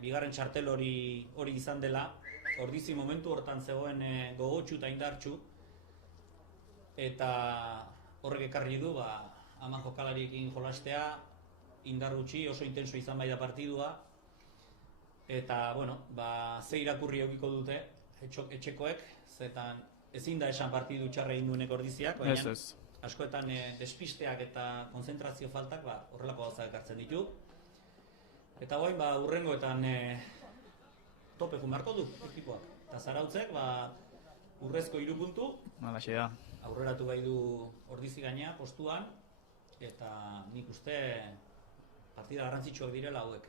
bigarren txartel hori izan dela. Ordizi momentu hortan zegoen gogotsu eta indartsu, eta horrek ekarri du, ama jokalariekin jolastea, indar gutxi, oso intenso izan bai da partidua, eta, ze irakurri eukiko dute etxekoek, zetan ezin da esan partidu txarra egin duenek Ordiziak, baina askoetan despisteak eta konzentrazio faltak horrelako gauzak ekartzen ditu. Eta guain, urrengoetan tope jumarko du ekipoak. Eta Zarautzek, urrezko 3 puntu, Malaxe da. aurreratu gai du Ordizi gaina postuan, eta nik uste partida garrantzitsuak direla hauek.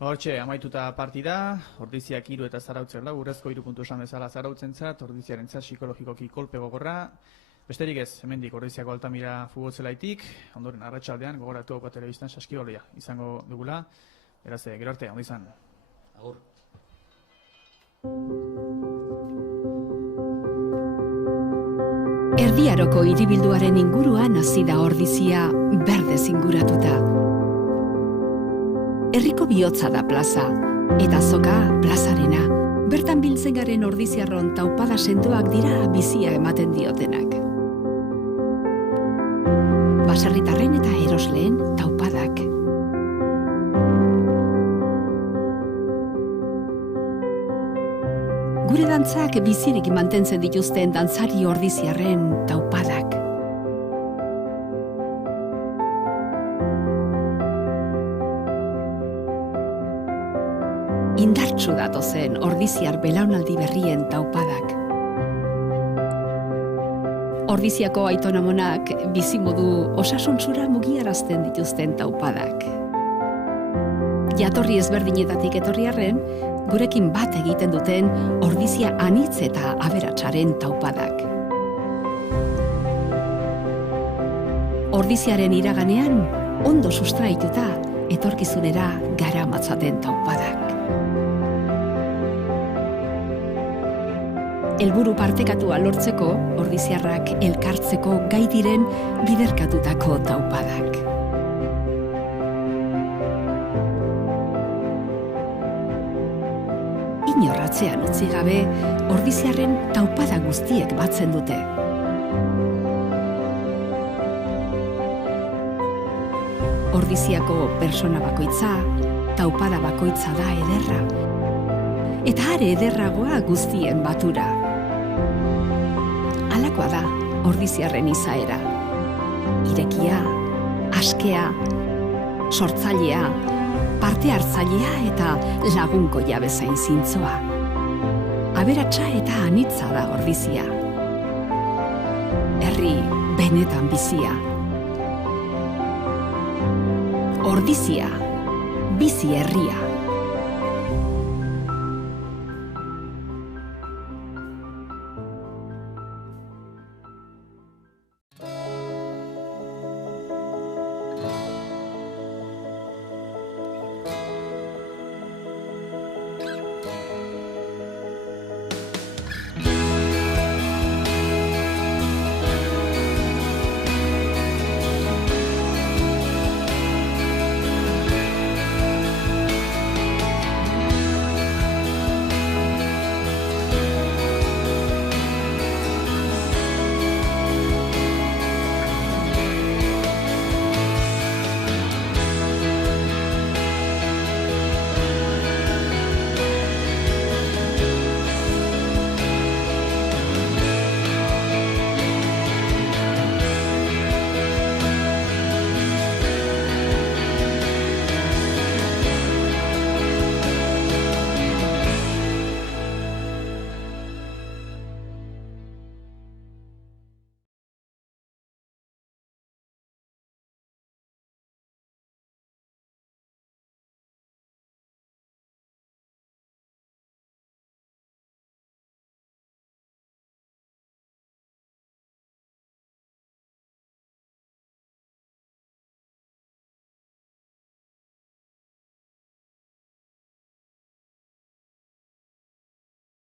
Hortxe, amaituta partida, Ordiziak 3 eta Zarautzek 4, urrezko 3 puntu esan bezala Zarautzentzat, Ordiziarentzat psikologikoki kolpe gogorra, Besterik ez, hemendik Ordiziako Altamira futbolzelaitik, ondoren arratsaldean gogoratu hauka telebistan saskibaldia izango dugula. Beraz, gero arte, ondo izan. Agur. Erdiaroko hiribilduaren inguruan hasi da Ordizia berdez inguratuta. Herriko bihotza da plaza, eta azoka plazarena. Bertan biltzen garen ordiziarron taupada sendoak dira bizia ematen diotenak. Baserritarren eta erosleen taupadak. Gure dantzak bizirik mantentzen dituzten dantzari ordiziarren taupadak. Indartsu datozen ordiziar belaunaldi berrien taupadak. Ordiziako aitonamonak bizimodu osasuntsura mugiarazten dituzten taupadak. Jatorri ezberdinetatik etorri arren, gurekin bat egiten duten Ordizia anitz eta aberatsaren taupadak. Ordiziaren iraganean, ondo sustraituta, etorkizunera garamatzaten taupadak. Helburu partekatua lortzeko, ordiziarrak elkartzeko gai diren biderkatutako taupadak. Inorratzean utzi gabe, ordiziarren taupada guztiek batzen dute. Ordiziako persona bakoitza, taupada bakoitza da ederra. Eta are ederragoa guztien batura. Halakoa da ordiziarren izaera. Irekia, askea, sortzailea, parte hartzailea eta lagunkoia bezain zintzoa. Aberatsa eta anitza da Ordizia. Herri benetan bizia. Ordizia, bizi herria.